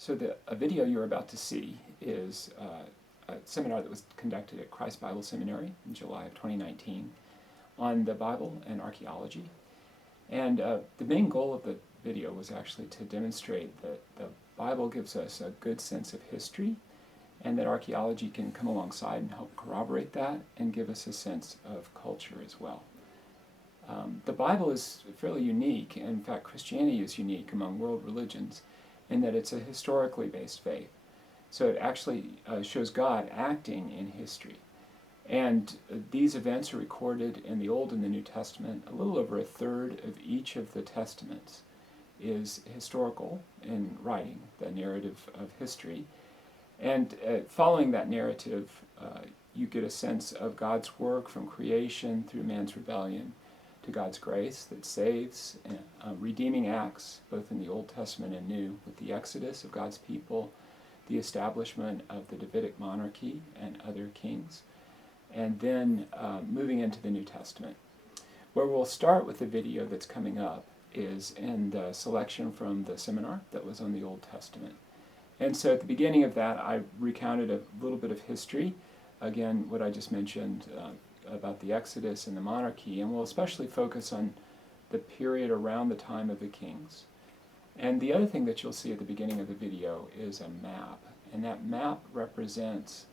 So a video you're about to see is a seminar that was conducted at Christ Bible Seminary in July of 2019 on the Bible and archaeology. And the main goal of the video was actually to demonstrate that the Bible gives us a good sense of history, and that archaeology can come alongside and help corroborate that and give us a sense of culture as well. The Bible is fairly unique, and in fact Christianity is unique among world religions in that it's a historically based faith. So it actually shows God acting in history. And these events are recorded in the Old and the New Testament. A little over a third of each of the Testaments is historical in writing, the narrative of history. And following that narrative, you get a sense of God's work from creation through man's rebellion to God's grace that saves, redeeming acts, both in the Old Testament and New, with the exodus of God's people, the establishment of the Davidic monarchy and other kings, and then moving into the New Testament. Where we'll start with the video that's coming up is in the selection from the seminar that was on the Old Testament. And so at the beginning of that, I recounted a little bit of history, again, what I just mentioned about the Exodus and the monarchy, and we'll especially focus on the period around the time of the kings. And the other thing that you'll see at the beginning of the video is a map, and that map represents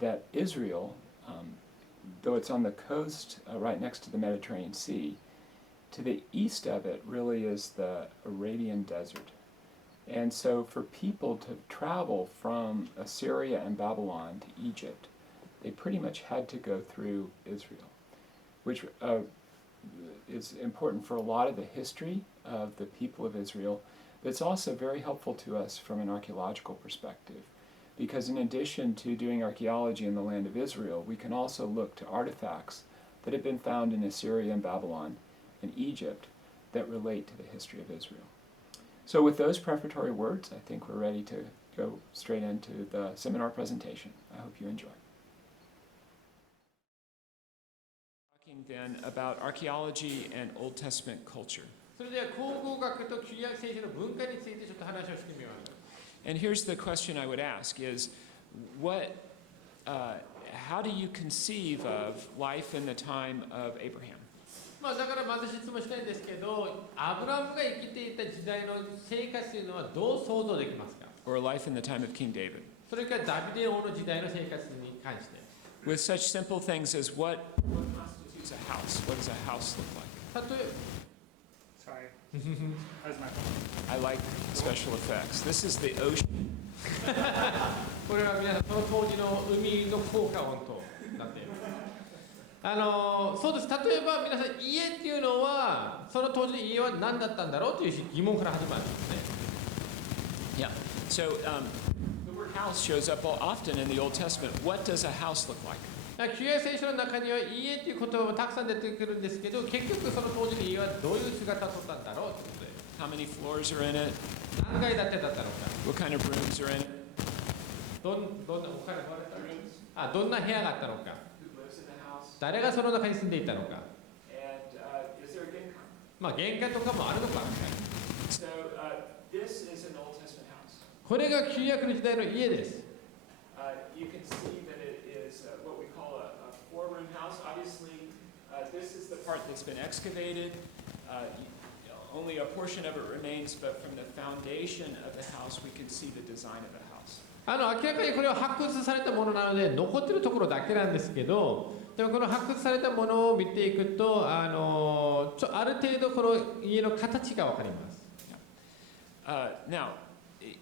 that Israel, though it's on the coast right next to the Mediterranean Sea, to the east of it really is the Arabian Desert. And so for people to travel from Assyria and Babylon to Egypt, they pretty much had to go through Israel, which is important for a lot of the history of the people of Israel, but it's also very helpful to us from an archaeological perspective, because in addition to doing archaeology in the land of Israel, we can also look to artifacts that have been found in Assyria and Babylon and Egypt that relate to the history of Israel. So with those prefatory words, I think we're ready to go straight into the seminar presentation. I hope you enjoy. Talking then about archaeology and Old Testament culture. それでは考古学と旧約聖書の文化についてちょっと話をしてみよう。 And here's the question I would ask is, how do you conceive of life in the time of Abraham? だからまず質問したいんですけど、アブラムが生きていた時代の生活というのはどう想像できますか？ Or life in the time of King David? それからダビデ王の時代の生活に関して。 With such simple things as what constitutes a house? What does a house look like? 例えば Sorry. How's my phone? I like special effects. This is the ocean. これは皆さんその当時の海の効果音となっている。そうです。例えば皆さん家っていうのはその当時の家は何だったんだろうという疑問から始まるんですね。Yeah. So the word house shows up often in the Old Testament. What does a house look like? 旧約聖書の中には家っていう言葉もたくさん出てくるんですけど、結局その当時の家はどういう姿をとったんだろうということで。How many floors are in it? 何階建てだったのか。What kind of rooms are in it? どんなお金もあどんな部屋があったのか。Who lives in the house? 誰がその中に住んでいたのか。And is there a genkan? 玄関とかもあるのか。So this is an Old Testament house. これが旧約の時代の家です。You can see that it is what we call a four-room house. Obviously, this is the part that's been excavated. Only a portion of it remains, but from the foundation of the house, we can see the design of the house. 明らかにこれは発掘されたものなので残っているところだけなんですけど、でもこの発掘されたものを見ていくとある程度この家の形が分かります。Now,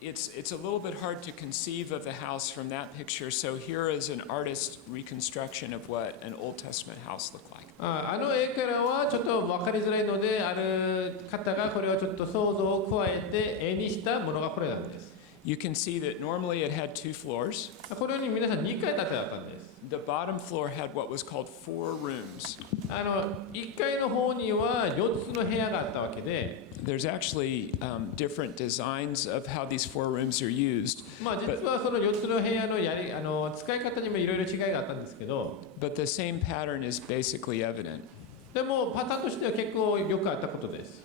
it's a little bit hard to conceive of the house from that picture, so here is an artist's reconstruction of what an Old Testament house looked like. 絵からはちょっと分かりづらいので、ある方がこれをちょっと想像を加えて絵にしたものがこれなんです。You can see that normally it had two floors. このように皆さん2階建てだったんです。The bottom floor had what was called four rooms. 1階の方には4つの部屋があったわけで、There's actually different designs of how these four rooms are used. 実はその4つの部屋の使い方にもいろいろ違いがあったんですけど、But the same pattern is basically evident. でもパターンとしては結構よくあったことです。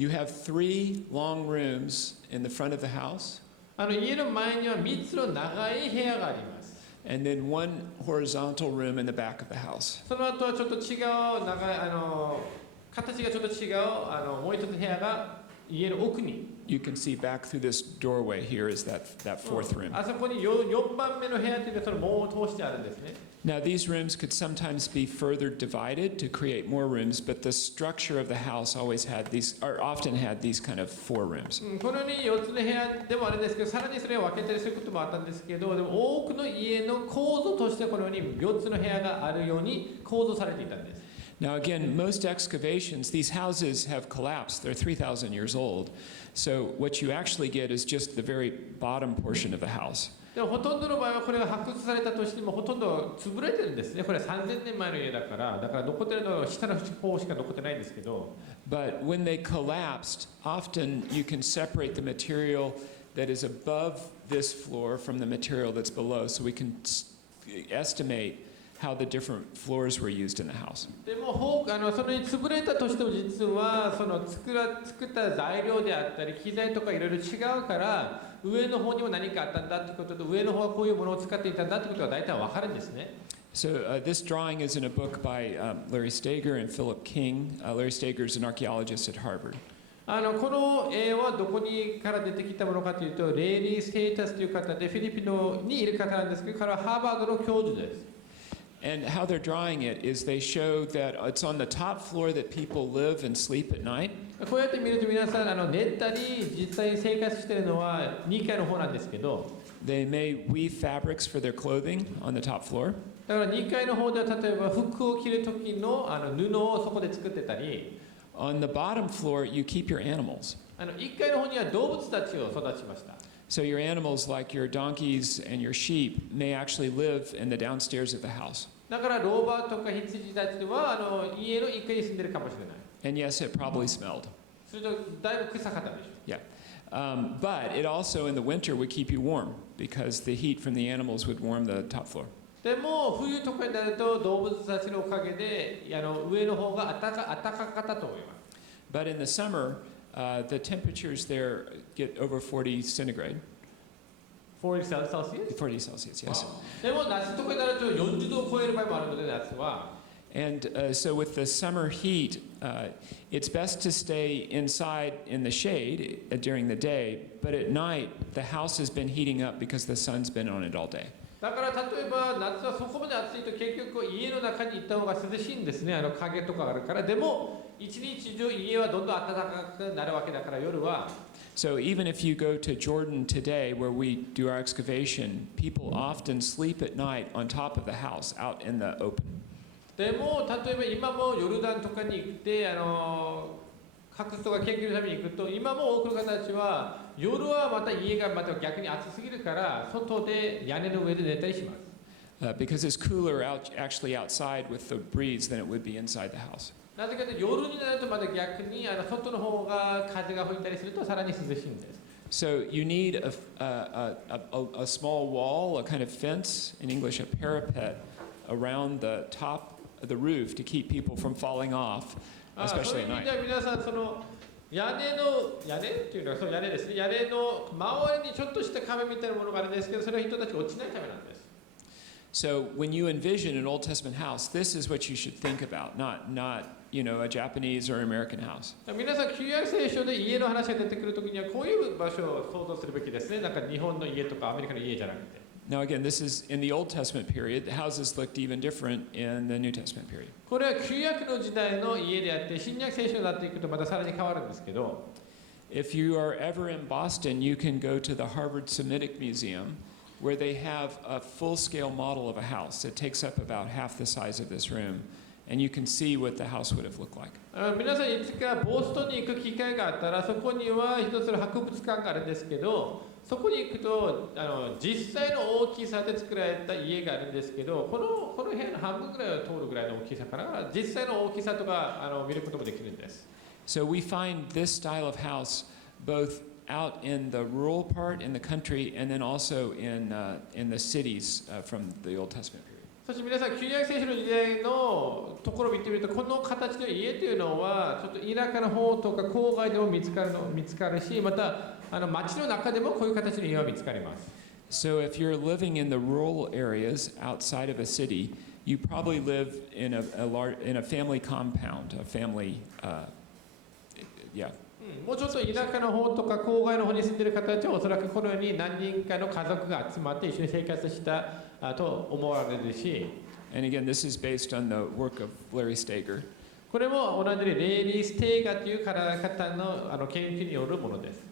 You have 3 long rooms in the front of the house, 家の前には3つの長い部屋があります。and then 1 horizontal room in the back of the house. その後はちょっと違う長い形がちょっと違うもう一つ部屋が家の奥に。You can see back through this doorway here is that 4th room. あそこに4番目の部屋というかその門を通してあるんですね。Now, these rooms could sometimes be further divided to create more rooms, but the structure of the house always had these, or often had these kind of 4 rooms. このように4つの部屋でもあるんですけど、さらにそれを分けたりすることもあったんですけど、でも多くの家の構造としてこのように4つの部屋があるように構造されていたんです。Now, again, most excavations, these houses have collapsed. They're 3,000 years old. So what you actually get is just the very bottom portion of the house. でもほとんどの場合はこれが発掘されたとしてもほとんど潰れてるんですね。これは3000年前の家だから、残ってるのは下の方しか残ってないんですけど。But when they collapsed, often you can separate the material that is above this floor from the material that's below, so we can estimate how the different floors were used in the house. でもそれに潰れたとしても実はその作った材料であったり機材とかいろいろ違うから上の方にも何かあったんだということと上の方はこういうものを使っていたんだということが大体わかるんですね。So this drawing is in a book by Larry Stager and Philip King. Larry Stager is an archaeologist at Harvard. この絵はどこから出てきたものかというとレイリー・ステータスという方でフィリピンにいる方なんですけど彼はハーバードの教授です。And how they're drawing it is they show that it's on the top floor that people live and sleep at night. こうやって見ると皆さん寝たり実際に生活しているのは2階の方なんですけど They may weave fabrics for their clothing on the top floor. だから2階の方では例えば服を着る時の布をそこで作ってたり On the bottom floor, you keep your animals. 1階の方には動物たちを育ちました。So your animals, like your donkeys and your sheep, may actually live in the downstairs of the house. だから老婆とか羊たちは家の1階に住んでるかもしれない。And yes, it probably smelled. それとだいぶ臭かったでしょ。Yeah. But it also, in the winter, would keep you warm because the heat from the animals would warm the top floor. でも冬とかになると動物たちのおかげで上の方が暖かかったと思います。But in the summer, the temperatures there get over 40 centigrade. 40 Celsius? 40 Celsius, yes. でも夏とかになると40度を超える場合もあるので夏は。And so with the summer heat, it's best to stay inside in the shade during the day, but at night, the house has been heating up because the sun's been on it all day. だから例えば夏はそこまで暑いと結局家の中に行った方が涼しいんですね。影とかあるから。でも一日中家はどんどん暖かくなるわけだから夜は。So even if you go to Jordan today, where we do our excavation, people often sleep at night on top of the house, out in the open. でも例えば今もヨルダンとかに行って発掘とか研究のために行くと今も多くの方たちは夜はまた家がまた逆に暑すぎるから外で屋根の上で寝たりします。Because it's cooler actually outside with the breeze than it would be inside the house. なぜかというと夜になるとまた逆に外の方が風が吹いたりするとさらに涼しいんです。So you need a small wall, a kind of fence, in English a parapet, around the top of the roof to keep people from falling off, especially at night. そういう意味では皆さんその屋根っていうのはその屋根ですね。屋根の周りにちょっとした壁みたいなものがあるんですけど、それは人たちが落ちないためなんです。So when you envision an Old Testament house, this is what you should think about, not a Japanese or American house. 皆さん旧約聖書で家の話が出てくるときにはこういう場所を想像するべきですね。なんか日本の家とかアメリカの家じゃなくて。Now again, this is in the Old Testament period. The houses looked even different in the New Testament period. これは旧約の時代の家であって新約聖書になっていくとまたさらに変わるんですけど。If you are ever in Boston, you can go to the Harvard Semitic Museum, where they have a full-scale model of a house. It takes up about half the size of this room, and you can see what the house would have looked like. 皆さんいつかボストンに行く機会があったらそこには一つの博物館があるんですけどそこに行くと実際の大きさで作られた家があるんですけどこの部屋の半分ぐらいを通るぐらいの大きさから実際の大きさとか見ることもできるんです。So we find this style of house both out in the rural part in the country and then also in the cities from the Old Testament period. そして皆さん、旧約聖書の時代のところを見てみると、この形の家というのは、ちょっと田舎の方とか郊外でも見つかるし、また町の中でもこういう形の家は見つかります。So if you're living in the rural areas outside of a city, you probably live in a family compound, a family, yeah. もうちょっと田舎の方とか郊外の方に住んでいる方たちはおそらくこのように何人かの家族が集まって一緒に生活したと思われるし、 And again, this is based on the work of Larry Stager. これも同じでレイリー・ステイガーという方の研究によるものです。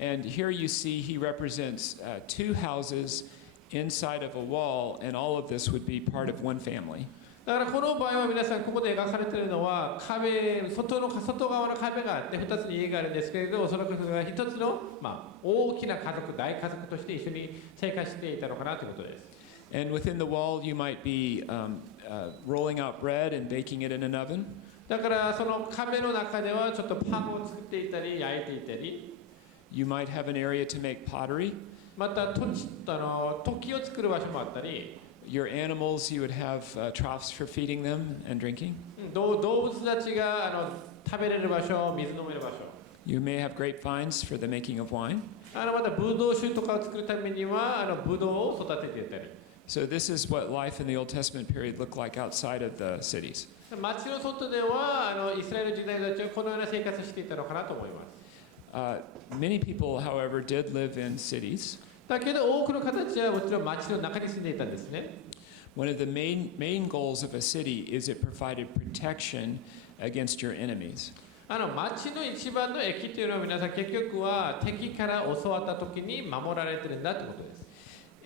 And here you see he represents two houses inside of a wall, and all of this would be part of one family. だからこの場合は皆さんここで描かれているのは外側の壁があって2つの家があるんですけれど、そのことが一つの、大きな家族、大家族として一緒に生活していたのかなということです。And within the wall, you might be rolling out bread and baking it in an oven. だからその壁の中ではちょっとパンを作っていたり焼いていたり、 You might have an area to make pottery. また土器を作る場所もあったり、 Your animals, you would have troughs for feeding them and drinking. 動物たちが食べれる場所、水飲める場所、 You may have grapevines for the making of wine. またブドウ酒とかを作るためにはブドウを育てていたり。 So this is what life in the Old Testament period looked like outside of the cities. 町の外ではイスラエル時代たちはこのような生活をしていたのかなと思います。Many people, however, did live in cities. だけど多くの方たちはもちろん町の中に住んでいたんですね。One of the main goals of a city is it provided protection against your enemies. 町の一番の駅というのは皆さん結局は敵から襲わった時に守られているんだということです。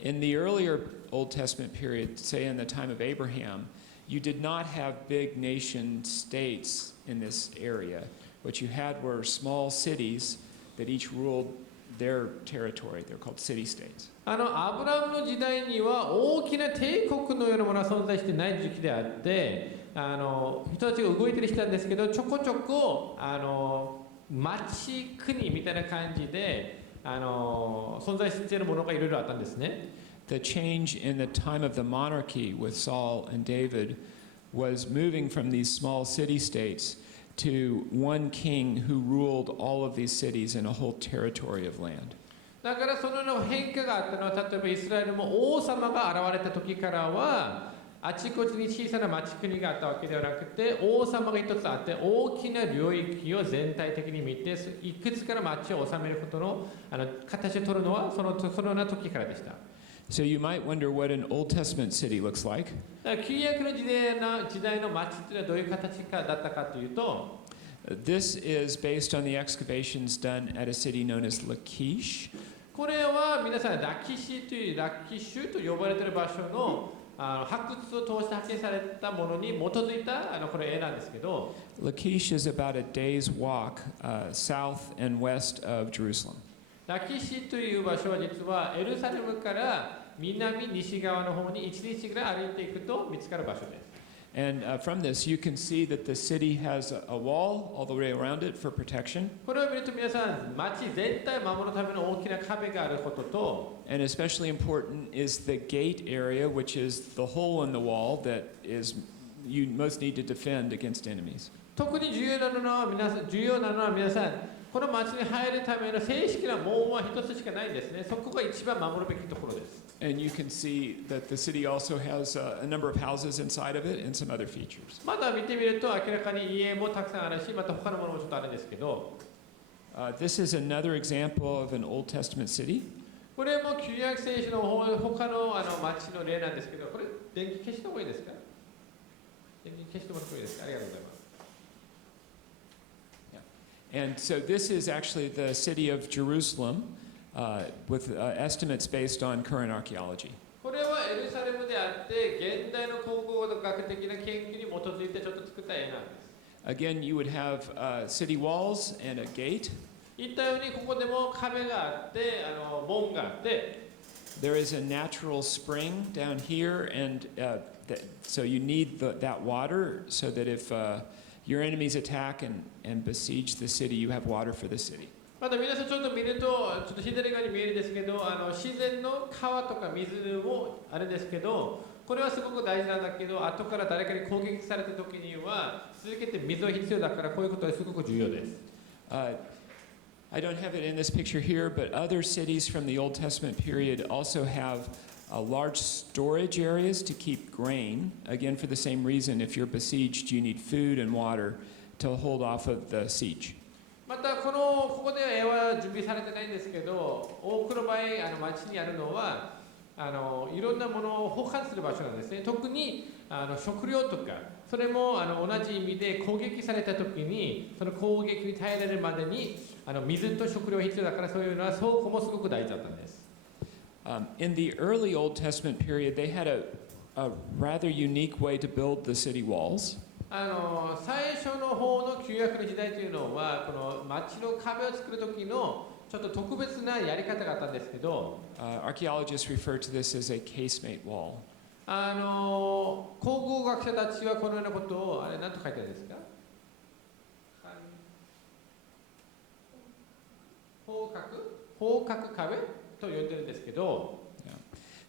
In the earlier Old Testament period, say in the time of Abraham, you did not have big nation states in this area. What you had were small cities that each ruled their territory. They're called city states. アブラムの時代には大きな帝国のようなものは存在してない時期であって、人たちが動いてる人なんですけど、ちょこちょこ町国みたいな感じで存在しているものがいろいろあったんですね。The change in the time of the monarchy with Saul and David was moving from these small city states to one king who ruled all of these cities in a whole territory of land. だからその変化があったのは、例えばイスラエルも王様が現れた時からはあちこちに小さな町国があったわけではなくて、王様が一つあって大きな領域を全体的に見ていくつかの町を治めることの形を取るのはそのような時からでした。So you might wonder what an Old Testament city looks like. 旧約の時代の町というのはどういう形だったかというと、 This is based on the excavations done at a city known as Lachish. これは皆さんラキシュと呼ばれている場所の発掘を通して発見されたものに基づいたこれ絵なんですけど、 Lachish is about a day's walk south and west of Jerusalem. ラキシという場所は実はエルサレムから南西側の方に1日ぐらい歩いていくと見つかる場所です。 And from this, you can see that the city has a wall all the way around it for protection. これを見ると皆さん、町全体を守るための大きな壁があることと、 And especially important is the gate area, which is the hole in the wall that is you most need to defend against enemies. 特に重要なのは皆さん、この町に入るための正式な門は一つしかないんですね。そこが一番守るべきところです。 And you can see that the city also has a number of houses inside of it and some other features. まだ見てみると明らかに家もたくさんあるし、また他のものもちょっとあるんですけど、 This is another example of an Old Testament city. これも旧約聖書の他の町の例なんですけど、これ電気消した方がいいですか？電気消してもらってもいいですか？ありがとうございます。 And so this is actually the city of Jerusalem with estimates based on current archaeology. これはエルサレムであって、現代の考古学的な研究に基づいてちょっと作った絵なんです。 Again, you would have city walls and a gate. 言ったようにここでも壁があって門があって、 There is a natural spring down here, and so you need that water so that if your enemies attack and besiege the city, you have water for the city. また皆さんちょっと見ると、ちょっと左側に見えるんですけど、自然の川とか水もあるんですけど、これはすごく大事なんだけど、後から誰かに攻撃された時には続けて水は必要だから、こういうことはすごく重要です。I don't have it in this picture here, but other cities from the Old Testament period also have large storage areas to keep grain. Again, for the same reason, if you're besieged, you need food and water to hold off of the siege. またここでは絵は準備されてないんですけど、多くの場合町にあるのはいろんなものを保管する場所なんですね。特に食料とか、それも同じ意味で攻撃された時にその攻撃に耐えられるまでに水と食料必要だから、そういうのは倉庫もすごく大事だったんです。In the early Old Testament period, they had a rather unique way to build the city walls. 最初の方の旧約の時代というのは、この町の壁を作る時のちょっと特別なやり方があったんですけど、Archaeologists refer to this as a casemate wall. 考古学者たちはこのようなことを何と書いてあるんですか？方角壁と呼んでるんですけど、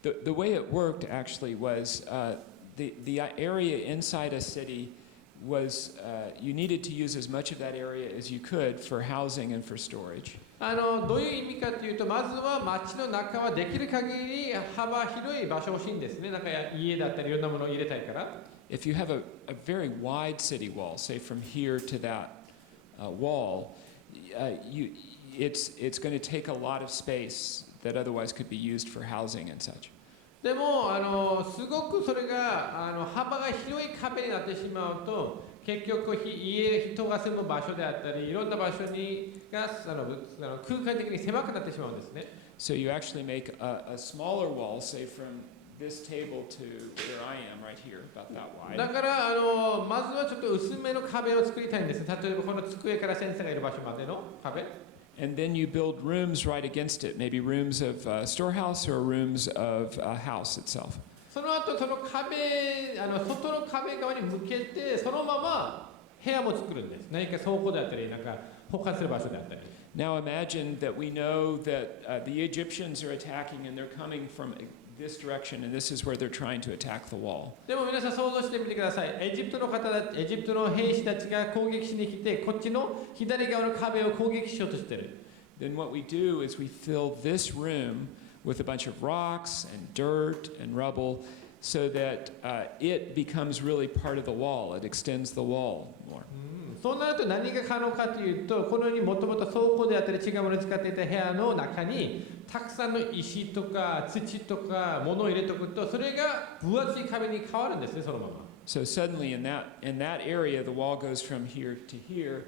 The way it worked actually was the area inside a city was you needed to use as much of that area as you could for housing and for storage. どういう意味かというと、まずは町の中はできる限り幅広い場所欲しいんですね。なんか家だったりいろんなものを入れたいから。If you have a very wide city wall, say from here to that wall, it's going to take a lot of space that otherwise could be used for housing and such. でもすごくそれが幅が広い壁になってしまうと、結局人が住む場所であったりいろんな場所が空間的に狭くなってしまうんですね。So you actually make a smaller wall, say from this table to where I am right here, about that wide. だからまずはちょっと薄めの壁を作りたいんです。例えばこの机から先生がいる場所までの壁。And then you build rooms right against it, maybe rooms of storehouse or rooms of a house itself. その後その壁外の壁側に向けてそのまま部屋も作るんです。何か倉庫であったり、なんか保管する場所であったり。Now imagine that we know that the Egyptians are attacking and they're coming from this direction, and this is where they're trying to attack the wall. でも皆さん想像してみてください。エジプトの兵士たちが攻撃しに来て、こっちの左側の壁を攻撃しようとしてる。Then what we do is we fill this room with a bunch of rocks and dirt and rubble so that it becomes really part of the wall. It extends the wall more. そうなると何が可能かというと、このようにもともと倉庫であったり違うものを使っていた部屋の中にたくさんの石とか土とか物を入れておくと、それが分厚い壁に変わるんですね、そのまま。So suddenly in that area, the wall goes from here to here,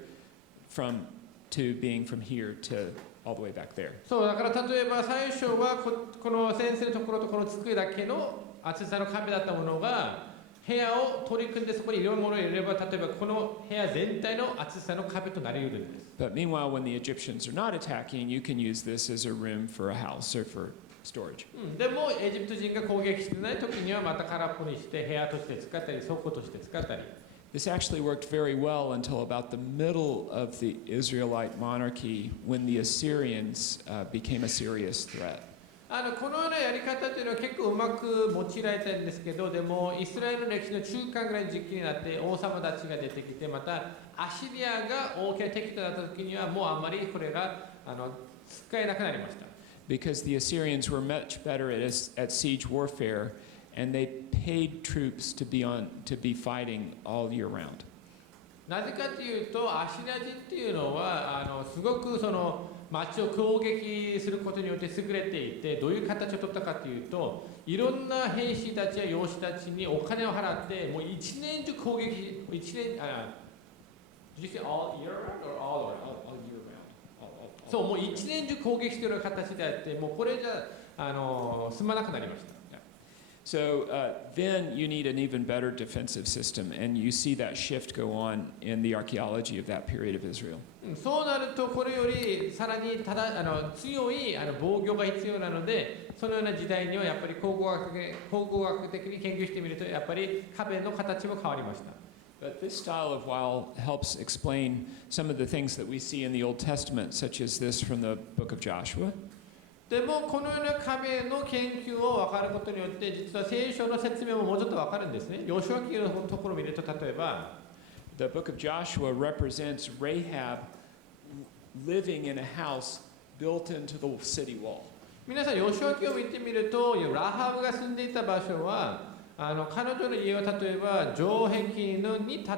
to being from here to all the way back there. そうだから例えば最初はこの先生のところとこの机だけの厚さの壁だったものが、部屋を取り組んでそこにいろんなものを入れれば、例えばこの部屋全体の厚さの壁となり得るんです。But meanwhile, when the Egyptians are not attacking, you can use this as a room for a house or for storage. でもエジプト人が攻撃してない時にはまた空っぽにして部屋として使ったり倉庫として使ったり。This actually worked very well until about the middle of the Israelite monarchy, when the Assyrians became a serious threat. このようなやり方というのは結構うまく用いられたんですけど、でもイスラエルの歴史の中間ぐらいの時期になって王様たちが出てきて、またアシリアが大きな敵となった時にはもうあんまりこれが使えなくなりました。Because the Assyrians were much better at siege warfare, and they paid troops to be fighting all year round. なぜかというと、アシリア人っていうのはすごくその町を攻撃することによって優れていて、どういう形を取ったかというと、いろんな兵士たちや養子たちにお金を払って、もう一年中攻撃、Did you say all year round or all year round? そう、もう一年中攻撃している形であって、もうこれじゃ済まなくなりました。So then you need an even better defensive system, and you see that shift go on in the archaeology of that period of Israel. そうなるとこれよりさらに強い防御が必要なので、そのような時代にはやっぱり考古学的に研究してみると、やっぱり壁の形も変わりました。But this style of wall helps explain some of the things that we see in the Old Testament, such as this from the book of Joshua. でもこのような壁の研究を分かることによって実は聖書の説明ももうちょっと分かるんですね。ヨシュア記のところを見ると例えば The book of Joshua represents Rahab living in a house built into the city wall. 皆さんヨシュア記を見てみるとラハブが住んでいた場所は彼女の家は例えば城壁のに建て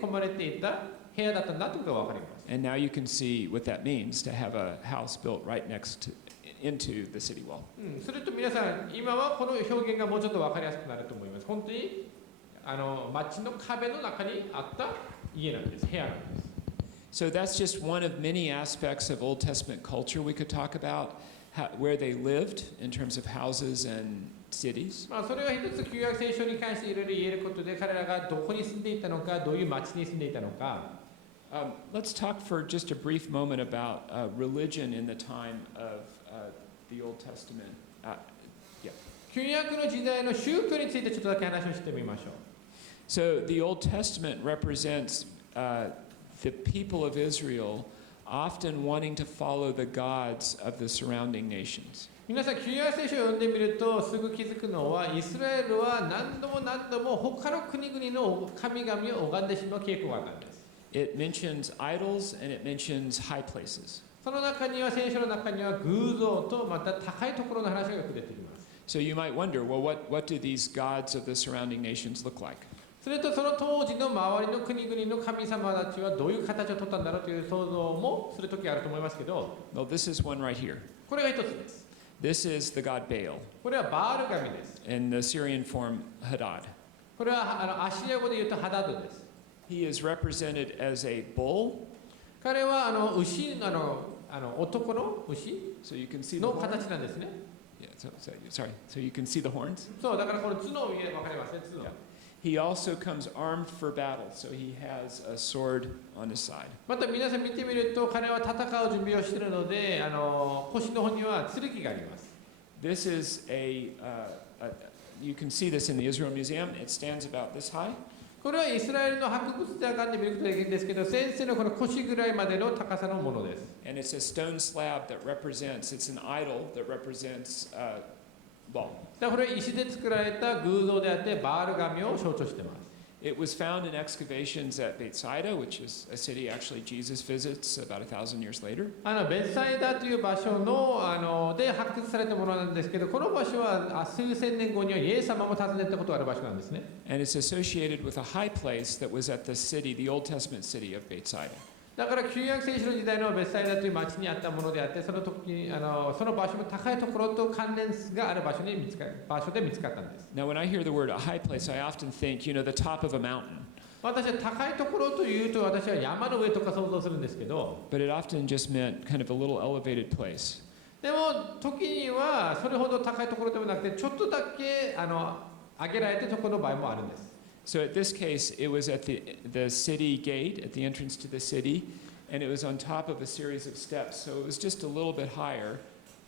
込まれていた部屋だったんだということが分かります。And now you can see what that means to have a house built right next to into the city wall. それと皆さん今はこの表現がもうちょっと分かりやすくなると思います。本当に町の壁の中にあった家なんです、部屋なんです。So that's just one of many aspects of Old Testament culture we could talk about, where they lived in terms of houses and cities. それは一つ旧約聖書に関していろいろ言えることで彼らがどこに住んでいたのか、どういう町に住んでいたのか。Let's talk for just a brief moment about religion in the time of the Old Testament. Yeah. 旧約の時代の宗教についてちょっとだけ話をしてみましょう。So the Old Testament represents the people of Israel often wanting to follow the gods of the surrounding nations. 皆さん旧約聖書を読んでみるとすぐ気づくのはイスラエルは何度も他の国々の神々を拝んでしまう傾向があるんです。It mentions idols and it mentions high places. その中には聖書の中には偶像とまた高いところの話がよく出てきます。So you might wonder, well, what do these gods of the surrounding nations look like? それとその当時の周りの国々の神様たちはどういう形をとったんだろうという想像もするときがあると思いますけど、Well, this is one right here. これが一つです。This is the god Baal. これはバール神です。In the Syrian form, Hadad. これはアシリア語で言うとハダドです。He is represented as a bull. 彼は牛男の牛 So you can see the の horn. 形なんですね。Yeah, sorry. So you can see the horns. そうだからこの角を見れば分かりますね。角。Yeah. He also comes armed for battle, so he has a sword on his side. また皆さん見てみると彼は戦う準備をしているので腰の方には剣があります。This is you can see this in the Israel Museum. It stands about this high. これはイスラエルの博物館で見ることができるんですけど、先生のこの腰ぐらいまでの高さのものです。And it's a stone slab that represents, it's an idol that represents Baal. これは石で作られた偶像であってバール神を象徴しています。It was found in excavations at Bethsaida, which is a city actually Jesus visits about 1,000 years later. ベツサイダという場所ので発掘されたものなんですけど、この場所は数千年後にはイエス様も訪ねたことがある場所なんですね。And it's associated with a high place that was at the city, the Old Testament city of Bethsaida. だから旧約聖書の時代のベツサイダという町にあったものであって、その時にその場所の高いところと関連がある場所で見つかったんです。Now, when I hear the word a high place, I often think, the top of a mountain. 私は高いところというと私は山の上とか想像するんですけど、 But it often just meant kind of a little elevated place. でも時にはそれほど高いところでもなくてちょっとだけ上げられているところの場合もあるんです。So at this case, it was at the city gate, at the entrance to the city, and it was on top of a series of steps. So it was just a little bit higher,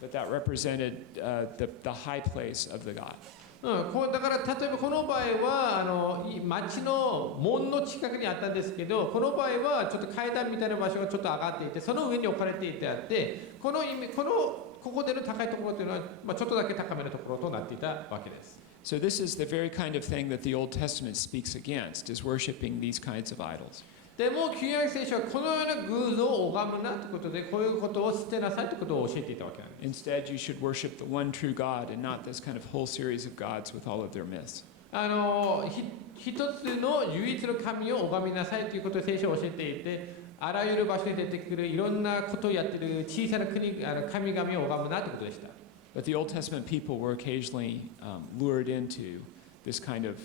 but that represented the high place of the god. だから例えばこの場合は町の門の近くにあったんですけど、この場合はちょっと階段みたいな場所がちょっと上がっていて、その上に置かれていてあって、ここでの高いところというのは、ちょっとだけ高めのところとなっていたわけです。So this is the very kind of thing that the Old Testament speaks against, is worshiping these kinds of idols. でも旧約聖書はこのような偶像を拝むなということで、こういうことを捨てなさいということを教えていたわけなんです。Instead, you should worship the one true God and not this kind of whole series of gods with all of their myths. 一つの唯一の神を拝みなさいということを聖書は教えていて、あらゆる場所に出てくるいろんなことをやっている小さな神々を拝むなということでした。But the Old Testament people were occasionally lured into this kind of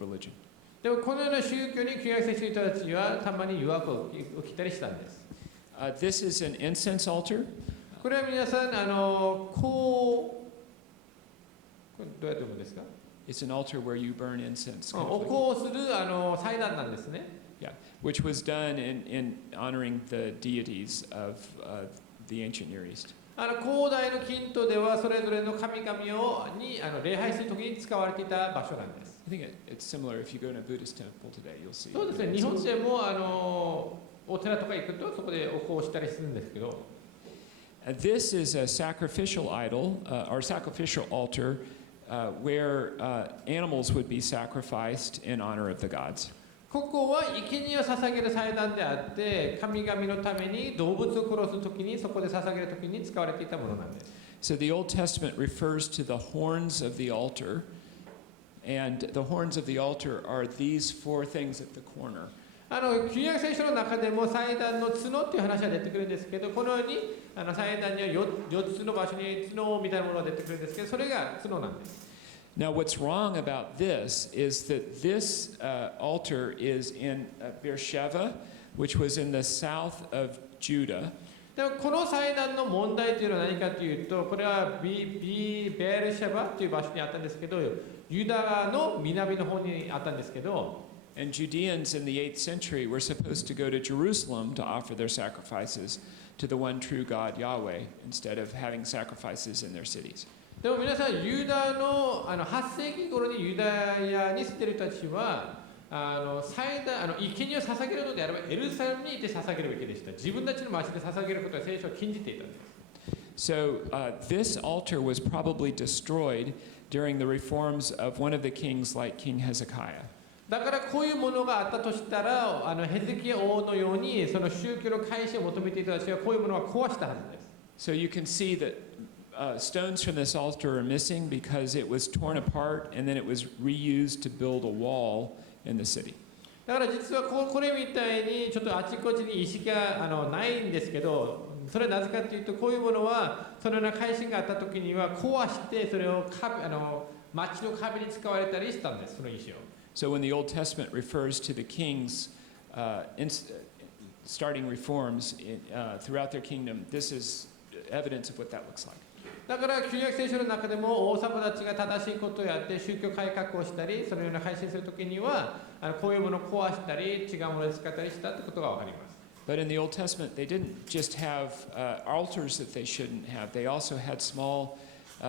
religion. でもこのような宗教に旧約聖書の人たちはたまに誘惑を受けたりしたんです。This is an incense altar. これは皆さんこれどうやって読むんですか？ It's an altar where you burn incense. お香をする祭壇なんですね。Yeah, which was done in honoring the deities of the ancient Near East. 古代のキントではそれぞれの神々に礼拝するときに使われていた場所なんです。I think it's similar. If you go to a Buddhist temple today, you'll see. そうですね。日本でもお寺とか行くとそこでお香をしたりするんですけど。This is a sacrificial idol or sacrificial altar where animals would be sacrificed in honor of the gods. ここは生贄を捧げる祭壇であって、神々のために動物を殺すときに、そこで捧げるときに使われていたものなんです。So the Old Testament refers to the horns of the altar, and the horns of the altar are these four things at the corner. 旧約聖書の中でも祭壇の角っていう話が出てくるんですけど、このように祭壇には 4つの場所に角みたいなものが出てくるんですけど、それが角なんです。Now, what's wrong about this is that this altar is in Beersheba, which was in the south of Judah. でもこの祭壇の問題というのは何かというと、これはベールシェバという場所にあったんですけど、ユダの南の方にあったんですけど、And Judeans in the 8th century were supposed to go to Jerusalem to offer their sacrifices to the one true God Yahweh instead of having sacrifices in their cities. でも皆さん、ユダの8世紀頃にユダヤに住んでいる人たちは、生贄を捧げるのであればエルサレムにいて捧げるべきでした。自分たちの町で捧げることは聖書は禁じていたんです。So this altar was probably destroyed during the reforms of one of the kings like King Hezekiah. だからこういうものがあったとしたら、ヘゼキヤ王のようにその宗教の改心を求めていた人たちはこういうものは壊したはずです。So you can see that stones from this altar are missing because it was torn apart and then it was reused to build a wall in the city. だから実はこれみたいにちょっとあちこちに石がないんですけど、それはなぜかというと、こういうものはそのような改心があった時には壊してそれを町の壁に使われたりしたんです、その石を。So when the Old Testament refers to the kings starting reforms throughout their kingdom, this is evidence of what that looks like. だから旧約聖書の中でも王様たちが正しいことをやって宗教改革をしたり、そのような改心するときにはこういうものを壊したり違うもので使ったりしたってことがわかります。But in the Old Testament, they didn't just have altars that they shouldn't have. They also had small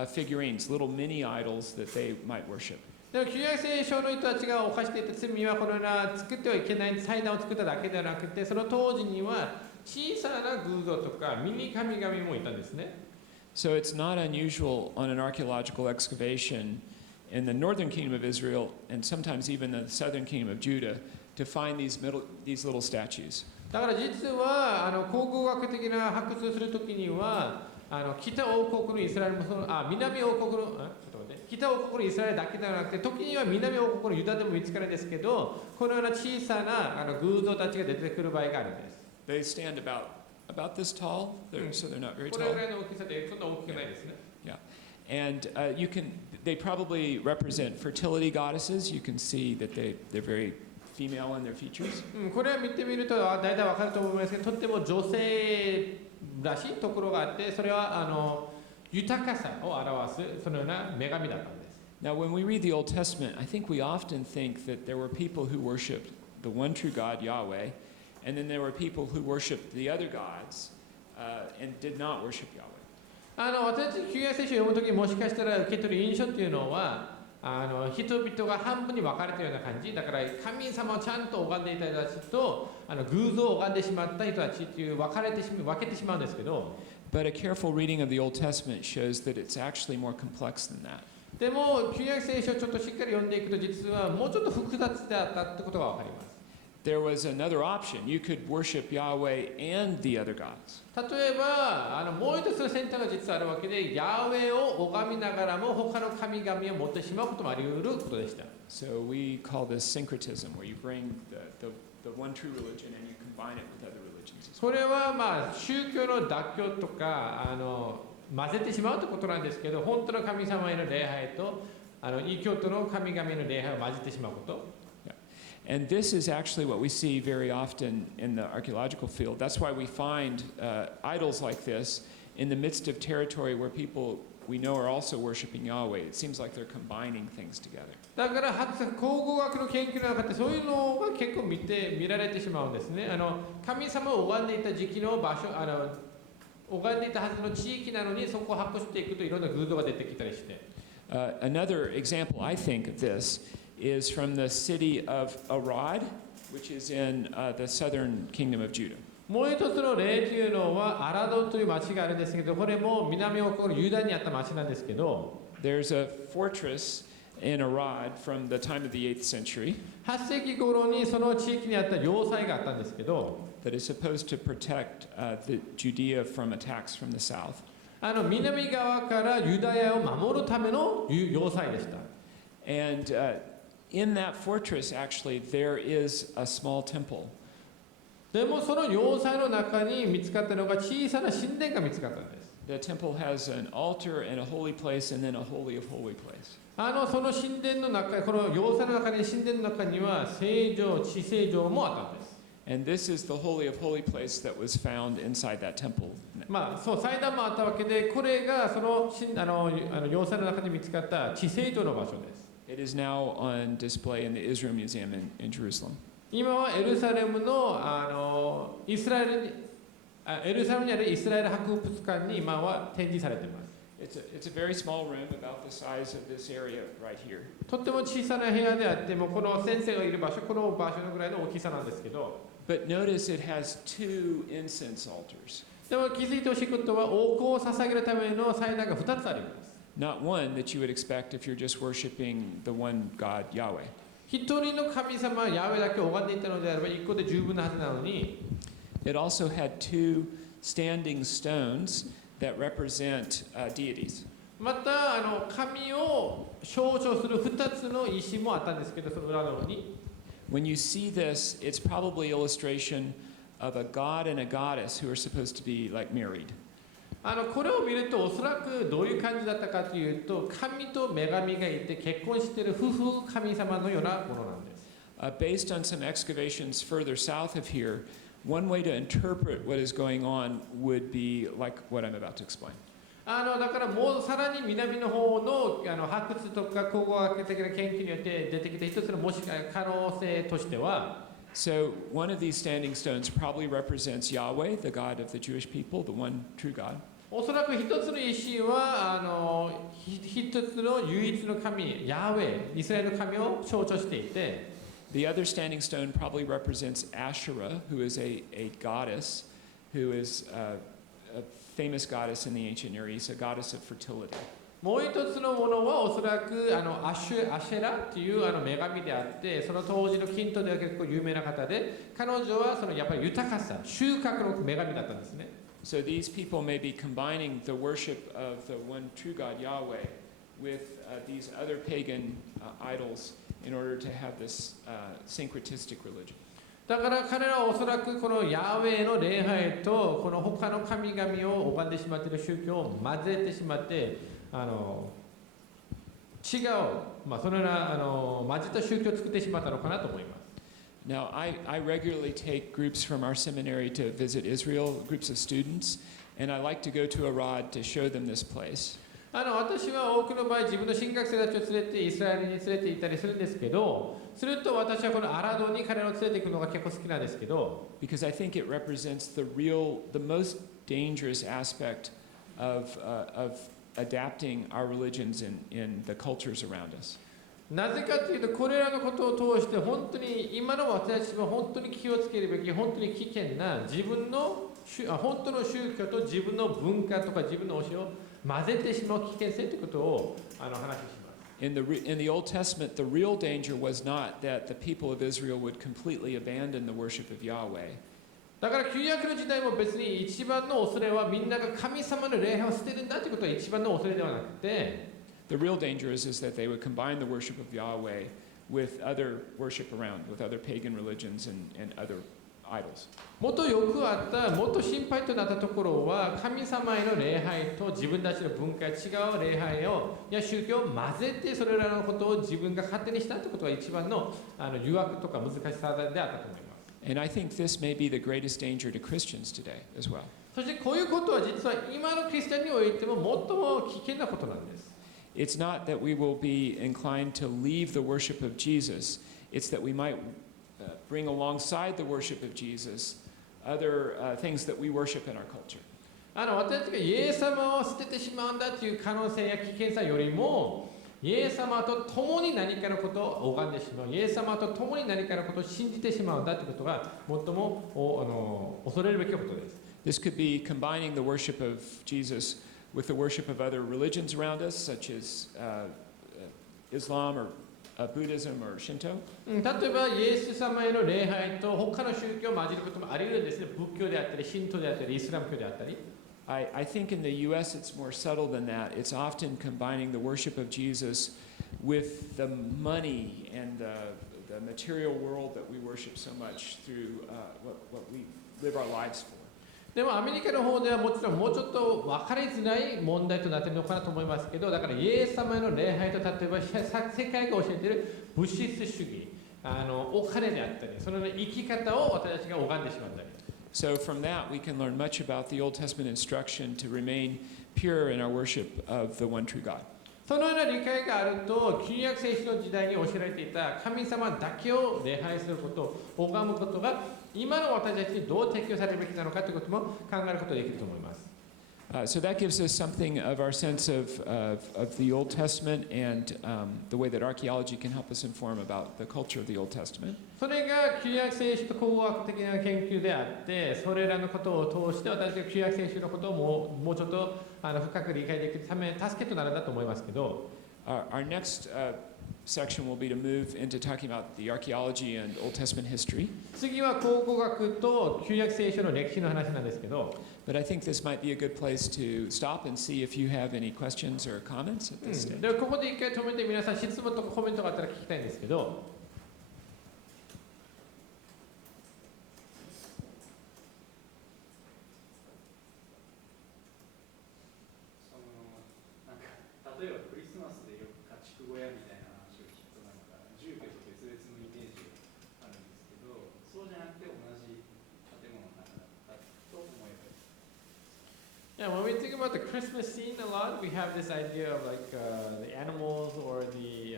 figurines, little mini idols that they might worship. でも旧約聖書の人たちが犯していた罪はこのような作ってはいけない祭壇を作っただけではなくて、その当時には小さな偶像とかミニ神々もいたんですね。So it's not unusual on an archaeological excavation in the northern kingdom of Israel and sometimes even the southern kingdom of Judah to find these little statues. だから実は考古学的な発掘をするときには北王国のイスラエルも南王国の北王国のイスラエルだけではなくて、時には南王国のユダでも見つかるんですけど、このような小さな偶像たちが出てくる場合があるんです。They stand about this tall, so they're not very こ tall. れぐらいの大きさでそんな大きくないですね。Yeah, and they probably represent fertility goddesses. You can see that they're very female in their features. これを見てみると大体わかると思いますけど、とっても女性らしいところがあって、それは豊かさを表すそのような女神だったんです。Now, when we read the Old Testament, I think we often think that there were people who worshipped the one true God, Yahweh, and then there were people who worshipped the other gods and did not worship Yahweh. 私たち旧約聖書を読むときにもしかしたら受け取る印象っていうのは、人々が半分に分かれたような感じだから、神様をちゃんと拝んでいた人たちと偶像を拝んでしまった人たちっていう分けてしまうんですけど、But a careful reading of the Old Testament shows that it's actually more complex than that. でも旧約聖書をちょっとしっかり読んでいくと、実はもうちょっと複雑であったってことが分かります。There was another option. You could worship Yahweh and the other gods. 例えばもう一つの選択が実はあるわけで、ヤーウェを拝みながらも他の神々を持ってしまうこともあり得ることでした。So we call this syncretism, where you bring the one true religion and you combine it with other religions. これは宗教の妥協とか混ぜてしまうということなんですけど、本当の神様への礼拝と異教徒の神々への礼拝を混ぜてしまうこと。And this is actually what we see very often in the archaeological field. That's why we find idols like this in the midst of territory where people we know are also worshiping Yahweh. It seems like they're combining things together. だから考古学の研究の中でそういうのが結構見られてしまうんですね。神様を拝んでいた時期の場所、拝んでいたはずの地域なのにそこを発掘していくといろんな偶像が出てきたりして。Another example, I think, of this is from the city of Arad, which is in the southern kingdom of Judah. もう一つの例というのはアラドという町があるんですけど、これも南王国のユダにあった町なんですけど、There's a fortress in Arad from the time of the 8th century 8世紀頃にその地域にあった要塞があったんですけど、that is supposed to protect the Judea from attacks from the south. 南側からユダヤを守るための要塞でした。And in that fortress, actually, there is a small temple. でもその要塞の中に見つかったのが小さな神殿が見つかったんです。The temple has an altar and a holy place and then a holy of holy place. その神殿の中、この要塞の中に神殿の中には聖城、地聖城もあったんです。And this is the holy of holy place that was found inside that temple. そう祭壇もあったわけで、これがその要塞の中に見つかった地聖城の場所です。It is now on display in the Israel Museum in Jerusalem. 今はエルサレムのエルサレムにあるイスラエル博物館に今は展示されています。It's a very small room, about the size of this area right here. とっても小さな部屋であっても、この先生がいる場所、この場所のぐらいの大きさなんですけど、But notice it has two incense altars. でも気づいてほしいことは、王香を捧げるための祭壇が2つあります。Not one that you would expect if you're just worshiping the one God, Yahweh. 一人の神様ヤウェだけを拝んでいたのであれば1個で十分なはずなのに、 It also had two standing stones that represent deities. また神を象徴する2つの石もあったんですけど、その裏の方に When you see this, it's probably illustration of a god and a goddess who are supposed to be like married. これを見るとおそらくどういう感じだったかというと、神と女神がいて結婚している夫婦神様のようなものなんです。Based on some excavations further south of here, one way to interpret what is going on would be like what I'm about to explain. だからもうさらに南の方の発掘とか考古学的な研究によって出てきた一つの可能性としては、So one of these standing stones probably represents Yahweh, the God of the Jewish people, the one true God. おそらく一つの石は一つの唯一の神ヤーウェイ、イスラエルの神を象徴していて、 The other standing stone probably represents Asherah, who is a goddess, who is a famous goddess in the ancient Near East, a goddess of fertility. もう一つのものはおそらくアシェラという女神であって、その当時のキントでは結構有名な方で、彼女はそのやっぱり豊かさ、収穫の女神だったんですね。So these people may be combining the worship of the one true God Yahweh with these other pagan idols in order to have this syncretistic religion. だから彼らはおそらくこのヤーウェイの礼拝とこの他の神々を拝んでしまっている宗教を混ぜてしまって、違う、そのような混じった宗教を作ってしまったのかなと思います。Now, I regularly take groups from our seminary to visit Israel, groups of students, and I like to go to Arad to show them this place. 私は多くの場合自分の進学生たちを連れてイスラエルに連れて行ったりするんですけど、すると私はこのアラドに彼らを連れて行くのが結構好きなんですけど、 Because I think it represents the most dangerous aspect of adapting our religions in the cultures around us. なぜかというと、これらのことを通して本当に今の私たちは本当に気をつけるべき、本当に危険な自分の本当の宗教と自分の文化とか自分の教えを混ぜてしまう危険性ということを話します。In the Old Testament, the real danger was not that the people of Israel would completely abandon the worship of Yahweh. だから旧約の時代も別に一番の恐れはみんなが神様の礼拝を捨てるんだということが一番の恐れではなくて、The real danger is that they would combine the worship of Yahweh with other worship around, with other pagan religions and other idols. もっとよくあった、もっと心配となったところは、神様への礼拝と自分たちの文化、違う礼拝や宗教を混ぜて、それらのことを自分が勝手にしたということが一番の誘惑とか難しさであったと思います。And I think this may be the greatest danger to Christians today as well. そしてこういうことは実は今のクリスチャンにおいても最も危険なことなんです。It's not that we will be inclined to leave the worship of Jesus. It's that we might bring alongside the worship of Jesus other things that we worship in our culture. 私たちがイエス様を捨ててしまうんだという可能性や危険さよりも、イエス様と共に何かのことを拝んでしまう、イエス様と共に何かのことを信じてしまうんだということが最も恐れるべきことです。This could be combining the worship of Jesus with the worship of other religions around us, such as Islam or Buddhism or Shinto. 例えばイエス様への礼拝と他の宗教を混じることもあり得るんですね。仏教であったり、神道であったり、イスラム教であったり。I think in the U.S. it's more subtle than that. It's often combining the worship of Jesus with the money and the material world that we worship so much through what we live our lives for. でもアメリカの方ではもちろんもうちょっと分かりづらい問題となっているのかなと思いますけど、だからイエス様への礼拝と例えば世界が教えている物質主義、お金であったり、その生き方を私たちが拝んでしまったり。So from that we can learn much about the Old Testament instruction to remain pure in our worship of the one true God. そのような理解があると、旧約聖書の時代に教えられていた神様だけを礼拝すること、拝むことが今の私たちにどう適用されるべきなのかということも考えることができると思います。So that gives us something of our sense of the Old Testament and the way that archaeology can help us inform about the culture of the Old Testament. それが旧約聖書と考古学的な研究であって、それらのことを通して私たちが旧約聖書のことをもうちょっと深く理解できるため助けとなるんだと思いますけど、Our next section will be to move into talking about the archaeology and Old Testament history. 次は考古学と旧約聖書の歴史の話なんですけど、But I think this might be a good place to stop and see if you have any questions or comments at this stage. でここで一回止めて皆さん質問とかコメントがあったら聞きたいんですけど。例えばクリスマスでよく家畜小屋みたいな話を聞くとなんか住居と別々のイメージがあるんですけど、そうじゃなくて同じ建物の中だったと思えばいい。Yeah, when we think about the Christmas scene a lot, we have this idea of like the animals or the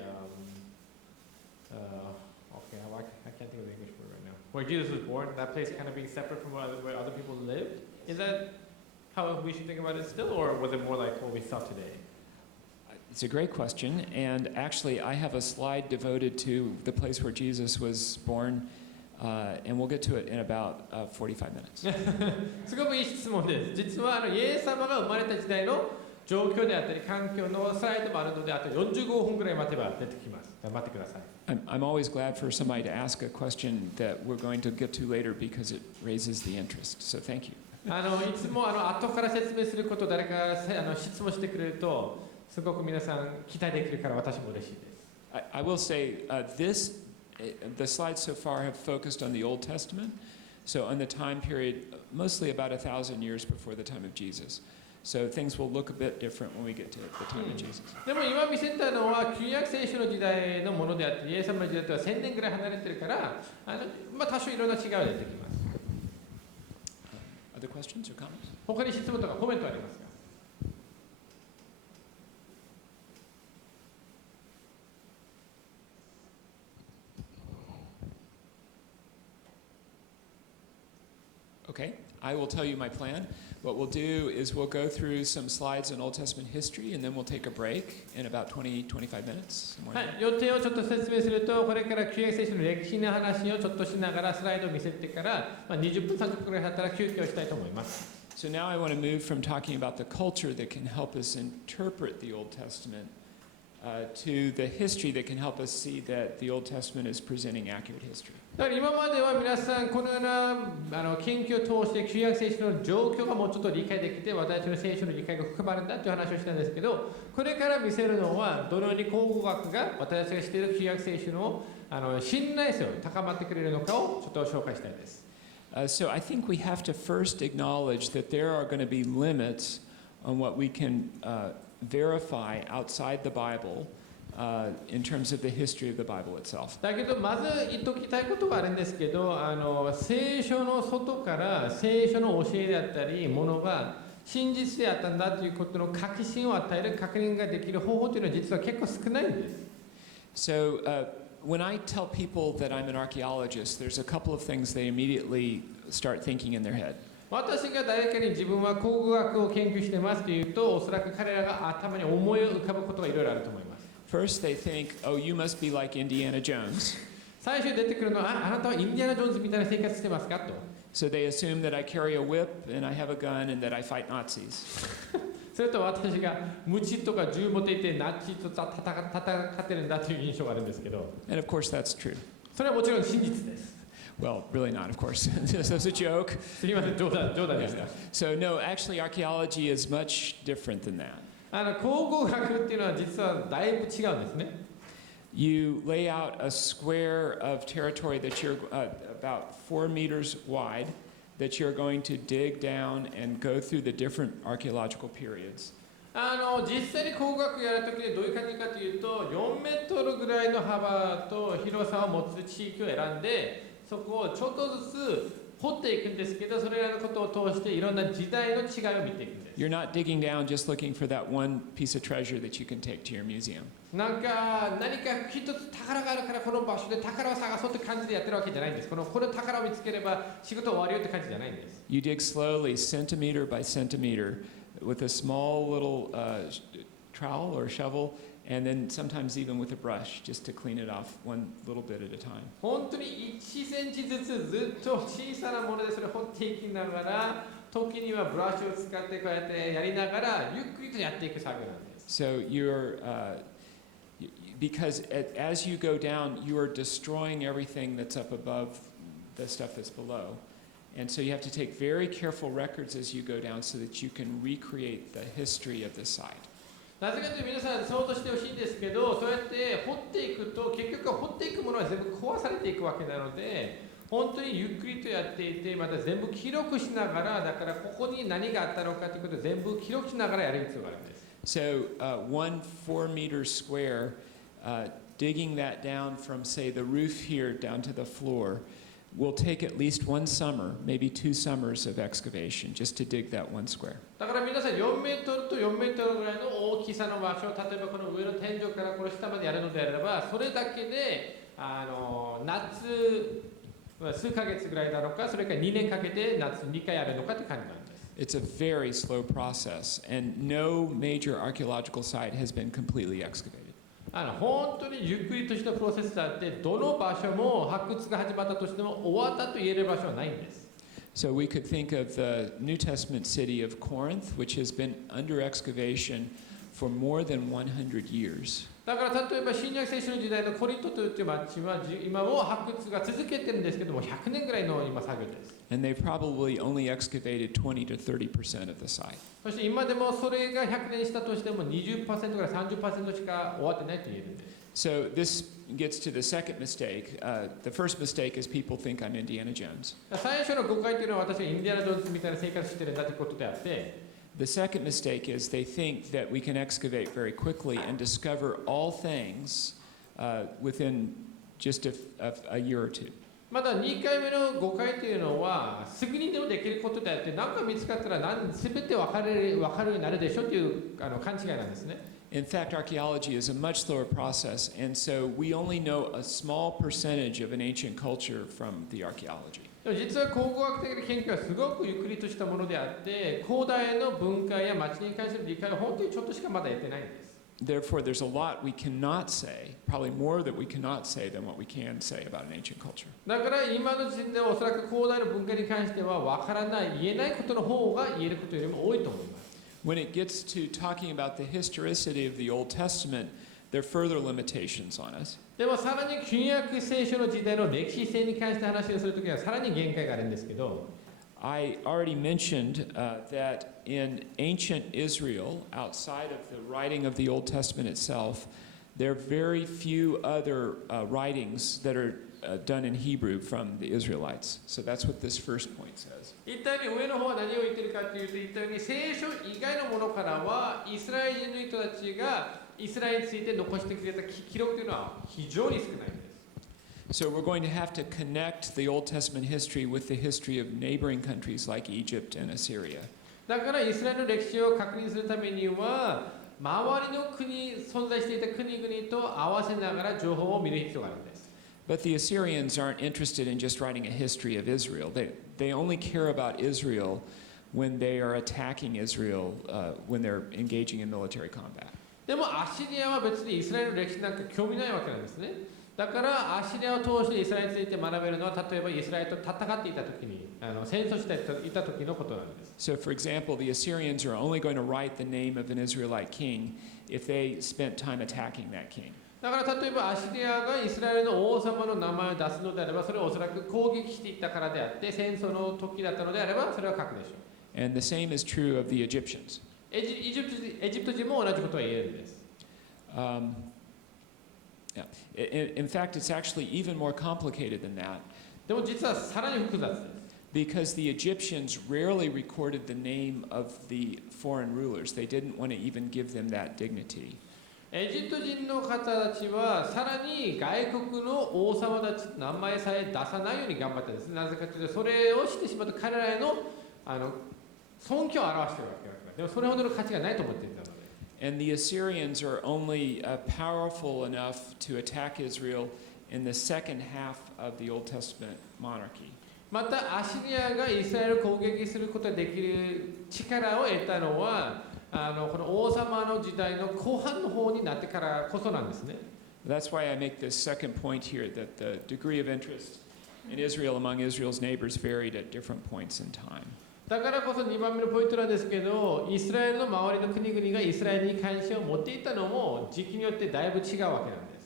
okay, I can't think of the English word right now. Where Jesus was born, that place kind of being separate from where other people lived. Is that how we should think about it still, or was it more like what we saw today? It's a great question, and actually I have a slide devoted to the place where Jesus was born, and we'll get to it in about 45 minutes. すごくいい質問です。実はイエス様が生まれた時代の状況であったり環境のスライドもあるので、あと45分ぐらい待てば出てきます。頑張ってください。I'm always glad for somebody to ask a question that we're going to get to later because it raises the interest. So thank you. いつも後から説明することを誰かが質問してくれるとすごく皆さん期待できるから私も嬉しいです。I will say the slides so far have focused on the Old Testament, so on the time period mostly about 1,000 years before the time of Jesus. So things will look a bit different when we get to the time of Jesus. でも今見せたのは旧約聖書の時代のものであって、イエス様の時代とは1000年ぐらい離れてるから多少いろんな違いが出てきます。Other questions or comments? 他に質問とかコメントありますかOkay, I will tell you my plan. What we'll do is we'll go through some slides on Old Testament history, and then we'll take a break in about 20-25 minutes. はい、予定をちょっと説明すると、これから旧約聖書の歴史の話をちょっとしながらスライドを見せてから、20分30分くらい経ったら休憩をしたいと思います。So now I want to move from talking about the culture that can help us interpret the Old Testament to the history that can help us see that the Old Testament is presenting accurate history. だから今までは皆さんこのような研究を通して旧約聖書の状況がもうちょっと理解できて、私の聖書の理解が深まるんだという話をしたんですけど、これから見せるのはどのように考古学が私たちが知っている旧約聖書の信頼性を高まってくれるのかをちょっと紹介したいです。So I think we have to first acknowledge that there are going to be limits on what we can verify outside the Bible in terms of the history of the Bible itself. だけどまず言っておきたいことがあるんですけど、聖書の外から聖書の教えであったりものが真実であったんだということの確信を与える確認ができる方法というのは実は結構少ないんです。So when I tell people that I'm an archaeologist, there's a couple of things they immediately start thinking in their head. 私が誰かに自分は考古学を研究してますと言うと、おそらく彼らが頭に思い浮かぶことがいろいろあると思います。First, they think, oh, you must be like Indiana Jones. 最初に出てくるのは、あなたはインディアナ・ジョーンズみたいな生活してますかと。So they assume that I carry a whip and I have a gun and that I fight Nazis. それと私が鞭とか銃持っていてナチと戦ってるんだという印象があるんですけど、 And of course, that's true. それはもちろん真実です。Well, really not, of course. This was a joke. すみません、冗談でした。So no, actually, archaeology is much different than that. 考古学っていうのは実はだいぶ違うんですね。You lay out a square of territory that you're about 4 meters wide, that you're going to dig down and go through the different archaeological periods. 実際に考古学やるときにどういう感じかというと、4メートルぐらいの幅と広さを持つ地域を選んで、そこをちょっとずつ掘っていくんですけど、それらのことを通していろんな時代の違いを見ていくんです。You're not digging down just looking for that one piece of treasure that you can take to your museum. 何か一つ宝があるからこの場所で宝を探そうって感じでやってるわけじゃないんです。この宝を見つければ仕事終わるよって感じじゃないんです。You dig slowly, centimeter by centimeter, with a small little trowel or shovel, and then sometimes even with a brush, just to clean it off one little bit at a time. 本当に1センチずつずっと小さなものでそれを掘っていきながら、時にはブラシを使ってこうやってやりながらゆっくりとやっていく作業なんです。So because as you go down, you are destroying everything that's up above the stuff that's below. And so you have to take very careful records as you go down so that you can recreate the history of the site. なぜかというと皆さん想像してほしいんですけど、そうやって掘っていくと結局掘っていくものは全部壊されていくわけなので、本当にゆっくりとやっていて、また全部記録しながら、だからここに何があったのかということを全部記録しながらやる必要があるんです。So 1 4-meter square, digging that down from, say, the roof here down to the floor will take at least one summer, maybe 2 summers of excavation just to dig that 1 square. だから皆さん4メートルと4メートルぐらいの大きさの場所、例えばこの上の天井からこの下までやるのであれば、それだけで夏数ヶ月ぐらいなのか、それから2年かけて夏2回やるのかという感じなんです。It's a very slow process, and no major archaeological site has been completely excavated. 本当にゆっくりとしたプロセスであって、どの場所も発掘が始まったとしても終わったと言える場所はないんです。So we could think of the New Testament city of Corinth, which has been under excavation for more than 100 years. だから例えば新約聖書の時代のコリントという町は今も発掘が続けてるんですけども、100年ぐらいの今作業です。And they've probably only excavated 20 to 30% of the site. そして今でもそれが100年したとしても 20% から 30% しか終わってないと言えるんです。So this gets to the second mistake. The first mistake is people think I'm Indiana Jones. 最初の誤解というのは私がインディアナ・ジョーンズみたいな生活してるんだということであって、The second mistake is they think that we can excavate very quickly and discover all things within just a year or two. まだ2回目の誤解というのはすぐにでもできることであって、何か見つかったら全て分かるようになるでしょという勘違いなんですね。In fact, archaeology is a much slower process, and so we only know a small percentage of an ancient culture from the archaeology. 実は考古学的な研究はすごくゆっくりとしたものであって、古代の文化や町に関する理解は本当にちょっとしかまだ得てないんです。Therefore, there's a lot we cannot say, probably more that we cannot say than what we can say about an ancient culture. だから今の時点ではおそらく古代の文化に関しては分からない、言えないことの方が言えることよりも多いと思います。When it gets to talking about the historicity of the Old Testament, there are further limitations on us. でもさらに旧約聖書の時代の歴史性に関して話をするときにはさらに限界があるんですけど、I already mentioned that in ancient Israel, outside of the writing of the Old Testament itself, there are very few other writings that are done in Hebrew from the Israelites. So that's what this first point says. 一体に上の方は何を言ってるかというと、一体に聖書以外のものからはイスラエル人の人たちがイスラエルについて残してくれた記録というのは非常に少ないんです。So we're going to have to connect the Old Testament history with the history of neighboring countries like Egypt and Assyria. だからイスラエルの歴史を確認するためには、周りの国、存在していた国々と合わせながら情報を見る必要があるんです。But the Assyrians aren't interested in just writing a history of Israel. They only care about Israel when they are attacking Israel, when they're engaging in military combat. でもアッシリアは別にイスラエルの歴史なんか興味ないわけなんですね。だからアッシリアを通してイスラエルについて学べるのは、例えばイスラエルと戦っていた時に戦争していた時のことなんです。So, for example, the Assyrians are only going to write the name of an Israelite king if they spent time attacking that king. だから例えばアッシリアがイスラエルの王様の名前を出すのであれば、それはおそらく攻撃していったからであって、戦争の時だったのであればそれは書くでしょう。 And the same is true of the Egyptians. エジプト人も同じことは言えるんです。Yeah. In fact, it's actually even more complicated than that. でも実はさらに複雑です。Because the Egyptians rarely recorded the name of the foreign rulers. They didn't want to even give them that dignity. エジプト人の方たちはさらに外国の王様たちの名前さえ出さないように頑張ったんです。なぜかというと、それをしてしまうと彼らへの尊敬を表しているわけだから。でもそれほどの価値がないと思っていたので。And the Assyrians are only powerful enough to attack Israel in the second half of the Old Testament monarchy. またアシリアがイスラエルを攻撃することができる力を得たのはこの王様の時代の後半の方になってからこそなんですね。That's why I make this second point here that the degree of interest in Israel among Israel's neighbors varied at different points in time. だからこそ2番目のポイントなんですけど、イスラエルの周りの国々がイスラエルに関心を持っていたのも時期によってだいぶ違うわけなんです。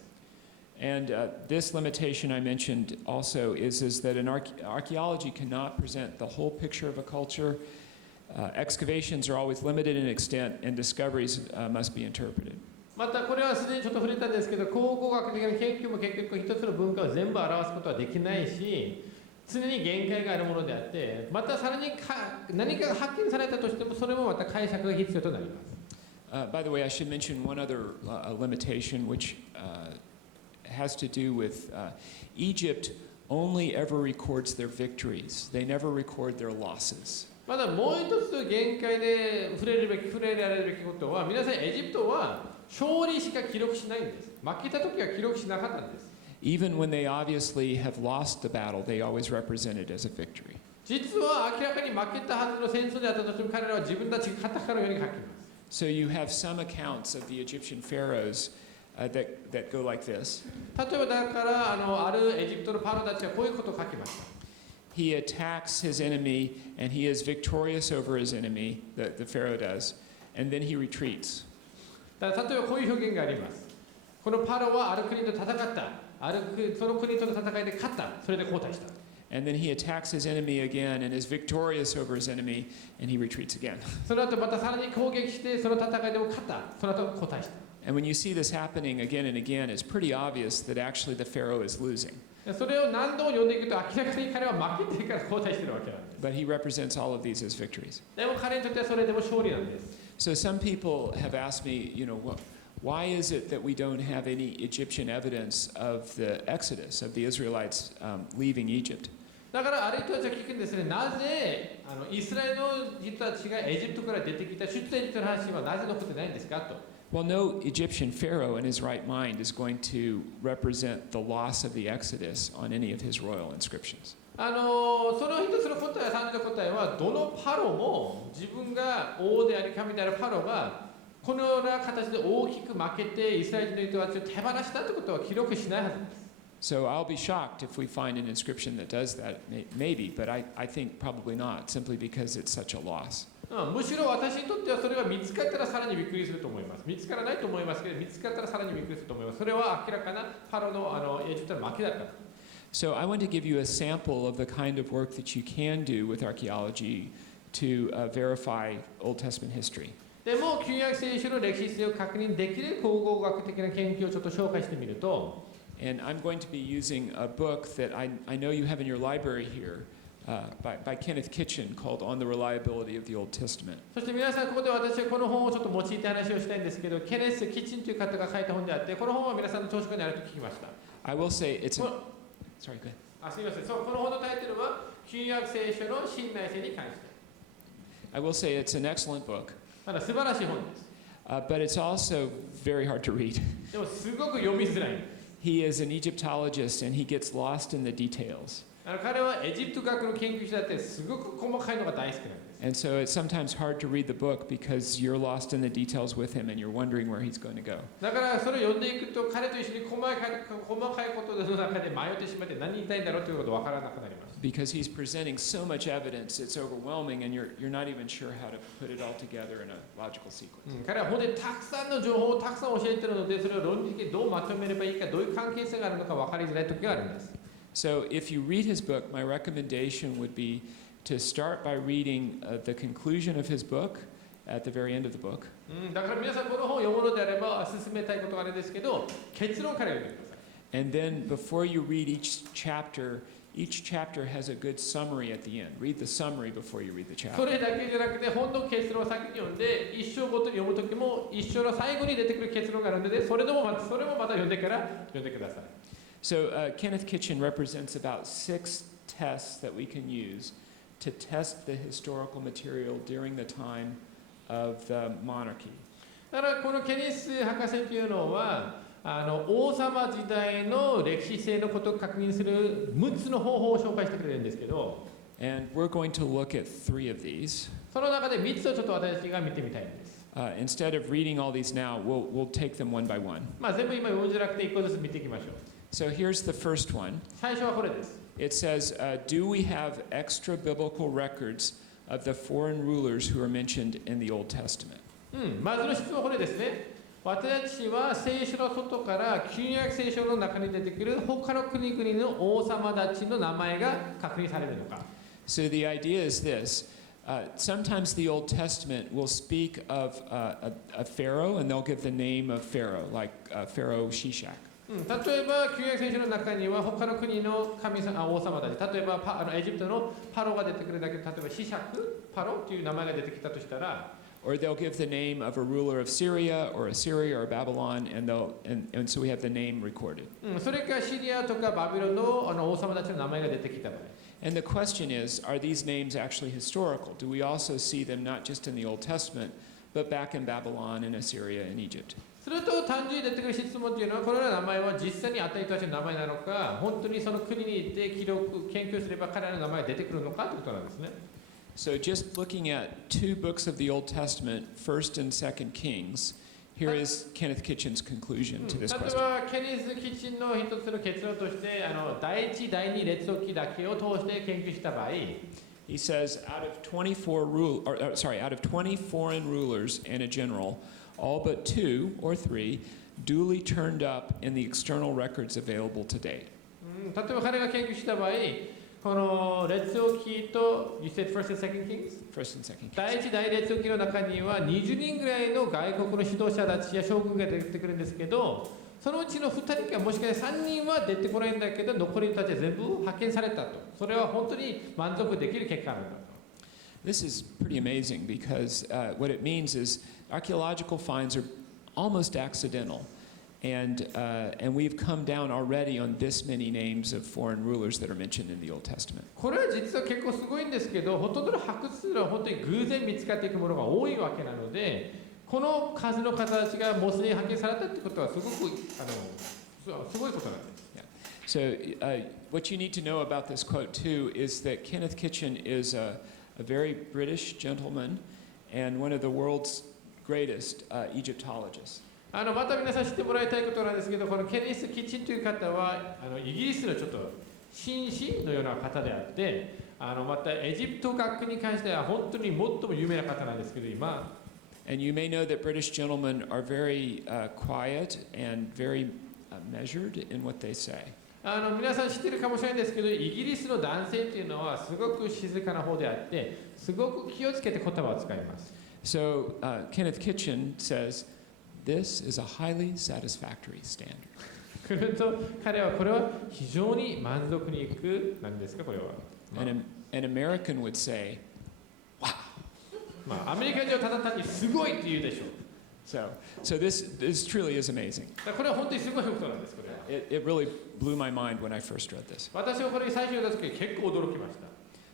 And this limitation I mentioned also is that archaeology cannot present the whole picture of a culture. Excavations are always limited in extent, and discoveries must be interpreted. またこれはすでにちょっと触れたんですけど、考古学的な研究も結局一つの文化を全部表すことはできないし、常に限界があるものであって、またさらに何かが発見されたとしてもそれもまた解釈が必要となります。By the way, I should mention one other limitation, which has to do with Egypt only ever records their victories. They never record their losses. まだもう一つ限界で触れられるべきことは、皆さんエジプトは勝利しか記録しないんです。負けた時は記録しなかったんです。Even when they obviously have lost the battle, they always represent it as a victory. 実は明らかに負けたはずの戦争であったとしても、彼らは自分たちが勝ったかのように書きます。So you have some accounts of the Egyptian pharaohs that go like this. 例えばだからあるエジプトのパロたちはこういうことを書きました。He attacks his enemy and he is victorious over his enemy, the Pharaoh does, and then he retreats. だから例えばこういう表現があります。このパロはある国と戦った。その国との戦いで勝った。それで後退した。And then he attacks his enemy again and is victorious over his enemy, and he retreats again. その後またさらに攻撃して、その戦いでも勝った。その後後退した。And when you see this happening again and again, it's pretty obvious that actually the Pharaoh is losing. それを何度も読んでいくと明らかに彼は負けてから後退しているわけなんです。But he represents all of these as victories. でも彼にとってはそれでも勝利なんです。So some people have asked me, why is it that we don't have any Egyptian evidence of the Exodus, of the Israelites leaving Egypt? だからある人たちは聞くんですね。なぜイスラエルの人たちがエジプトから出てきた出エジプトの話はなぜ残ってないんですかと。Well, no Egyptian pharaoh in his right mind is going to represent the loss of the Exodus on any of his royal inscriptions. その一つの答え、3つの答えは、どのパロも自分が王であり神であるパロがこのような形で大きく負けてイスラエルの人たちを手放したということは記録しないはずです。So I'll be shocked if we find an inscription that does that, maybe, but I think probably not, simply because it's such a loss. むしろ私にとってはそれが見つかったらさらにびっくりすると思います。見つからないと思いますけど、見つかったらさらにびっくりすると思います。それは明らかなパロのエジプトの負けだった。So I want to give you a sample of the kind of work that you can do with archaeology to verify Old Testament history. でも旧約聖書の歴史性を確認できる考古学的な研究をちょっと紹介してみると、And I'm going to be using a book that I know you have in your library here by Kenneth Kitchen called On the Reliability of the Old Testament. そして皆さん、ここで私はこの本をちょっと用いて話をしたいんですけど、ケネス・キッチンという方が書いた本であって、この本は皆さんの図書館にあると聞きました。I will say it's sorry, go ahead. すみません。この本のタイトルは旧約聖書の信頼性に関して。I will say it's an excellent book. ただ素晴らしい本です。But it's also very hard to read. でもすごく読みづらいんです。He is an Egyptologist and he gets lost in the details. 彼はエジプト学の研究者だってすごく細かいのが大好きなんです。And so it's sometimes hard to read the book because you're lost in the details with him and you're wondering where he's going to go. だからそれを読んでいくと彼と一緒に細かいことの中で迷ってしまって何言いたいんだろうということが分からなくなります。Because he's presenting so much evidence, it's overwhelming, and you're not even sure how to put it all together in a logical sequence. 彼は本当にたくさんの情報をたくさん教えているので、それを論理的にどうまとめればいいか、どういう関係性があるのか分かりづらい時があるんです。So if you read his book, my recommendation would be to start by reading the conclusion of his book at the very end of the book. だから皆さんこの本を読むのであれば進めたいことがあるんですけど、結論から読んでください。And then before you read each chapter has a good summary at the end. Read the summary before you read the そ chapter. れだけじゃなくて本の結論を先に読んで一章ごとに読むときも一章の最後に出てくる結論があるのでそれもまた読んでから読んでください。So Kenneth Kitchen represents about 6 tests that we can use to test the historical material during the time of the monarchy. だからこのケニス博士というのは王様時代の歴史性のことを確認する6つの方法を紹介してくれるんですけど、 And we're going to look at 3 of these. その中で3つをちょっと私が見てみたいんです。Instead of reading all these now, we'll take them one by one. 全部今読んじゃなくて1個ずつ見ていきましょう。 So here's the first one. 最初はこれです。It says, do we have extra biblical records of the foreign rulers who are mentioned in the Old Testament? まずの質問はこれですね。私たちは聖書の外から旧約聖書の中に出てくる他の国々の王様たちの名前が確認されるのか。So the idea is this. Sometimes the Old Testament will speak of a pharaoh, and they'll give the name of Pharaoh, like Pharaoh Shishak. 例えば旧約聖書の中には他の国の王様たち、例えばエジプトのパロが出てくるだけで、例えばシシャク、パロという名前が出てきたとしたら、Or they'll give the name of a ruler of Syria or Assyria or Babylon, and so we have the name recorded. それかシリアとかバビロンの王様たちの名前が出てきた場合。And the question is, are these names actually historical? Do we also see them not just in the Old Testament, but back in Babylon and Assyria and Egypt? すると単純に出てくる質問というのはこれらの名前は実際に与えた人の名前なのか、本当にその国に行って研究すれば彼らの名前が出てくるのかということなんですね。So just looking at 2 books of the Old Testament, 1st and 2nd Kings, here is Kenneth Kitchen's conclusion to this 例え question. ばケニス・キッチンの一つの結論として第一第二列王記だけを通して研究した場合、 He says, out of 20 foreign rulers and a general, all but 2 or 3 duly turned up in the external records available to date. 例えば彼が研究した場合、この列王記と You said first and second kings? First and 2nd Kings. 第一第二列王記の中には20人ぐらいの外国の指導者たちや将軍が出てくるんですけど、そのうちの2人かもしくは3人は出てこないんだけど、残りの人たちは全部派遣されたと。それは本当に満足できる結果なんだと。This is pretty amazing because what it means is archaeological finds are almost accidental. And we've come down already on this many names of foreign rulers that are mentioned in the Old Testament. これは実は結構すごいんですけど、ほとんどの発掘数は本当に偶然見つかっていくものが多いわけなので、この数の方たちがもうすでに派遣されたってことはすごくすごいことなんです。Yeah. So what you need to know about this quote too is that Kenneth Kitchen is a very British gentleman and one of the world's greatest Egyptologists. また皆さん知ってもらいたいことなんですけど、このケニス・キッチンという方はイギリスのちょっと紳士のような方であって、またエジプト学に関しては本当に最も有名な方なんですけど、今。And you may know that British gentlemen are very quiet and very measured in what they say. 皆さん知ってるかもしれないんですけど、イギリスの男性っていうのはすごく静かな方であって、すごく気をつけて言葉を使います。So Kenneth Kitchen says, this is a highly satisfactory standard. すると彼はこれは非常に満足にいくなんですかこれは。An American would say, wow. アメリカ人はただ単にすごいって言うでしょう。So this truly is amazing. これは本当にすごいことなんですこれは。It really blew my mind when I first read this. 私はこれ最初に読んだ時結構驚きました。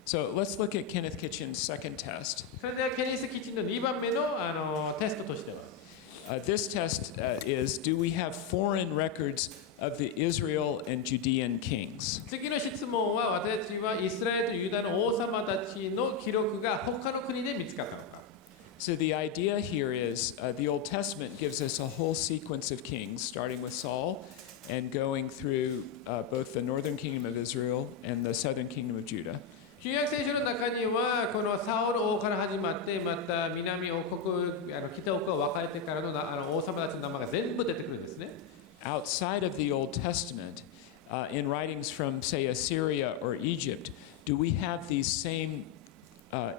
So let's look at Kenneth Kitchen's second test. それではケニス・キッチンの2番目のテストとしては。This test is, do we have foreign records of the Israel and Judean kings. 次の質問は、私たちはイスラエルとユダの王様たちの記録が他の国で見つかったのか。So the idea here is the Old Testament gives us a whole sequence of kings, starting with Saul and going through both the northern kingdom of Israel and the southern kingdom of Judah. 旧約聖書の中にはこのサオル王から始まってまた南王国北王国が分かれてからの王様たちの名前が全部出てくるんですね。Outside of the Old Testament, in writings from, say, Assyria or Egypt, do we have these same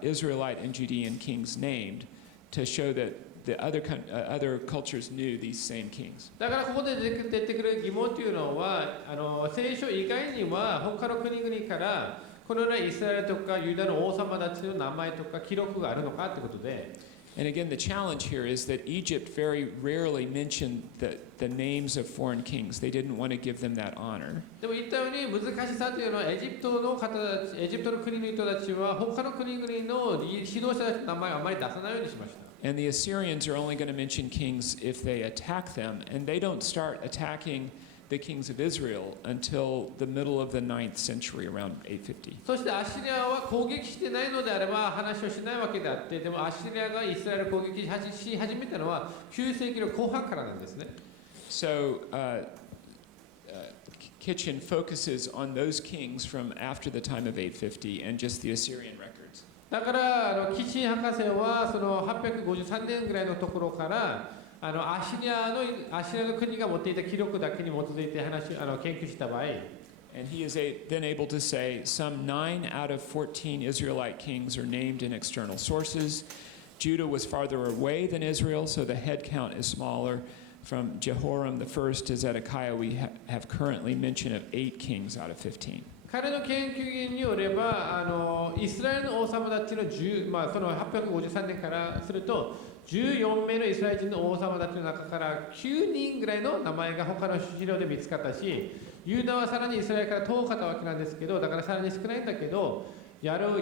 Israelite and Judean kings named to show that the other cultures knew these same kings? だからここで出てくる疑問というのは聖書以外には他の国々からこのようなイスラエルとかユダの王様たちの名前とか記録があるのかということで。And again, the challenge here is that Egypt very rarely mentioned the names of foreign kings. They didn't want to give them that honor. でも言ったように難しさというのはエジプトの国の人たちは他の国々の指導者たちの名前をあまり出さないようにしました。And the Assyrians are only going to mention kings if they attack them, and they don't start attacking the kings of Israel until the middle of the 9th century, around 850. そしてアッシリアは攻撃してないのであれば話をしないわけであって、でもアッシリアがイスラエルを攻撃し始めたのは9世紀の後半からなんですね。So Kitchen focuses on those kings from after the time of 850 and just the Assyrian records. だからキチン博士はその853年ぐらいのところからアッシリアの国が持っていた記録だけに基づいて研究した場合、 And he is then able to say some 9 out of 14 Israelite kings are named in external sources. Judah was farther away than Israel, so the head count is smaller. From Jehoram the first to Zedekiah, we have currently mention of 8 kings out of 15. 彼の研究によればイスラエルの王様たちのその853年からすると14名のイスラエル人の王様たちの中から9人ぐらいの名前が他の資料で見つかったし、ユダはさらにイスラエルから遠かったわけなんですけど、だからさらに少ないんだけど、ヨラム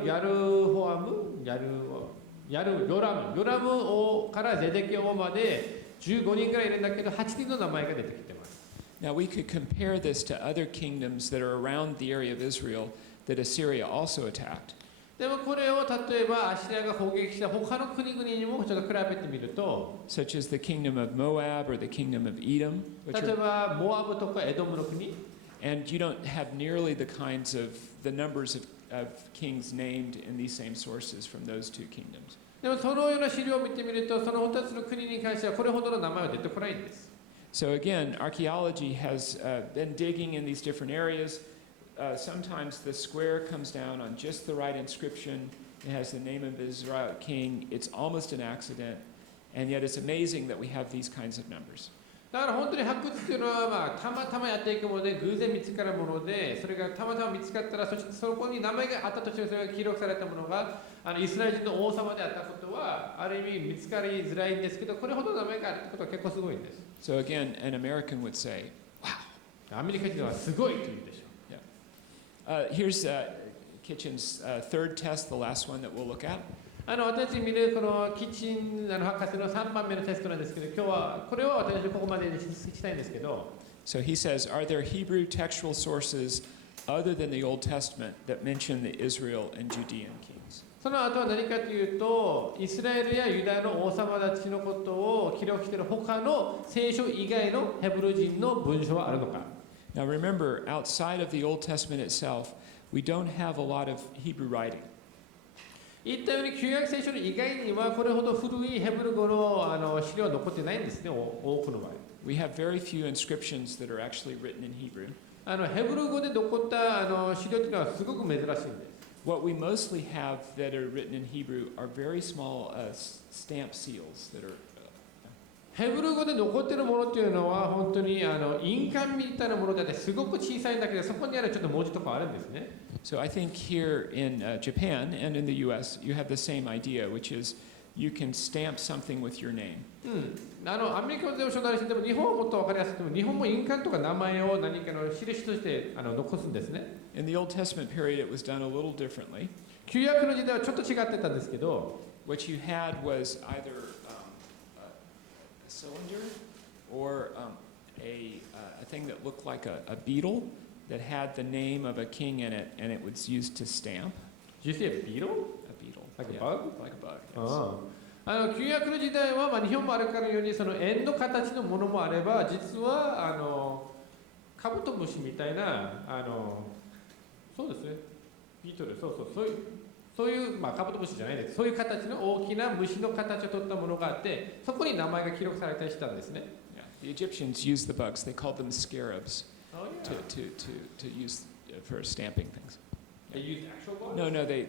王からゼデキヤ王まで15人ぐらいいるんだけど、8人の名前が出てきてます。Now we could compare this to other kingdoms that are around the area of Israel that Assyria also attacked. でもこれを例えばアッシリアが攻撃した他の国々にもちょっと比べてみると、 Such as the kingdom of Moab or the kingdom of Edom, 例えばモアブとかエドムの国、 and you don't have nearly the kinds of the numbers of kings named in these same sources from those two kingdoms. でもそのような資料を見てみると、その2つの国に関してはこれほどの名前は出てこないんです。So again, archaeology has been digging in these different areas. Sometimes the square comes down on just the right inscription. It has the name of the Israelite king. It's almost an accident, and yet it's amazing that we have these kinds of numbers. だから本当に発掘っていうのは、たまたまやっていくもので偶然見つかるもので、それがたまたま見つかったら、そしてそこに名前があったとしてそれが記録されたものがイスラエル人の王様であったことはある意味見つかりづらいんですけど、これほど名前があるってことは結構すごいんです。 So again, an American would say, "Wow." アメリカ人はすごいと言うでしょう。Here's Kitchen's third test, the last one that we'll look at. 私見るこのキッチン博士の3番目のテストなんですけど、今日はこれは私ここまでにしたいんですけど、 So he says, are there Hebrew textual sources other than the Old Testament that mention the Israel and Judean kings? その後は何かというと、イスラエルやユダの王様たちのことを記録している他の聖書以外のヘブル人の文書はあるのか。 Now remember, outside of the Old Testament itself, we don't have a lot of Hebrew writing. 言ったように旧約聖書の以外にはこれほど古いヘブル語の資料は残ってないんですね、多くの場合。We have very few inscriptions that are actually written in Hebrew. ヘブル語で残った資料というのはすごく珍しいんです。What we mostly have that are written in Hebrew are very small stamp seals that are. ヘブル語で残っているものというのは本当に印鑑みたいなものであってすごく小さいんだけど、そこにあるちょっと文字とかあるんですね。So I think here in Japan and in the US, you have the same idea, which is you can stamp something with your name. アメリカでおっしゃったりしても、日本はもっと分かりやすくても、日本も印鑑とか名前を何かの印として残すんですね。In the Old Testament period, it was done a little differently. 旧約の時代はちょっと違ってたんですけど、What you had was either a cylinder or a thing that looked like a beetle that had the name of a king in it, and it was used to stamp. Did you say a beetle? A beetle. Like a yeah, bug? Like a bug. Yes. 旧約の時代は、日本もあるかのようにその円の形のものもあれば、実はカブトムシみたいなそうですね、ビートル、そういう、カブトムシじゃないです、そういう形の大きな虫の形を取ったものがあって、そこに名前が記録されたりしたんですね。Yeah. The Egyptians used the bugs. They called them scarabs Yeah. to use for stamping things. They used actual bugs? No, they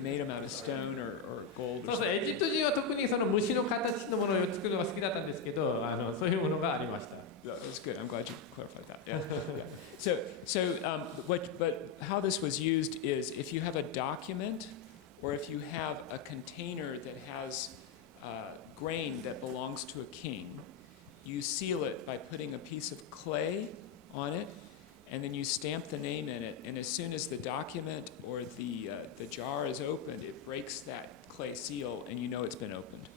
made them out of stone or gold. そうそう、エジプト人は特にその虫の形のものを作るのが好きだったんですけど、そういうものがありました。That's good. I'm glad you clarified that. Yeah. Yeah. But how this was used is if you have a document or if you have a container that has grain that belongs to a king, you seal it by putting a piece of clay on it, and then you stamp the name in it. And as soon as the document or the jar is opened, it breaks that clay seal, and you know it's been opened.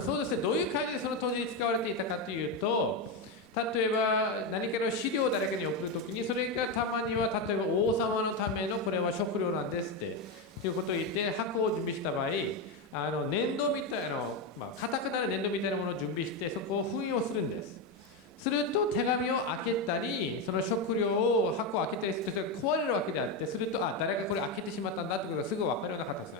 そうですね。どういう感じでその当時に使われていたかというと、例えば何かの資料を誰かに送るときに、それがたまには例えば王様のためのこれは食料なんですっていうことを言って箱を準備した場合、粘土みたいな、硬くなる粘土みたいなものを準備してそこを封印をするんです。すると手紙を開けたり、その食料を箱を開けたりすると壊れるわけであって、すると誰がこれ開けてしまったんだということがすぐ分かるような形なんで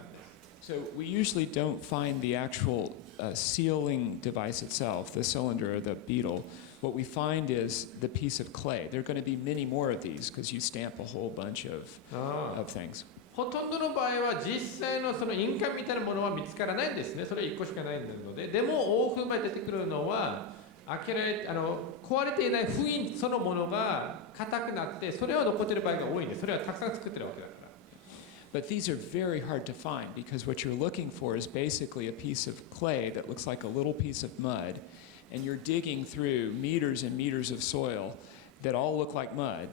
す。So we usually don't find the actual sealing device itself, the cylinder or the beetle. What we find is the piece of clay. There are going to be many more of these because you stamp a whole bunch of things. ほとんどの場合は実際のその印鑑みたいなものは見つからないんですね。それ1個しかないので。でも多くまで出てくるのは壊れていない封印そのものが硬くなって、それは残っている場合が多いんです。それはたくさん作ってるわけだから。But these are very hard to find because what you're looking for is basically a piece of clay that looks like a little piece of mud, and you're digging through meters and meters of soil that all look like mud,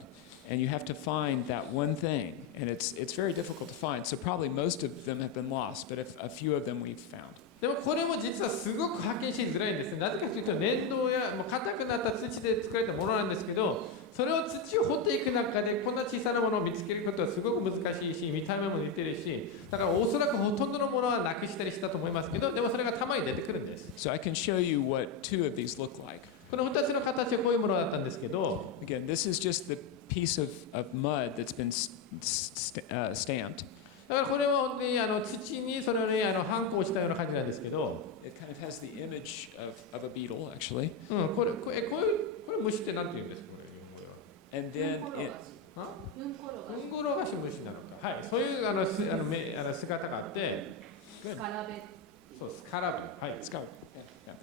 and you have to find that one thing, and it's very difficult to find. So probably most of them have been lost, but a few of them we've found. でもこれも実はすごく発見しづらいんですね。なぜかというと粘土や硬くなった土で作られたものなんですけど、それを土を掘っていく中でこんな小さなものを見つけることはすごく難しいし、見た目も似てるし、だからおそらくほとんどのものはなくしたりしたと思いますけど、でもそれがたまに出てくるんです。So I can show you what two of these look like. この2つの形はこういうものだったんですけど、 Again, this is just the piece of mud that's been stamped. だからこれは本当に土にそれをハンコをしたような感じなんですけど、 It kind of has the image of a beetle, actually. これ虫って何て言うんですか、これ。 And then ウンゴロガシムシなのか。はい、そういう姿があって、スカラベ。そう、スカラベ。はい。 Scarab. Yeah.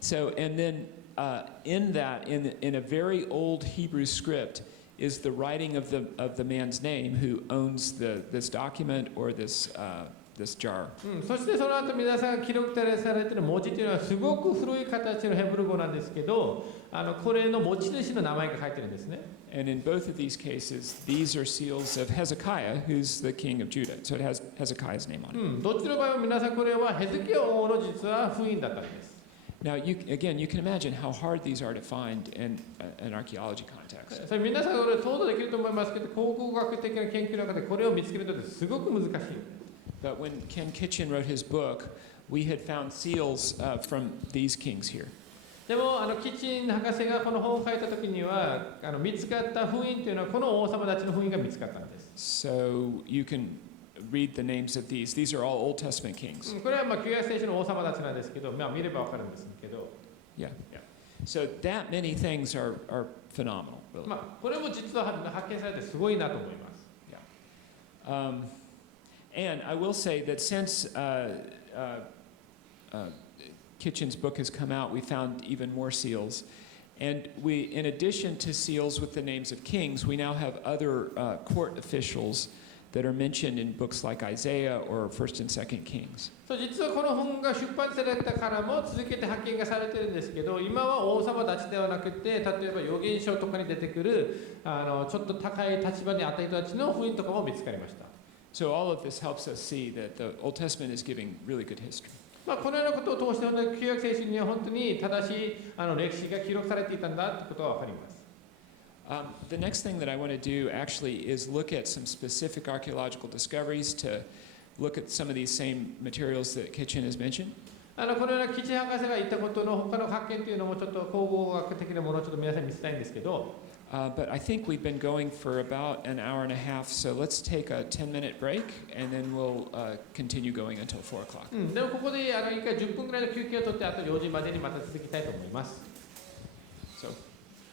So, and then in that, in a very old Hebrew script, is the writing of the man's name who owns this document or this jar. そしてその後皆さんが記録されている文字というのはすごく古い形のヘブル語なんですけど、これの持ち主の名前が書いてるんですね。And in both of these cases, these are seals of Hezekiah, who's the king of Judah. So it has Hezekiah's name on it. どっちの場合も皆さんこれはヘズキヤ王の実は封印だったんです。Now, you can imagine how hard these are to find in an archaeology context. それ皆さんこれ想像できると思いますけど、考古学的な研究の中でこれを見つけるのってすごく難しい。But when Ken Kitchen wrote his book, we had found seals from these kings here. でもキッチン博士がこの本を書いた時には見つかった封印というのはこの王様たちの封印が見つかったんです。So you can read the names of these. These are all Old Testament kings. これは旧約聖書の王様たちなんですけど、見ればわかるんですけど。Yeah. So that many things are phenomenal, really. これも実は発見されてすごいなと思います。Yeah. And I will say that since Kitchen's book has come out, we found even more seals. And we, in addition to seals with the names of kings, we now have other court officials that are mentioned in books like Isaiah or 1st and 2nd Kings. 実はこの本が出版されたからも続けて発見がされてるんですけど、今は王様たちではなくて、例えば預言書とかに出てくるちょっと高い立場にあった人たちの封印とかも見つかりました。So all of this helps us see that the Old Testament is giving really good history. まあ、このようなことを通して本当に旧約聖書には本当に正しい歴史が記録されていたんだということは分かります。The next thing that I want to do actually is look at some specific archaeological discoveries to look at some of these same materials that Kitchen has mentioned. このような基地博士が言ったことの他の発見というのもちょっと考古学的なものをちょっと皆さんに見せたいんですけど、But I think we've been going for about an hour and a half, so let's take a 10-minute break and then we'll continue going until 4 o'clock. でもここで1回10分ぐらいの休憩を取ってあと4時までにまた続きたいと思います。So,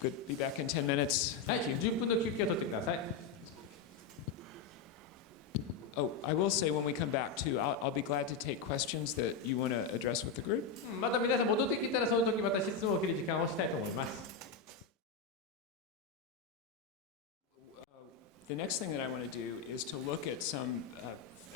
good. Be back in 10 minutes. はい、10分の休憩を取ってください。Oh, I will say when we come back too, I'll be glad to take questions that you want to address with the group. また皆さん戻ってきたらその時また質問を受ける時間をしたいと思います。The next thing that I want to do is to look at some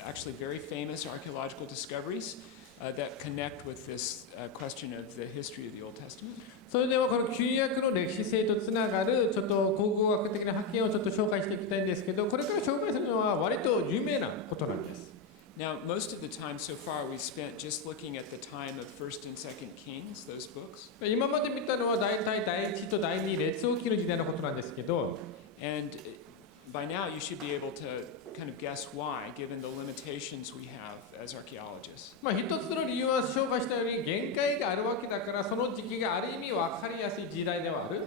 actually very famous archaeological discoveries that connect with this question of the history of the Old Testament. それではこの旧約の歴史性とつながるちょっと考古学的な発見をちょっと紹介していきたいんですけど、これから紹介するのは割と有名なことなんです。Now, most of the time so far we've spent just looking at the time of 1st and 2nd Kings, those books. 今まで見たのは大体第1と第2列王記の時代のことなんですけど、 And by now you should be able to kind of guess why, given the limitations we have as archaeologists. まあ一つの理由は紹介したように限界があるわけだから、その時期がある意味分かりやすい時代ではある。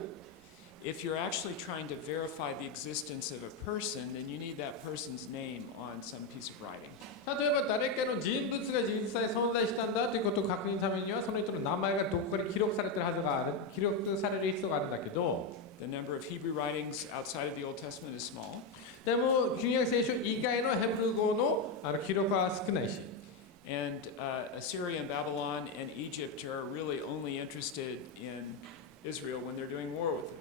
If you're actually trying to verify the existence of a person, then you need that person's name on some piece of writing. 例えば誰かの人物が実際存在したんだということを確認するためには、その人の名前がどこかに記録されてるはずがある、記録される必要があるんだけど、 The number of Hebrew writings outside of the Old Testament is small. でも旧約聖書以外のヘブル語の記録は少ないし、 And Assyria and Babylon and Egypt are really only interested in Israel when they're doing war with it.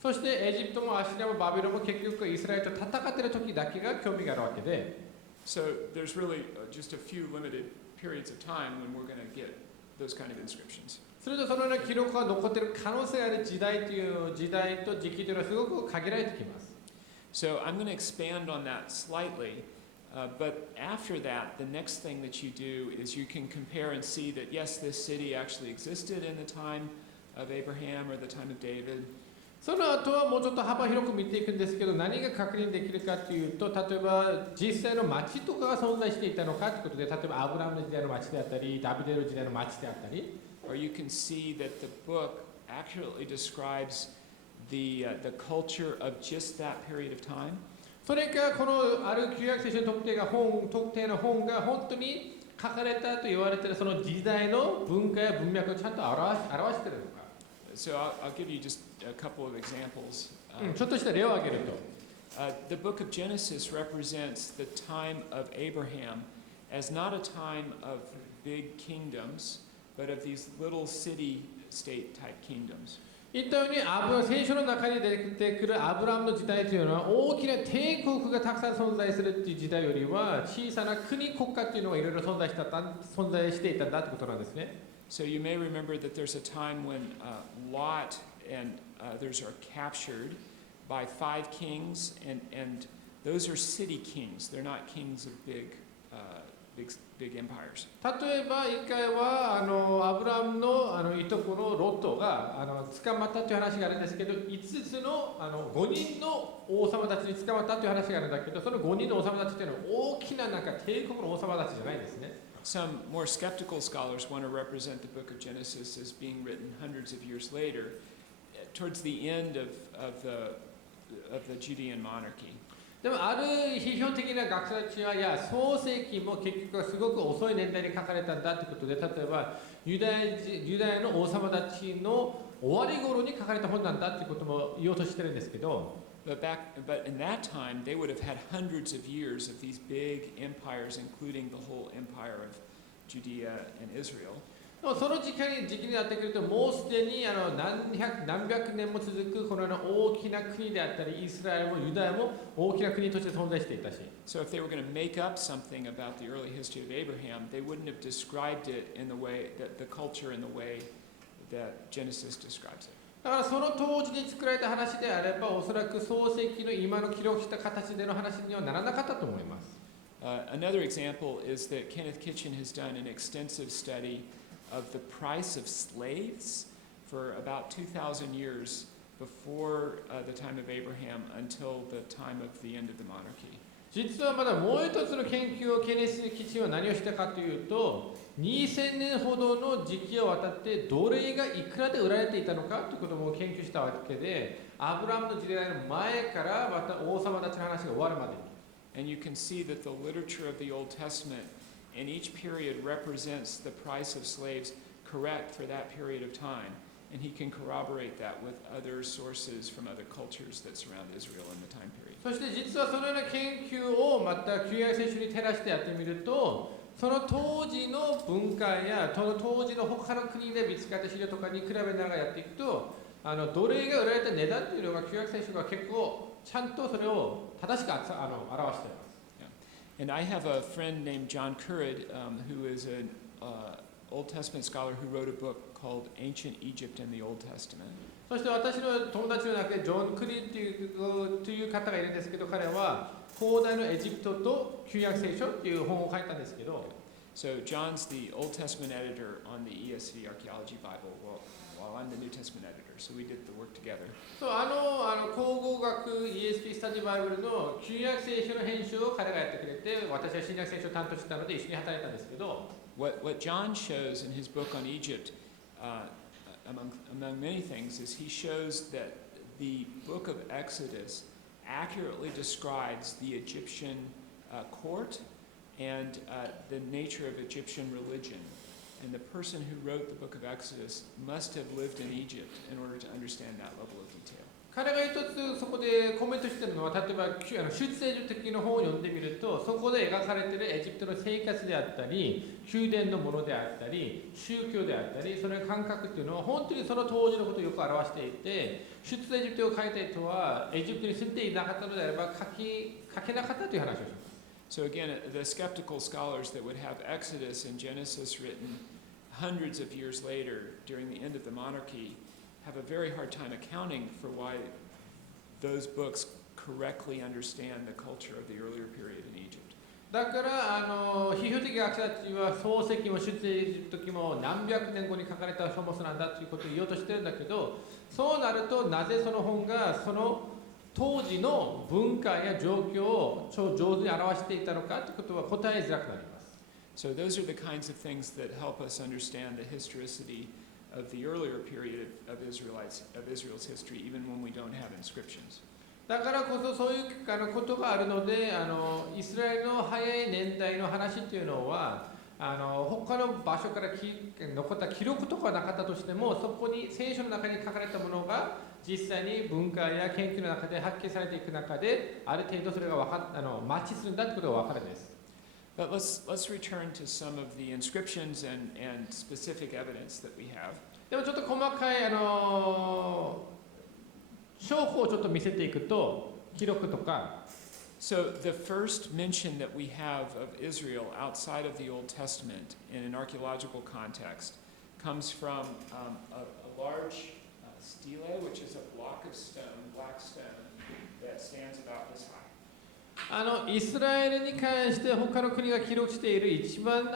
そしてエジプトもアシリアもバビロンも結局イスラエルと戦っている時だけが興味があるわけで、 So there's really just a few limited periods of time when we're going to get those kind of inscriptions. それとそのような記録が残っている可能性がある時代という時代と時期というのはすごく限られてきます。 So I'm going to expand on that slightly, but after that, the next thing that you do is you can compare and see that yes, this city actually existed in the time of Abraham or the time of David. その後はもうちょっと幅広く見ていくんですけど、何が確認できるかというと、例えば実際の町とかが存在していたのかということで、例えばアブラムの時代の町であったり、ダビデの時代の町であったり、 Or you can see that the book accurately describes the culture of just that period of time. それかこのある旧約聖書の特定の本が本当に書かれたと言われているその時代の文化や文脈をちゃんと表しているのか。 So I'll give you just a couple of examples. ちょっとした例を挙げると、 The book of Genesis represents the time of Abraham as not a time of big kingdoms, but of these little city-state type kingdoms. 言ったように聖書の中に出てくるアブラムの時代というのは大きな帝国がたくさん存在するという時代よりは小さな国家というのがいろいろ存在していたんだということなんですね。 So you may remember that there's a time when Lot and others are captured by 5 kings, and those are city kings. They're not kings of big empires. 例えば一回はアブラムのいとこのロットが捕まったという話があるんですけど、5つの5人の王様たちに捕まったという話があるんだけど、その5人の王様たちというのは大きな帝国の王様たちじゃないんですね。 Some more skeptical scholars want to represent the book of Genesis as being written hundreds of years later, towards the end of the Judean monarchy. でもある批評的な学者たちは、いや創世記も結局はすごく遅い年代に書かれたんだということで、例えばユダヤの王様たちの終わり頃に書かれた本なんだということも言おうとしてるんですけど、 But in that time, they would have had hundreds of years of these big empires, including the whole empire of Judea and Israel. その時期になってくると、もうすでに何百年も続くこのような大きな国であったり、イスラエルもユダヤも大きな国として存在していたし。 So if they were going to make up something about the early history of Abraham, they wouldn't have described it in the way that the culture in the way that Genesis describes it. だからその当時に作られた話であれば、おそらく創世記の今の記録した形での話にはならなかったと思います。Another example is that Kenneth Kitchen has done an extensive study of the price of slaves for about 2,000 years before the time of Abraham until the time of the end of the monarchy. 実はまだもう一つの研究をケネス・キチンは何をしたかというと、2000年ほどの時期を渡って奴隷がいくらで売られていたのかということも研究したわけで、アブラムの時代の前からまた王様たちの話が終わるまでに。And you can see that the literature of the Old Testament in each period represents the price of slaves correct for that period of time. And he can corroborate that with other sources from other cultures that surround Israel in the time period. そして実はそのような研究をまた旧約聖書に照らしてやってみると、その当時の文化やその当時の他の国で見つかった資料とかに比べながらやっていくと、奴隷が売られた値段というのが旧約聖書が結構ちゃんとそれを正しく表しています。Yeah. And I have a friend named John Currid, who is an Old Testament scholar who wrote a book called Ancient Egypt and the Old Testament. そして私の友達の中でジョン・クリという方がいるんですけど、彼は広大のエジプトと旧約聖書という本を書いたんですけど、So John's the Old Testament editor on the ESV Archaeology Bible, while I'm the New Testament editor. So we did the work together. そう考古学 ESP スタディバイブルの旧約聖書の編集を彼がやってくれて、私は新約聖書を担当してたので一緒に働いたんですけど、What John shows in his book on Egypt, among many things, is he shows that the book of Exodus accurately describes the Egyptian court and the nature of Egyptian religion. And the person who wrote the book of Exodus must have lived in Egypt in order to understand that level of detail. 彼が一つそこでコメントしているのは、例えば出エジプト記の本を読んでみると、そこで描かれているエジプトの生活であったり、宮殿のものであったり、宗教であったり、その感覚っていうのは本当にその当時のことをよく表していて、出エジプトを書いた人はエジプトに住んでいなかったのであれば書けなかったという話をします。So again, the skeptical scholars that would have Exodus and Genesis written hundreds of years later during the end of the monarchy have a very hard time accounting for why those books correctly understand the culture of the earlier period in Egypt. だから批評的学者たちは漱石も出エジプト記も何百年後に書かれた書物なんだということを言おうとしてるんだけど、そうなるとなぜその本がその当時の文化や状況を上手に表していたのかということは答えづらくなります。So those are the kinds of things that help us understand the historicity of the earlier period of Israel's history, even when we don't have inscriptions. だからこそそういうことがあるので、イスラエルの早い年代の話というのは他の場所から残った記録とかはなかったとしても、そこに聖書の中に書かれたものが実際に文化や研究の中で発見されていく中で、ある程度それがマッチするんだということが分かるんです。But let's return to some of the inscriptions and specific evidence that we have. でもちょっと細かい証拠をちょっと見せていくと、記録とか。So the first mention that we have of Israel outside of the Old Testament in an archaeological context comes from a large stele, which is a block of stone, black stone, that stands about this high. イスラエルに関して他の国が記録している一番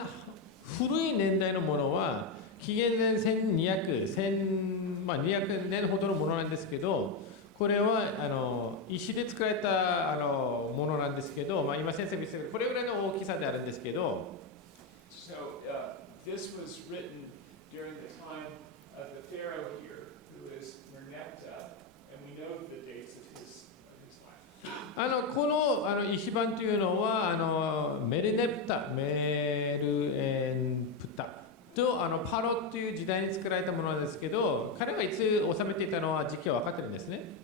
古い年代のものは紀元前200年ほどのものなんですけど、これは石で作られたものなんですけど、今先生見せるこれぐらいの大きさであるんですけど、So this was written during the time of the Pharaoh here, who is Merneptah, and we know the dates of his life. この石板というのはメルネプタとパロという時代に作られたものなんですけど、彼がいつ治めていたのは時期は分かってるんですね。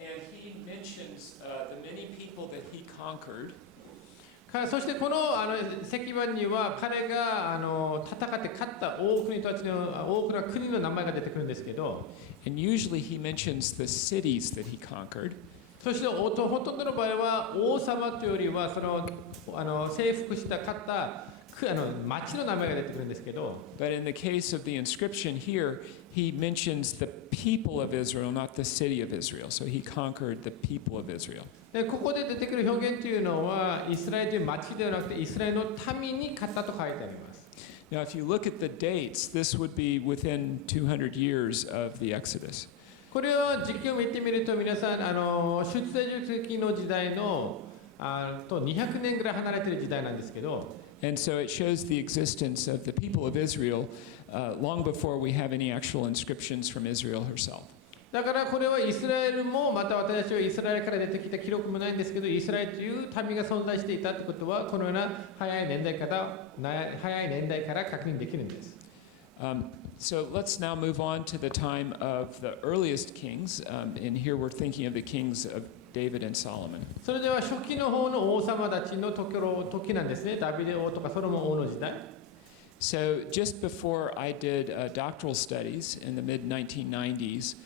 And he mentions the many people that he conquered. そしてこの石板には彼が戦って勝った多くの国の名前が出てくるんですけど、And usually he mentions the cities that he conquered. そしてほとんどの場合は王様というよりは征服した勝った町の名前が出てくるんですけど、But in the case of the inscription here, he mentions the people of Israel, not the city of Israel. So he conquered the people of Israel. でここで出てくる表現というのはイスラエルという町ではなくてイスラエルの民に勝ったと書いてあります。Now, if you look at the dates, this would be within 200 years of the Exodus. これを実況を見てみると皆さん出エジプト記の時代のと200年ぐらい離れている時代なんですけど、And so it shows the existence of the people of Israel long before we have any actual inscriptions from Israel herself. だからこれはイスラエルもまた私たちはイスラエルから出てきた記録もないんですけど、イスラエルという民が存在していたということはこのような早い年代から確認できるんです。So let's now move on to the time of the earliest kings. And here we're thinking of the kings of David and Solomon. それでは初期の方の王様たちの時なんですね。ダビデ王とかソロモン王の時代。So just before I did doctoral studies in the mid-1990s,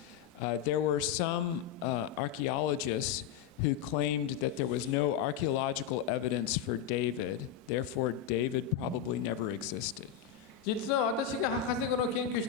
there were some archaeologists who claimed that there was no archaeological evidence for David, therefore David probably never existed. 実は私が博士号の研究し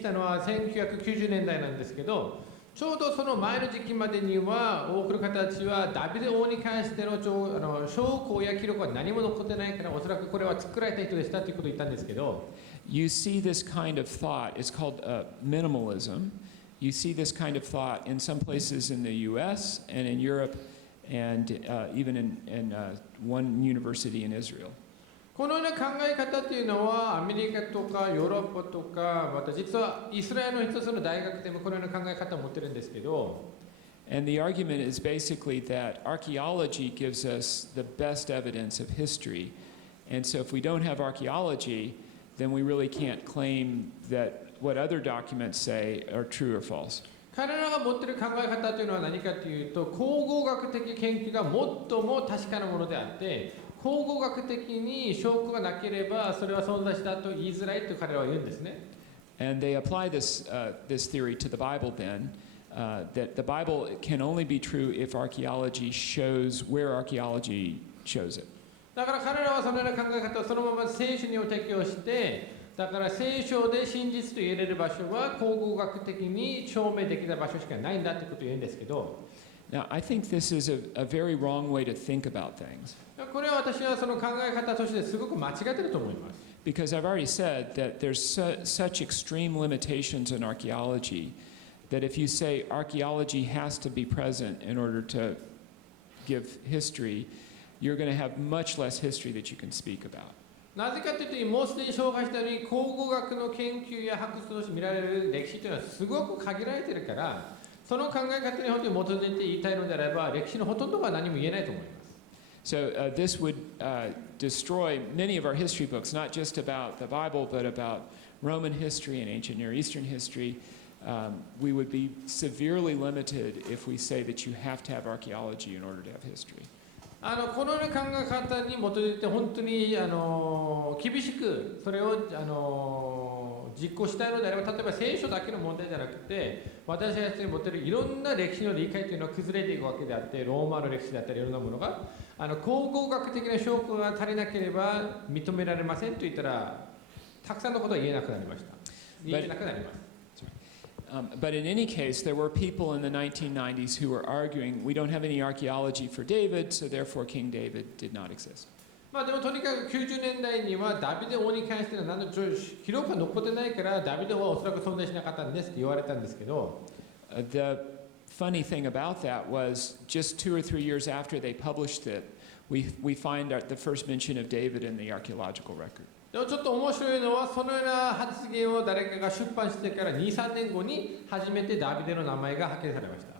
たのは1990年代なんですけど、ちょうどその前の時期までには多くの方たちはダビデ王に関しての証拠や記録は何も残ってないから、おそらくこれは作られた人でしたということを言ったんですけど、You see this kind of thought, it's called minimalism. You see this kind of thought in some places in the US and in Europe and even in one university in Israel. このような考え方というのはアメリカとかヨーロッパとか、また実はイスラエルの一つの大学でもこのような考え方を持ってるんですけど、And the argument is basically that archaeology gives us the best evidence of history. And so if we don't have archaeology, then we really can't claim that what other documents say are true or false. 彼らが持っている考え方というのは何かというと、考古学的研究が最も確かなものであって、考古学的に証拠がなければそれは存在したと言いづらいと彼らは言うんですね。And they apply this theory to the Bible then, that the Bible can only be true if archaeology shows where archaeology shows it. だから彼らはそのような考え方をそのまま聖書に適用して、だから聖書で真実と言えれる場所は考古学的に証明できた場所しかないんだということを言うんですけど、Now, I think this is a very wrong way to think about things. これは私はその考え方としてすごく間違っていると思います。Because I've already said that there's such extreme limitations in archaeology that if you say archaeology has to be present in order to give history, you're going to have much less history that you can speak about. なぜかというと、もうすでに紹介したように考古学の研究や発掘として見られる歴史というのはすごく限られているから、その考え方に本当に基づいて言いたいのであれば、歴史のほとんどが何も言えないと思います。So this would destroy many of our history books, not just about the Bible, but about Roman history and ancient Near Eastern history. We would be severely limited if we say that you have to have archaeology in order to have history. このような考え方に基づいて本当に厳しくそれを実行したいのであれば、例えば聖書だけの問題じゃなくて、私たちに持っているいろんな歴史の理解というのは崩れていくわけであって、ローマの歴史だったりいろんなものが考古学的な証拠が足りなければ認められませんと言ったら、たくさんのことは言えなくなりました。言えなくなります。But in any case, there were people in the 1990s who were arguing, we don't have any archaeology for David, so therefore King David did not exist. まあでもとにかく90年代にはダビデ王に関しての何の記録が残ってないから、ダビデ王はおそらく存在しなかったんですって言われたんですけど、The funny thing about that was just 2 or 3 years after they published it, we find the first mention of David in the archaeological record. でもちょっと面白いのは、そのような発言を誰かが出版してから 2,3 年後に初めてダビデの名前が発見されました。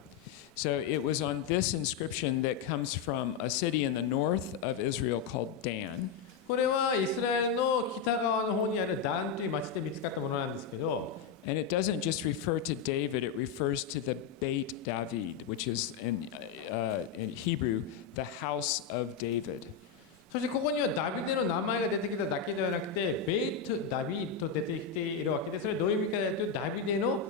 So it was on this inscription that comes from a city in the north of Israel called Dan. これはイスラエルの北側の方にあるダンという町で見つかったものなんですけど、And it doesn't just refer to David, it refers to the Beit David, which is in Hebrew, the house of David. そしてここにはダビデの名前が出てきただけではなくて、ベイト・ダビデと出てきているわけで、それはどういう意味かというと、ダビデの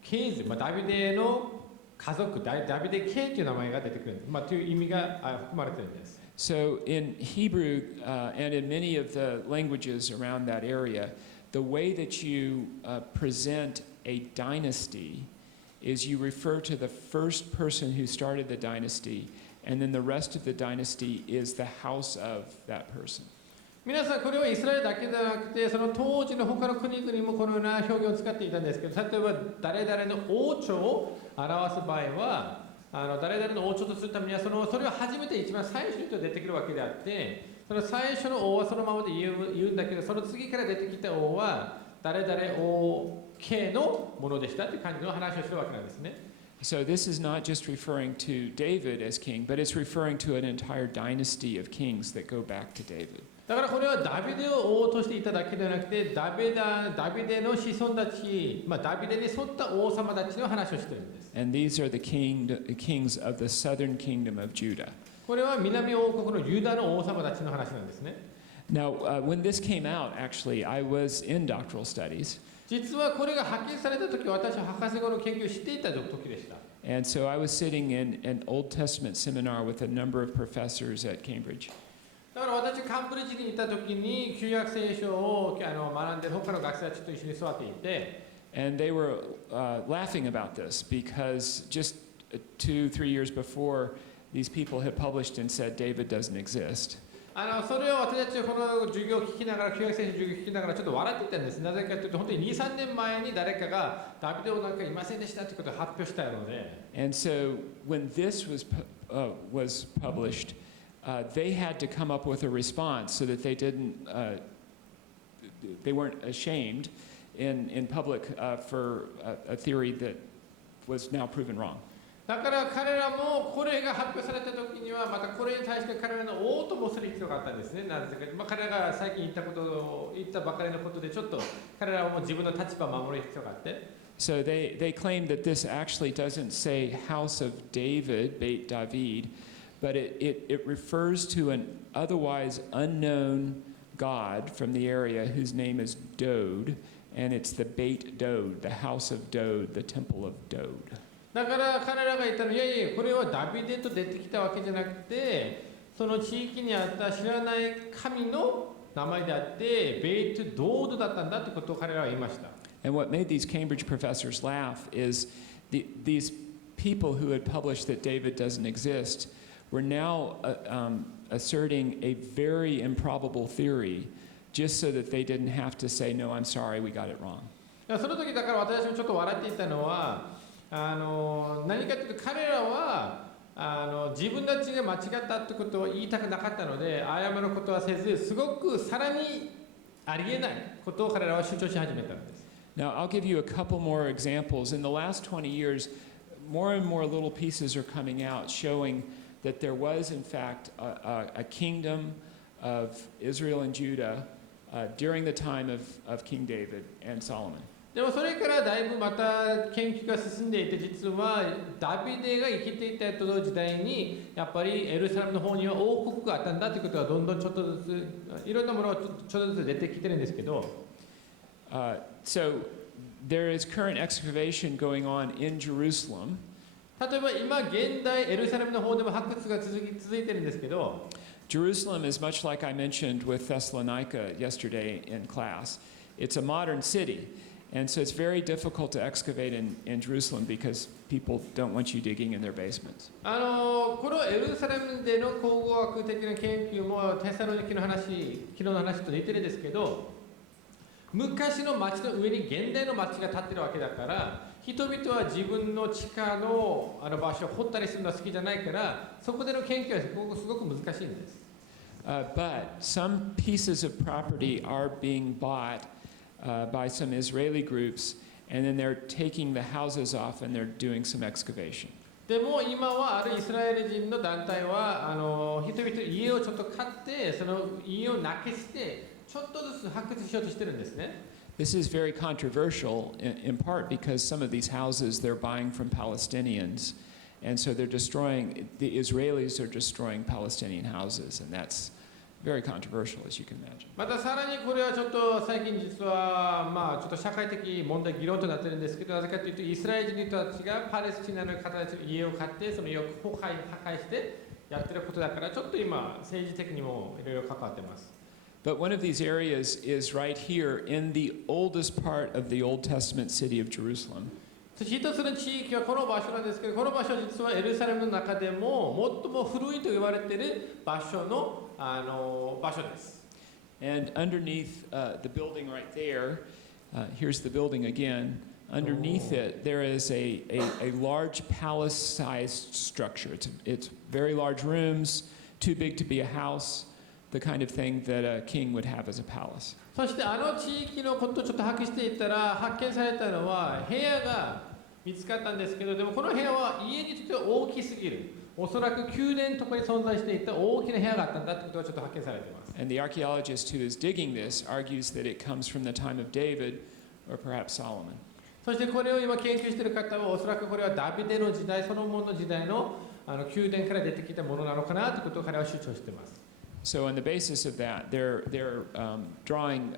系図、ダビデの家族、ダビデ系という名前が出てくるんです。という意味が含まれているんです。So in Hebrew and in many of the languages around that area, the way that you present a dynasty is you refer to the first person who started the dynasty, and then the rest of the dynasty is the house of that person. 皆さんこれはイスラエルだけではなくてその当時の他の国々もこのような表現を使っていたんですけど、例えば誰々の王朝を表す場合は誰々の王朝とするためにはそれを初めて一番最初に出てくるわけであって、その最初の王はそのままで言うんだけど、その次から出てきた王は誰々王系のものでしたという感じの話をしてるわけなんですね。So this is not just referring to David as king, but it's referring to an entire dynasty of kings that go back to David. だからこれはダビデを王としていただけではなくて、ダビデの子孫たち、ダビデに沿った王様たちの話をしているんです。And these are the kings of the southern kingdom of Judah. これは南王国のユダの王様たちの話なんですね。Now, when this came out, actually, I was in doctoral studies. 実はこれが発見された時、私は博士号の研究をしていた時でした。And so I was sitting in an Old Testament seminar with a number of professors at Cambridge. だから私、カンブリッジにいた時に旧約聖書を学んでいる他の学生たちと一緒に座っていて、And they were laughing about this because just 2-3 years before, these people had published and said David doesn't exist. それを私たちこの授業を聞きながら、旧約聖書の授業を聞きながらちょっと笑っていたんです。なぜかというと、本当に 2,3 年前に誰かがダビデ王なんかいませんでしたということを発表したので。And so when this was published, they had to come up with a response so that they weren't ashamed in public for a theory that was now proven wrong. だから彼らもこれが発表された時にはまたこれに対して彼らの王ともする必要があったんですね。なぜか、彼らが最近言ったばかりのことでちょっと彼らはもう自分の立場を守る必要があって。So they claim that this actually doesn't say House of David, Beit David, but it refers to an otherwise unknown god from the area whose name is Dode, and it's the Beit Dode, the House of Dode, the Temple of Dode. だから彼らが言ったのは、いやいやこれはダビデと出てきたわけじゃなくて、その地域にあった知らない神の名前であって、ベイトドードだったんだということを彼らは言いました。And what made these Cambridge professors laugh is these people who had published that David doesn't exist were now asserting a very improbable theory just so that they didn't have to say, no, I'm sorry, we got it wrong. その時だから私もちょっと笑っていたのは、何かというと彼らは自分たちが間違ったということを言いたくなかったので、謝ることはせず、すごくさらにありえないことを彼らは主張し始めたんです。Now, I'll give you a couple more examples. In the last 20 years, more and more little pieces are coming out showing that there was, in fact, a kingdom of Israel and Judah during the time of King David and Solomon. でもそれからだいぶまた研究が進んでいて、実はダビデが生きていた時代にやっぱりエルサレムの方には王国があったんだということがどんどんちょっとずついろんなものがちょっとずつ出てきてるんですけど、So there is current excavation going on in Jerusalem. 例えば今現代エルサレムの方でも発掘が続いてるんですけど、Jerusalem is much like I mentioned with Thessalonica yesterday in class. It's a modern city. And so it's very difficult to excavate in Jerusalem because people don't want you digging in their basements. このエルサレムでの考古学的な研究もテサロニキの話、昨日の話と似てるんですけど、昔の町の上に現代の町が建ってるわけだから、人々は自分の地下の場所を掘ったりするのは好きじゃないから、そこでの研究はすごく難しいんです。But some pieces of property are being bought by some Israeli groups, and then they're taking the houses off and they're doing some excavation. でも今はあるイスラエル人の団体は人々家をちょっと買ってその家をなくしてちょっとずつ発掘しようとしてるんですね。This is very controversial in part because some of these houses they're buying from Palestinians, and so they're destroying, the Israelis are destroying Palestinian houses, and that's very controversial, as you can imagine. またさらにこれはちょっと最近実はちょっと社会的問題議論となってるんですけど、なぜかというとイスラエル人の人たちがパレスチナの方たちの家を買ってその家を破壊してやってることだからちょっと今政治的にもいろいろ関わってます。But one of these areas is right here in the oldest part of the Old Testament city of Jerusalem. そして一つの地域はこの場所なんですけど、この場所は実はエルサレムの中でも最も古いと言われている場所の、場所です。And underneath the building right there, here's the building again. Underneath it, there is a large palace-sized structure. It's very large rooms, too big to be a house, the kind of thing that a king would have as a palace. そして地域のことをちょっと把握していったら発見されたのは部屋が見つかったんですけど、でもこの部屋は家にとっては大きすぎる。おそらく宮殿のところに存在していた大きな部屋があったんだということがちょっと発見されています。And the archaeologist who is digging this argues that it comes from the time of David or perhaps Solomon. そしてこれを今研究している方はおそらくこれはダビデの時代、ソロモンの時代の宮殿から出てきたものなのかなということを彼は主張しています。So on the basis of that, they're drawing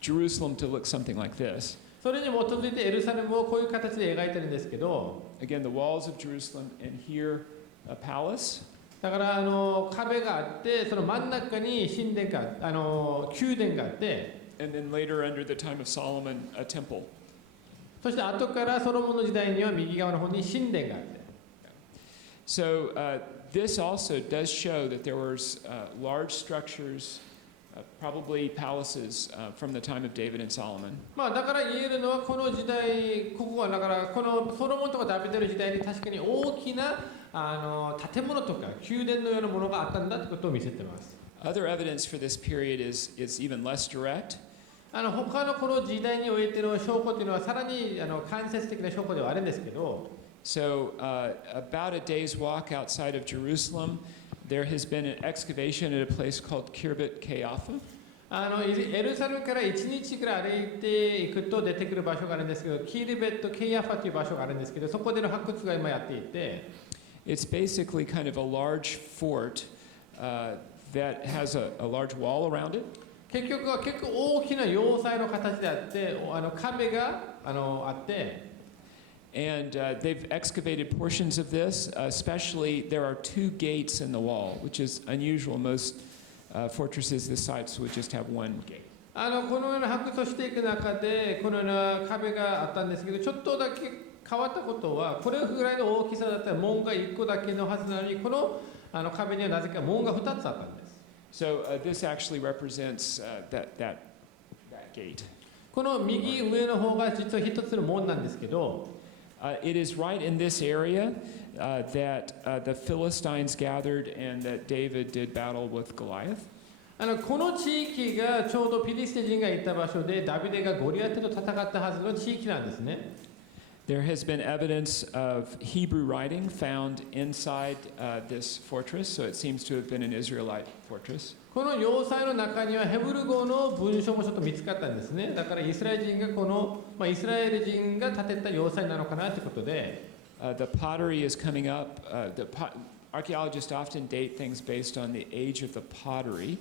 Jerusalem to look something like this. それに基づいてエルサレムをこういう形で描いてるんですけど、Again, the walls of Jerusalem, and here a palace. だから壁があって、その真ん中に神殿が宮殿があって、And then later, under the time of Solomon, a temple. そして後からソロモンの時代には右側の方に神殿があって。So this also does show that there was large structures, probably palaces from the time of David and Solomon. まあだから言えるのはこの時代、ここはだからこのソロモンとかダビデの時代に確かに大きな建物とか宮殿のようなものがあったんだということを見せています。Other evidence for this period is even less direct. 他のこの時代においての証拠というのはさらに間接的な証拠ではあるんですけど、So about a day's walk outside of Jerusalem, there has been an excavation at a place called Kirbet Keyafa. エルサレムから1日くらい歩いていくと出てくる場所があるんですけど、キルベット・ケイヤファという場所があるんですけど、そこでの発掘が今やっていて、It's basically kind of a large fort that has a large wall around it. 結局は結構大きな要塞の形であって、壁があって、And they've excavated portions of this, especially there are 2 gates in the wall, which is unusual. Most fortresses this size would just have 1 gate. このような発掘をしていく中で、このような壁があったんですけど、ちょっとだけ変わったことは、これぐらいの大きさだったら門が1個だけのはずなのに、この壁にはなぜか門が2つあったんです。So this actually represents that gate. この右上の方が実は一つの門なんですけど、It is right in this area that the Philistines gathered and that David did battle with Goliath. この地域がちょうどピリシテ人がいた場所でダビデがゴリアテと戦ったはずの地域なんですね。There has been evidence of Hebrew writing found inside this fortress, so it seems to have been an Israelite fortress. この要塞の中にはヘブル語の文章もちょっと見つかったんですね。だからイスラエル人がイスラエル人が建てた要塞なのかなということで、The pottery is coming up. Archaeologists often date things based on the age of the pottery.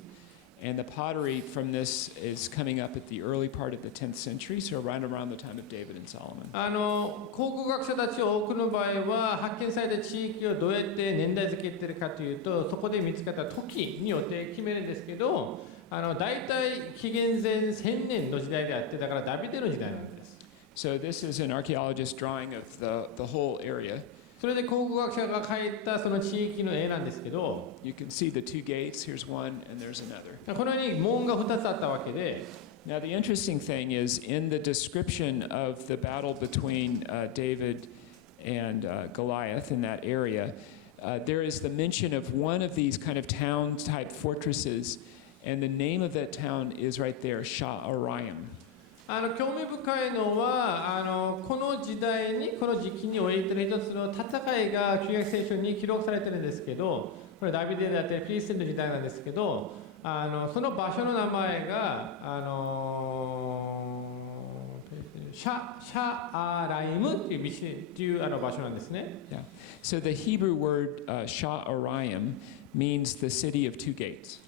And the pottery from this is coming up at the early part of the 10th century, so right around the time of David and Solomon. 考古学者たち多くの場合は発見された地域をどうやって年代付けているかというと、そこで見つかった時によって決めるんですけど、大体紀元前1000年の時代であって、だからダビデの時代なんです。So this is an archaeologist drawing of the whole area. それで考古学者が描いたその地域の絵なんですけど、 You can see the 2 gates. Here's one, and there's another. このように門が2つあったわけで、 Now the interesting thing is in the description of the battle between David and Goliath in that area, there is the mention of one of these kind of town-type fortresses, and the name of that town is right there, Sha'araim. 興味深いのはこの時代にこの時期においての一つの戦いが旧約聖書に記録されてるんですけど、これダビデであってピリシテンの時代なんですけど、その場所の名前がシャアライムっていう場所なんですね。Yeah. So the Hebrew word Sha'araim means the city of 2 gates.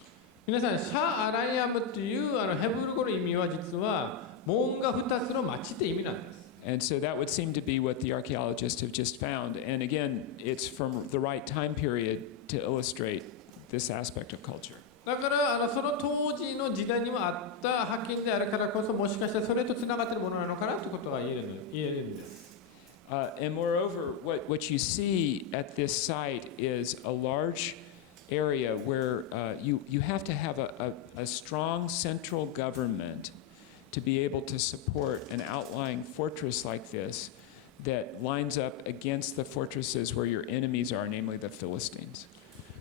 皆さん、シャアライアムというヘブル語の意味は実は門が2つの町って意味なんです。And so that would seem to be what the archaeologists have just found. And again, it's from the right time period to illustrate this aspect of culture. だからその当時の時代にもあった覇権であるからこそ、もしかしたらそれとつながっているものなのかなということは言えるんです。And moreover, what you see at this site is a large area where you have to have a strong central government to be able to support an outlying fortress like this that lines up against the fortresses where your enemies are, namely the Philistines.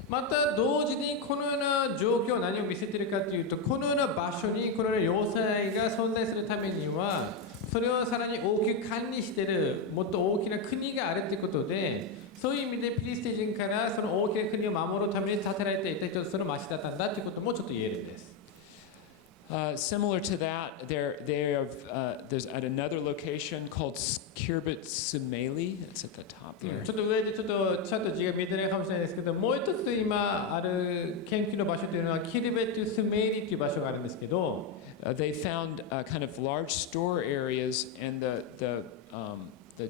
また同時にこのような状況は何を見せているかというと、このような場所にこのような要塞が存在するためには、それをさらに大きく管理しているもっと大きな国があるということで、そういう意味でピリシテ人からその大きな国を守るために建てられていた一つの町だったんだということもちょっと言えるんです。Similar to that, there's at another location called Kirbet Sumeli. It's at the top there. ちょっと上でちょっと字が見えてないかもしれないですけど、もう一つ今ある研究の場所というのはキルベット・スメイリという場所があるんですけど、they found kind of large store areas, and the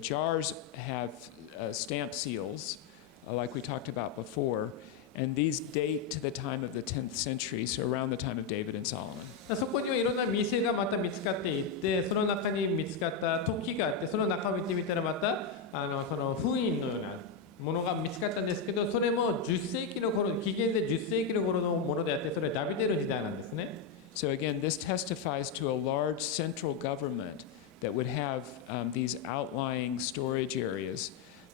jars have stamp seals, like we talked about before. And these date to the time of the 10th century, so around the time of David and Solomon. そこにはいろんな店がまた見つかっていて、その中に見つかった突起があって、その中を見てみたらまたその封印のようなものが見つかったんですけど、それも10世紀の頃、紀元で10世紀の頃のものであって、それはダビデの時代なんですね。So again, this testifies to a large central government that would have these outlying storage areas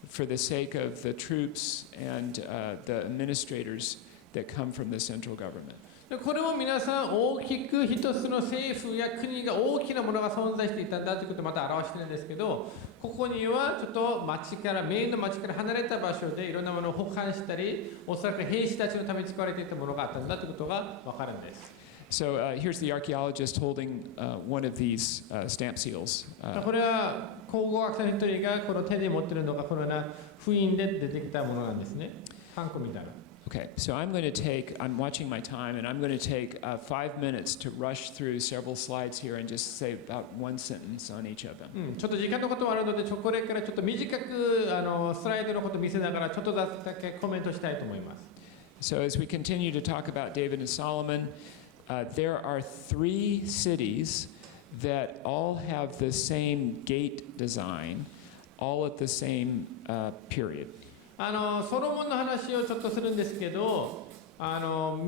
for the sake of the troops and the administrators that come from the central government. これも皆さん大きく一つの政府や国が大きなものが存在していたんだということをまた表しているんですけど、ここにはちょっとメインの町から離れた場所でいろんなものを保管したり、おそらく兵士たちのために使われていたものがあったんだということがわかるんです。So here's the archaeologist holding one of these stamp seals. これは考古学者の一人がこの手で持っているのがこのような封印で出てきたものなんですね。ハンコみたいな。Okay, so I'm watching my time, and I'm going to take 5 minutes to rush through several slides here and just say about one sentence on each of them. ちょっと時間のこともあるので、これからちょっと短くスライドのことを見せながらちょっとだけコメントしたいと思います。So as we continue to talk about David and Solomon, there are 3 cities that all have the same gate design, all at the same period. ソロモンの話をちょっとするんですけど、この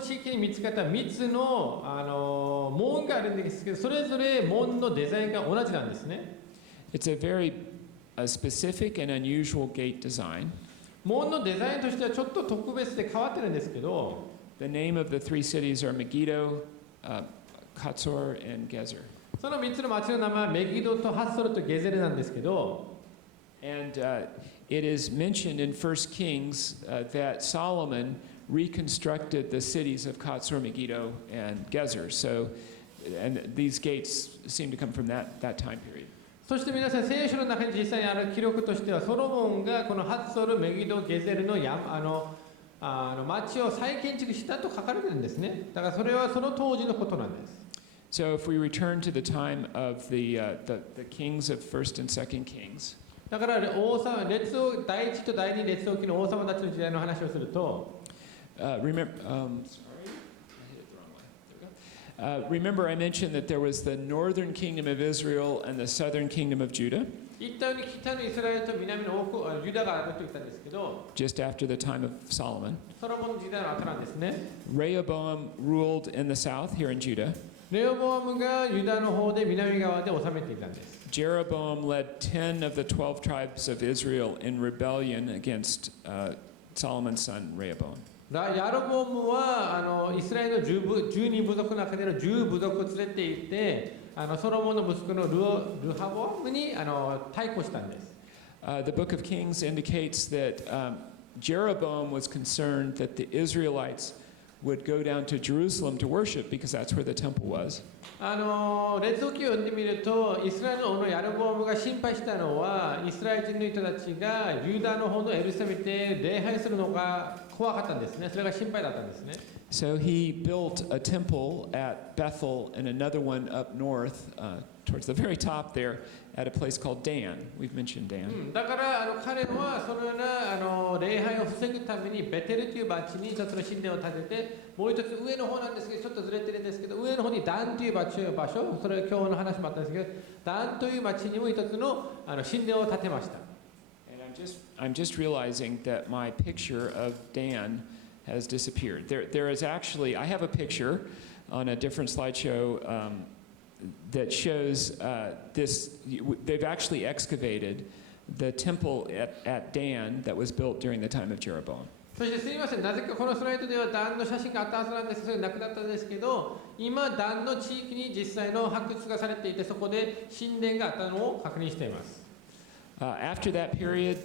地域に見つかった3つの門があるんですけど、それぞれ門のデザインが同じなんですね。It's a very specific and unusual gate design. 門のデザインとしてはちょっと特別で変わってるんですけど、The name of the 3 cities are Megiddo, Katzor, and Gezer. その3つの町の名前はメギドとハッソルとゲゼルなんですけど、And it is mentioned in 1 Kings that Solomon reconstructed the cities of Katzor, Megiddo, and Gezer. So, and these gates seem to come from that time period. そして皆さん、聖書の中に実際にある記録としては、ソロモンがこのハッソル、メギド、ゲゼルの町を再建築したと書かれてるんですね。だからそれはその当時のことなんです。So if we return to the time of the kings of 1st and 2nd Kings, だから王様、第一と第二列王記の王様たちの時代の話をすると、remember I mentioned that there was the northern kingdom of Israel and the southern kingdom of Judah. 言ったように北のイスラエルと南のユダがあると言ったんですけど、 Just after the time of Solomon. ソロモンの時代の後なんですね。Rehoboam ruled in the south here in Judah. レオボアムがユダの方で南側で治めていたんです。Jeroboam led 10 of the 12 tribes of Israel in rebellion against Solomon's son Rehoboam. ヤロボアムはイスラエルの12部族の中での10部族を連れて行ってソロモンの息子のルハボアムに対抗したんです。The book of Kings indicates that Jeroboam was concerned that the Israelites would go down to Jerusalem to worship because that's where the temple was. 列王記を読んでみると、イスラエルの王のヤロボアムが心配したのは、イスラエル人の人たちがユダの方のエルサレムで礼拝するのが怖かったんですね。それが心配だったんですね。So he built a temple at Bethel and another one up north, towards the very top there, at a place called Dan. We've mentioned Dan. だから彼はそのような礼拝を防ぐためにベテルという町に一つの神殿を建てて、もう一つ上の方なんですけど、ちょっとずれてるんですけど、上の方にダンという場所、それは今日の話もあったんですけど、ダンという町にも一つの神殿を建てました。And I'm just realizing that my picture of Dan has disappeared. There is actually, I have a picture on a different slideshow that shows this. They've actually excavated the temple at Dan that was built during the time of Jeroboam. そしてすみません、なぜかこのスライドではダンの写真があったはずなんですけど、それなくなったんですけど、今、ダンの地域に実際の発掘がされていて、そこで神殿があったのを確認しています。After that period,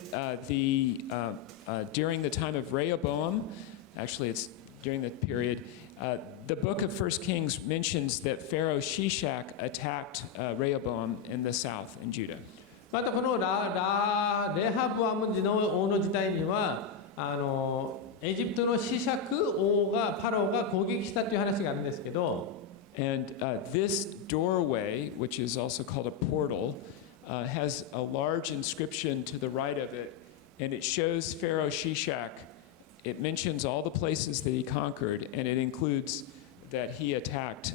during the time of Rehoboam, actually it's during the period, the book of 1 Kings mentions that Pharaoh Shishak attacked Rehoboam in the south in Judah. またこのレハブアムの王の時代にはエジプトのシシャク王がパロが攻撃したという話があるんですけど、And this doorway, which is also called a portal, has a large inscription to the right of it, and it shows Pharaoh Shishak. It mentions all the places that he conquered, and it includes that he attacked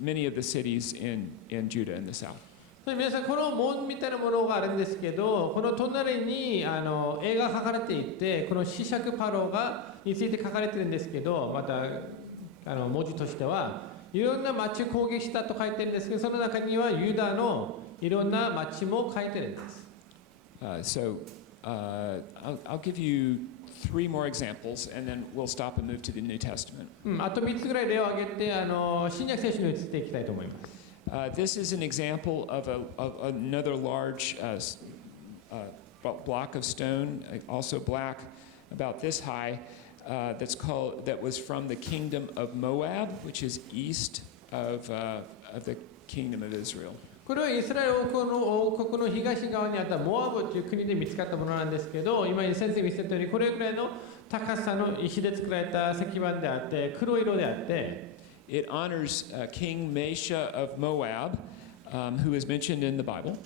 many of the cities in Judah in the south. 皆さんこの門みたいなものがあるんですけど、この隣に絵が描かれていて、このシシャクパロについて書かれてるんですけど、また文字としてはいろんな町を攻撃したと書いてるんですけど、その中にはユダのいろんな町も書いてるんです。I'll give you 3 more examples, and then we'll stop and move to the New Testament. あと3つぐらい例を挙げて、新約聖書に移っていきたいと思います。This is an example of another large block of stone, also black, about this high, that was from the kingdom of Moab, which is east of the kingdom of Israel. これはイスラエル王国の東側にあったモアブという国で見つかったものなんですけど、今先生見せたようにこれくらいの高さの石で作られた石板であって、黒色であって、It honors King Mesha of Moab, who is mentioned in the Bible.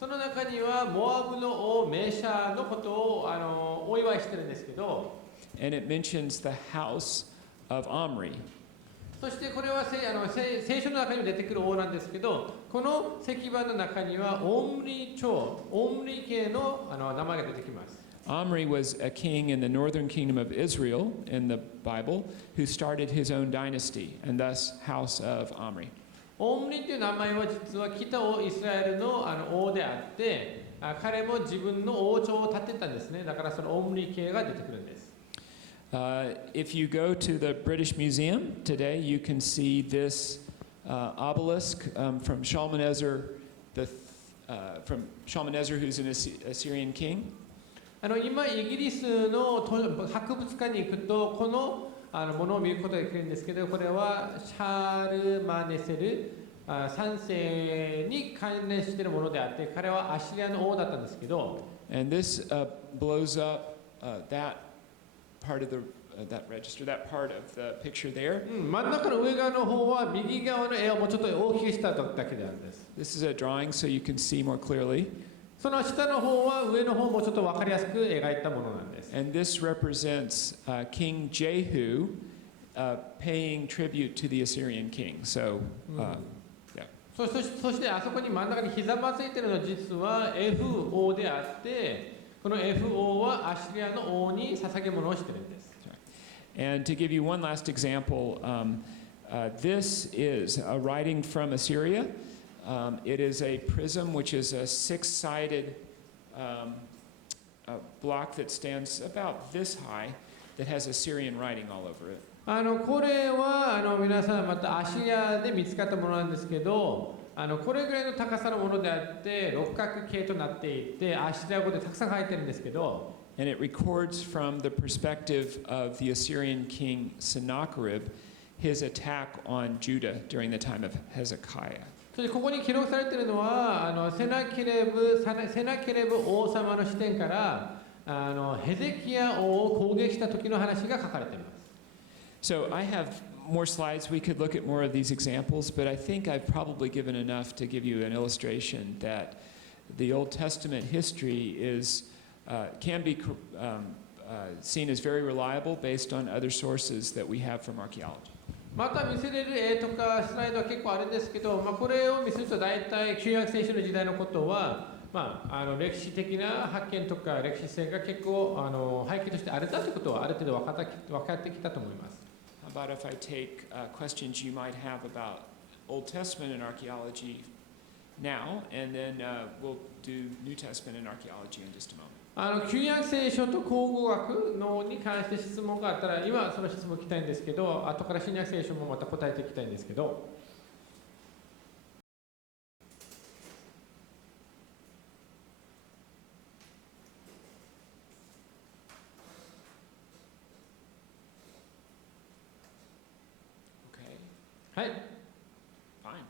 その中にはモアブの王メシャのことをお祝いしてるんですけど、And it mentions the house of Omri. そしてこれは聖書の中にも出てくる王なんですけど、この石板の中にはオムリ朝、オムリ家の名前が出てきます。Omri was a king in the northern kingdom of Israel in the Bible who started his own dynasty, and thus house of Omri. オムリという名前は実は北イスラエルの王であって、彼も自分の王朝を建てたんですね。だからそのオムリ家が出てくるんです。If you go to the British Museum today, you can see this obelisk from Shalmaneser, who's an Assyrian king. 今イギリスの博物館に行くとこのものを見ることができるんですけど、これはシャールマネセル3世に関連しているものであって、彼はアシリアの王だったんですけど、And this blows up that part of that register, that part of the picture there. 真ん中の上側の方は右側の絵をもうちょっと大きくしただけであるんです。This is a drawing so you can see more clearly. その下の方は上の方もちょっと分かりやすく描いたものなんです。And this represents King Jehu paying tribute to the Assyrian king. So, yeah. そしてあそこに真ん中にひざまずいているのは実は F 王であって、この F 王はアシリアの王に捧げ物をしているんです。And to give you one last example, this is a writing from Assyria. It is a prism, which is a 6-sided block that stands about this high that has Assyrian writing all over it. これは皆さんまたアシリアで見つかったものなんですけど、これぐらいの高さのものであって六角形となっていて、アシリア語でたくさん書いてるんですけど、And it records from the perspective of the Assyrian king Sennacherib his attack on Judah during the time of Hezekiah. そしてここに記録されているのはセナケレブ王様の視点からヘゼキヤ王を攻撃した時の話が書かれています。So I have more slides. We could look at more of these examples, but I think I've probably given enough to give you an illustration that the Old Testament history can be seen as very reliable based on other sources that we have from archaeology. また見せれる絵とかスライドは結構あるんですけど、これを見せると大体旧約聖書の時代のことは、歴史的な発見とか歴史性が結構背景としてあるということはある程度分かってきたと思います。How about if I take questions you might have about Old Testament and archaeology now, and then we'll do New Testament and archaeology in just a moment. 旧約聖書と考古学のに関して質問があったら、今その質問を聞きたいんですけど、後から新約聖書もまた答えていきたいんですけど。はい。Fine.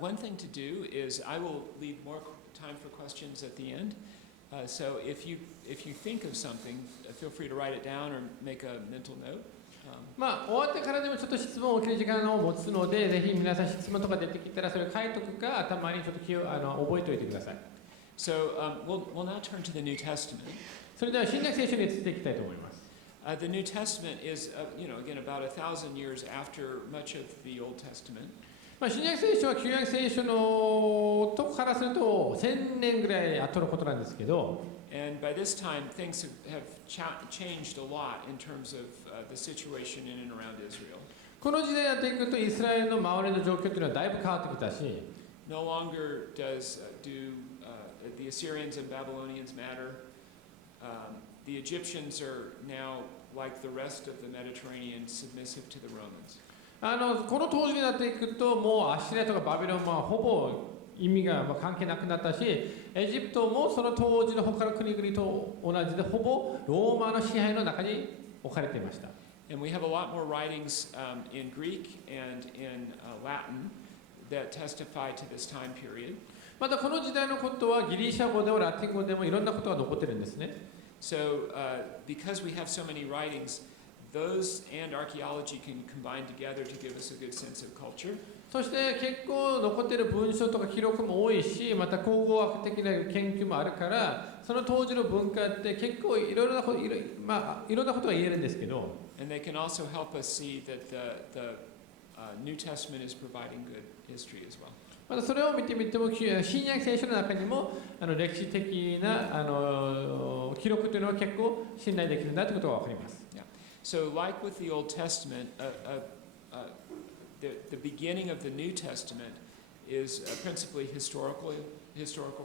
One thing to do is I will leave more time for questions at the end. So if you think of something, feel free to write it down or make a mental note. 終わってからでもちょっと質問を受ける時間を持つので、ぜひ皆さん質問とか出てきたらそれを書いとくか頭にちょっと覚えておいてください。So we'll now turn to the New Testament. それでは新約聖書に移っていきたいと思います。The New Testament is, again, about 1,000 years after much of the Old Testament. 新約聖書は旧約聖書のとこからすると1000年ぐらい後のことなんですけど、And by this time, things have changed a lot in terms of the situation in and around Israel. この時代になっていくとイスラエルの周りの状況というのはだいぶ変わってきたし、No longer do the Assyrians and Babylonians matter. The Egyptians are now, like the rest of the Mediterranean, submissive to the Romans. この当時になっていくともうアッシリアとかバビロンはほぼ意味が関係なくなったし、エジプトもその当時の他の国々と同じでほぼローマの支配の中に置かれていました。And we have a lot more writings in Greek and in Latin that testify to this time period. またこの時代のことはギリシャ語でもラテン語でもいろんなことが残ってるんですね。So because we have so many writings, those and archaeology can combine together to give us a good sense of culture. そして結構残っている文書とか記録も多いし、また考古学的な研究もあるから、その当時の文化って結構いろんなことが言えるんですけど。And they can also help us see that the New Testament is providing good history as well. またそれを見てみても、新約聖書の中にも歴史的な記録というのは結構信頼できるんだということが分かります。So, like with the Old Testament, the beginning of the New Testament is principally historical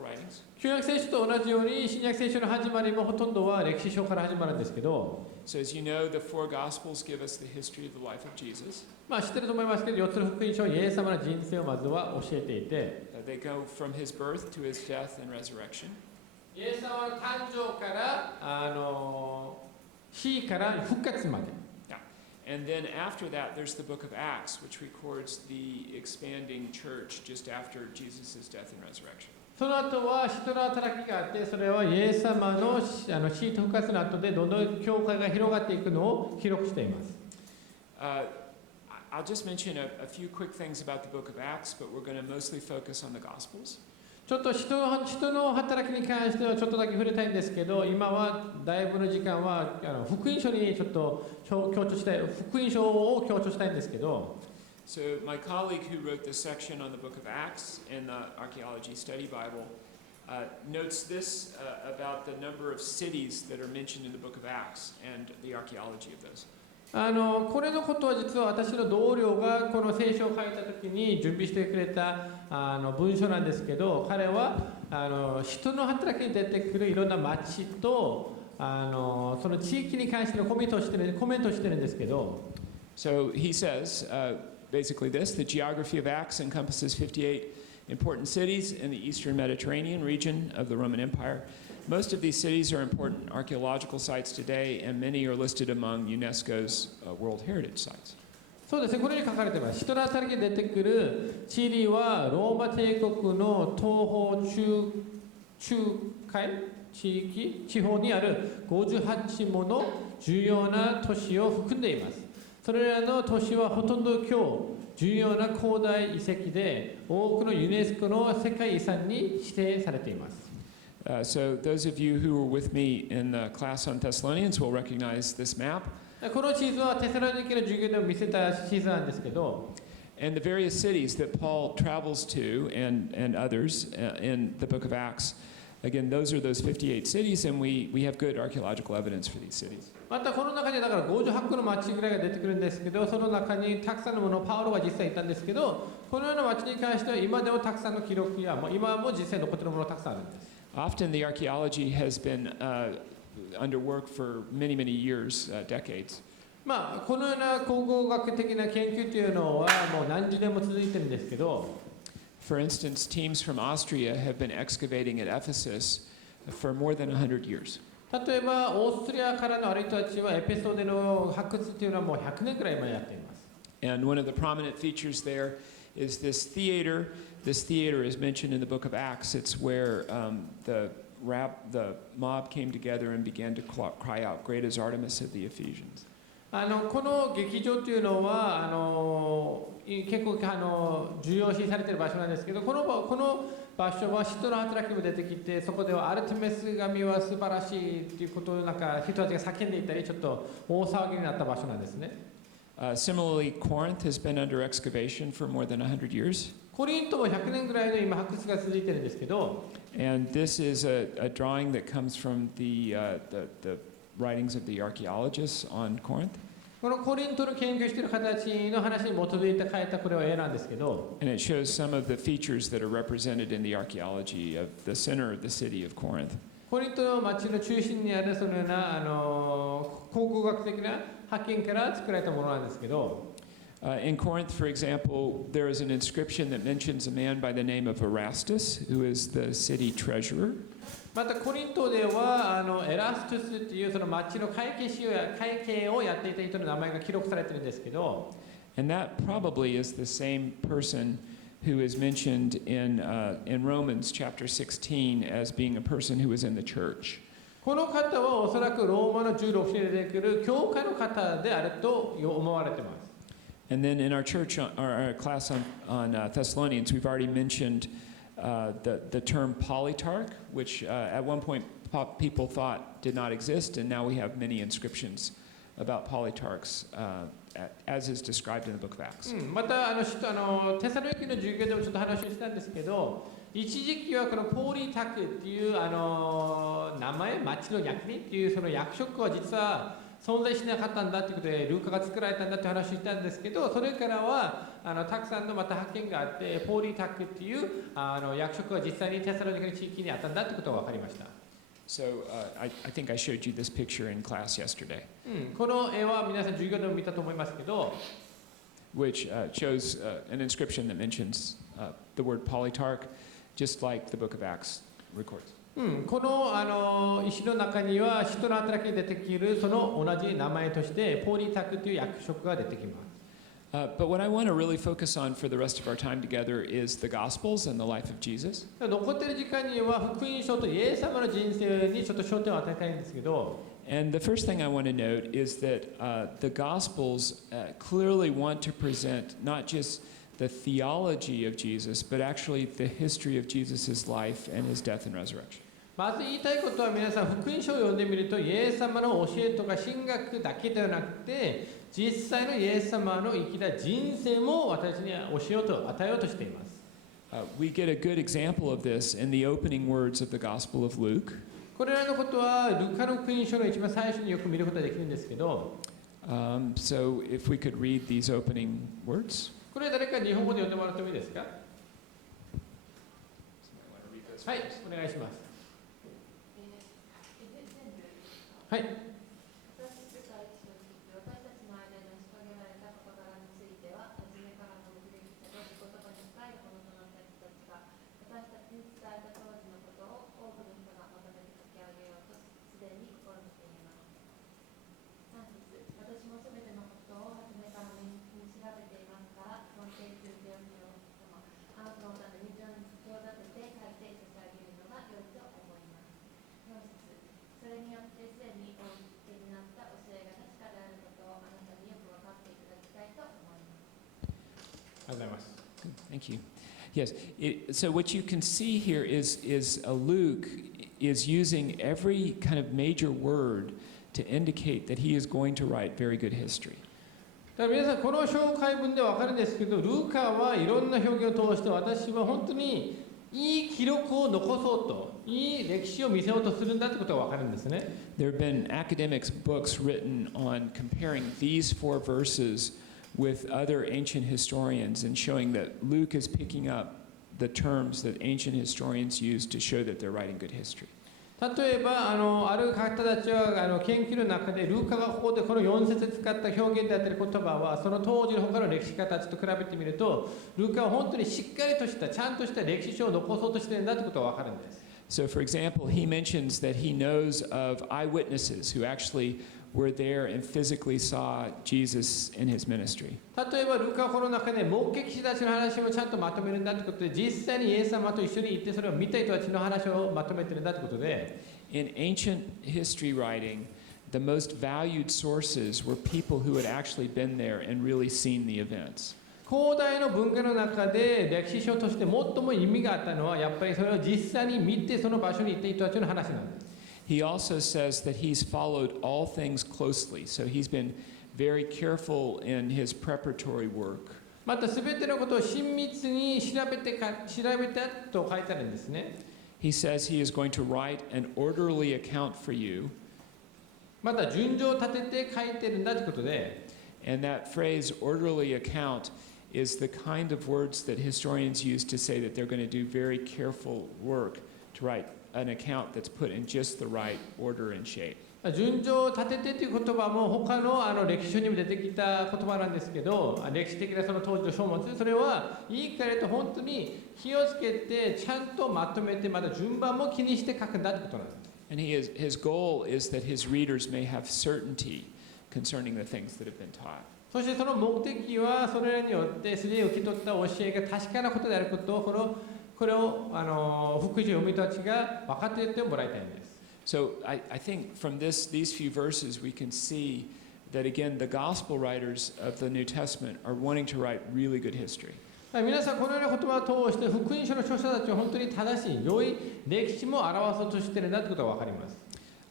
writings. 旧約聖書と同じように新約聖書の始まりもほとんどは歴史書から始まるんですけど、So, as you know, the four Gospels give us the history of the life of Jesus. 知ってると思いますけど、4つの福音書はイエス様の人生をまずは教えていて、They go from his birth to his death and resurrection. イエス様の誕生から死から復活まで。And then after that, there's the book of Acts, which records the expanding church just after Jesus' death and resurrection. その後は使徒の働きがあって、それはイエス様の死と復活の後でどんどん教会が広がっていくのを記録しています。I'll just mention a few quick things about the book of Acts, but we're going to mostly focus on the Gospels. ちょっと人の働きに関してはちょっとだけ触れたいんですけど、今はだいぶの時間は福音書にちょっと強調したい、福音書を強調したいんですけど。So my colleague who wrote this section on the book of Acts in the Archaeology Study Bible notes this about the number of cities that are mentioned in the book of Acts and the archaeology of those. これのことは実は私の同僚がこの聖書を書いた時に準備してくれた文書なんですけど、彼は人の働きに出てくるいろんな町とその地域に関してのコメントをしてるんですけど。So he says basically this: the geography of Acts encompasses 58 important cities in the eastern Mediterranean region of the Roman Empire. Most of these cities are important archaeological sites today, and many are listed among UNESCO's World Heritage Sites. そうですね、これに書かれています。人の働きに出てくる地理はローマ帝国の東方中海地方にある58もの重要な都市を含んでいます。それらの都市はほとんど今日重要な広大遺跡で多くのユネスコの世界遺産に指定されています。So those of you who were with me in the class on Thessalonians will recognize this map. この地図はテサロニケの授業でも見せた地図なんですけど、And the various cities that Paul travels to and others in the book of Acts, again, those are those 58 cities, and we have good archaeological evidence for these cities. またこの中にだから58個の町ぐらいが出てくるんですけど、その中にたくさんのもの、パウロが実際いたんですけど、このような町に関しては今でもたくさんの記録や、今も実際残っているものがたくさんあるんです。Often the archaeology has been under work for many, many years, decades. このような考古学的な研究というのはもう何十年も続いてるんですけど、For instance, teams from Austria have been excavating at Ephesus for more than 100 years. 例えばオーストリアからのある人たちはエペソでの発掘というのはもう100年くらい前やっています。And one of the prominent features there is this theater. This theater is mentioned in the book of Acts. It's where the mob came together and began to cry out, "Great is Artemis of the Ephesians." この劇場というのは結構重要視されている場所なんですけど、この場所は使徒の働きも出てきて、そこではアルテミス神は素晴らしいということをなんか人たちが叫んでいたり、ちょっと大騒ぎになった場所なんですね。Similarly, Corinth has been under excavation for more than 100 years. コリントも100年ぐらいの今発掘が続いているんですけど、And this is a drawing that comes from the writings of the archaeologists on Corinth. このコリントの研究している形の話に基づいて描いたこれは絵なんですけど、And it shows some of the features that are represented in the archaeology of the center of the city of Corinth. コリントの町の中心にあるそのような考古学的な発見から作られたものなんですけど、In Corinth, for example, there is an inscription that mentions a man by the name of Erastus, who is the city treasurer. またコリントではエラストゥスというその町の会計をやっていた人の名前が記録されているんですけど、And that probably is the same person who is mentioned in Romans chapter 16 as being a person who was in the church. この方はおそらくローマの16章に出てくる教会の方であると思われています。And then in our church, our class on Thessalonians, we've already mentioned the term polytarch, which at one point people thought did not exist, and now we have many inscriptions about polytarchs, as is described in the book of Acts. またテサロニケの授業でもちょっと話をしたんですけど、一時期はこのポリタクっていう名前、町の役人っていうその役職は実は存在しなかったんだということでルーカが作られたんだという話をしたんですけど、それからはたくさんのまた発見があって、ポリタクっていう役職が実際にテサロニケの地域にあったんだということが分かりました。So I think I showed you this picture in class yesterday, この絵は皆さん授業でも見たと思いますけど、 which shows an inscription that mentions the word polytarch, just like the book of Acts records. この石の中には使徒の働きに出てきるその同じ名前としてポリタクという役職が出てきます。But what I want to really focus on for the rest of our time together is the Gospels and the life of Jesus. 残っている時間には福音書とイエス様の人生にちょっと焦点を与えたいんですけど、 And the first thing I want to note is that the Gospels clearly want to present not just the theology of Jesus, but actually the history of Jesus' life and his death and resurrection. まず言いたいことは、皆さん福音書を読んでみると、イエス様の教えとか神学だけではなくて、実際のイエス様の生きた人生も私たちに教えようと与えようとしています。We get a good example of this in the opening words of the Gospel of Luke. これらのことはルカの福音書の一番最初によく見ることができるんですけど、So if we could read these opening words. これ誰か日本語で読んでもらってもいいですか？はい、お願いします。はい。ありがとうございます。Thank you. Yes. So what you can see here is Luke is using every kind of major word to indicate that he is going to write very good history. だから皆さんこの紹介文でわかるんですけど、ルーカはいろんな表現を通して私は本当にいい記録を残そうと、いい歴史を見せようとするんだってことがわかるんですね。There have been academics books written on comparing these 4 verses with other ancient historians and showing that Luke is picking up the terms that ancient historians use to show that they're writing good history. 例えばある方たちは研究の中でルーカがここでこの4節で使った表現であったり言葉はその当時の他の歴史家たちと比べてみるとルーカは本当にしっかりとしたちゃんとした歴史書を残そうとしているんだということが分かるんです。So for example, he mentions that he knows of eyewitnesses who actually were there and physically saw Jesus in his ministry. 例えばルカはこの中で目撃者たちの話をちゃんとまとめるんだということで実際にイエス様と一緒に行ってそれを見た人たちの話をまとめてるんだということで In ancient history writing, the most valued sources were people who had actually been there and really seen the events. 古代の文化の中で歴史書として最も意味があったのはやっぱりそれを実際に見てその場所に行った人たちの話なんです。He also says that he's followed all things closely, so he's been very careful in his preparatory work. また全てのことを親密に調べたと書いてあるんですね。He says he is going to write an orderly account for you. また順序を立てて書いてるんだということで And that phrase, orderly account, is the kind of words that historians use to say that they're going to do very careful work to write an account that's put in just the right order and shape. 順序を立ててという言葉も他の歴史書にも出てきた言葉なんですけど歴史的なその当時の書物それは言い換えると本当に気をつけてちゃんとまとめてまた順番も気にして書くんだということなんです。And his goal is that his readers may have certainty concerning the things that have been taught. そしてその目的はそれらによってすでに受け取った教えが確かなことであることをこれを福音書を読む人たちが分かっていってもらいたいんです。So I think from these few verses we can see that again the gospel writers of the New Testament are wanting to write really good history. 皆さんこのような言葉を通して福音書の著者たちは本当に正しい良い歴史も表そうとしているんだということが分かります。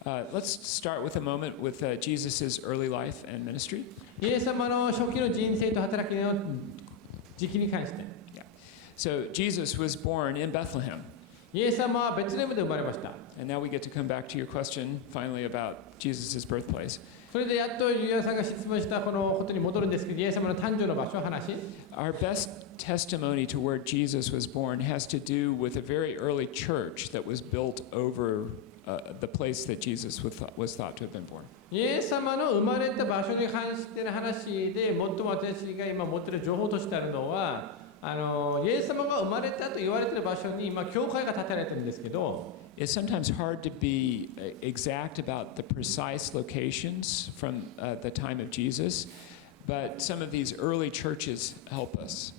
Let's start with a moment with Jesus' early life and ministry. イエス様の初期の人生と働きの時期に関して。So Jesus was born in Bethlehem. イエス様はベツレヘムで生まれました。And now we get to come back to your question finally about Jesus' birthplace. それでやっとユリアさんが質問したこのことに戻るんですけど、イエス様の誕生の場所を話し。Our best testimony to where Jesus was born has to do with a very early church that was built over the place that Jesus was thought to have been born. イエス様の生まれた場所に関しての話で最も私が今持っている情報としてあるのはイエス様が生まれたと言われている場所に今教会が建てられているんですけど It's sometimes hard to be exact about the precise locations from the time of Jesus, but some of these early churches help us.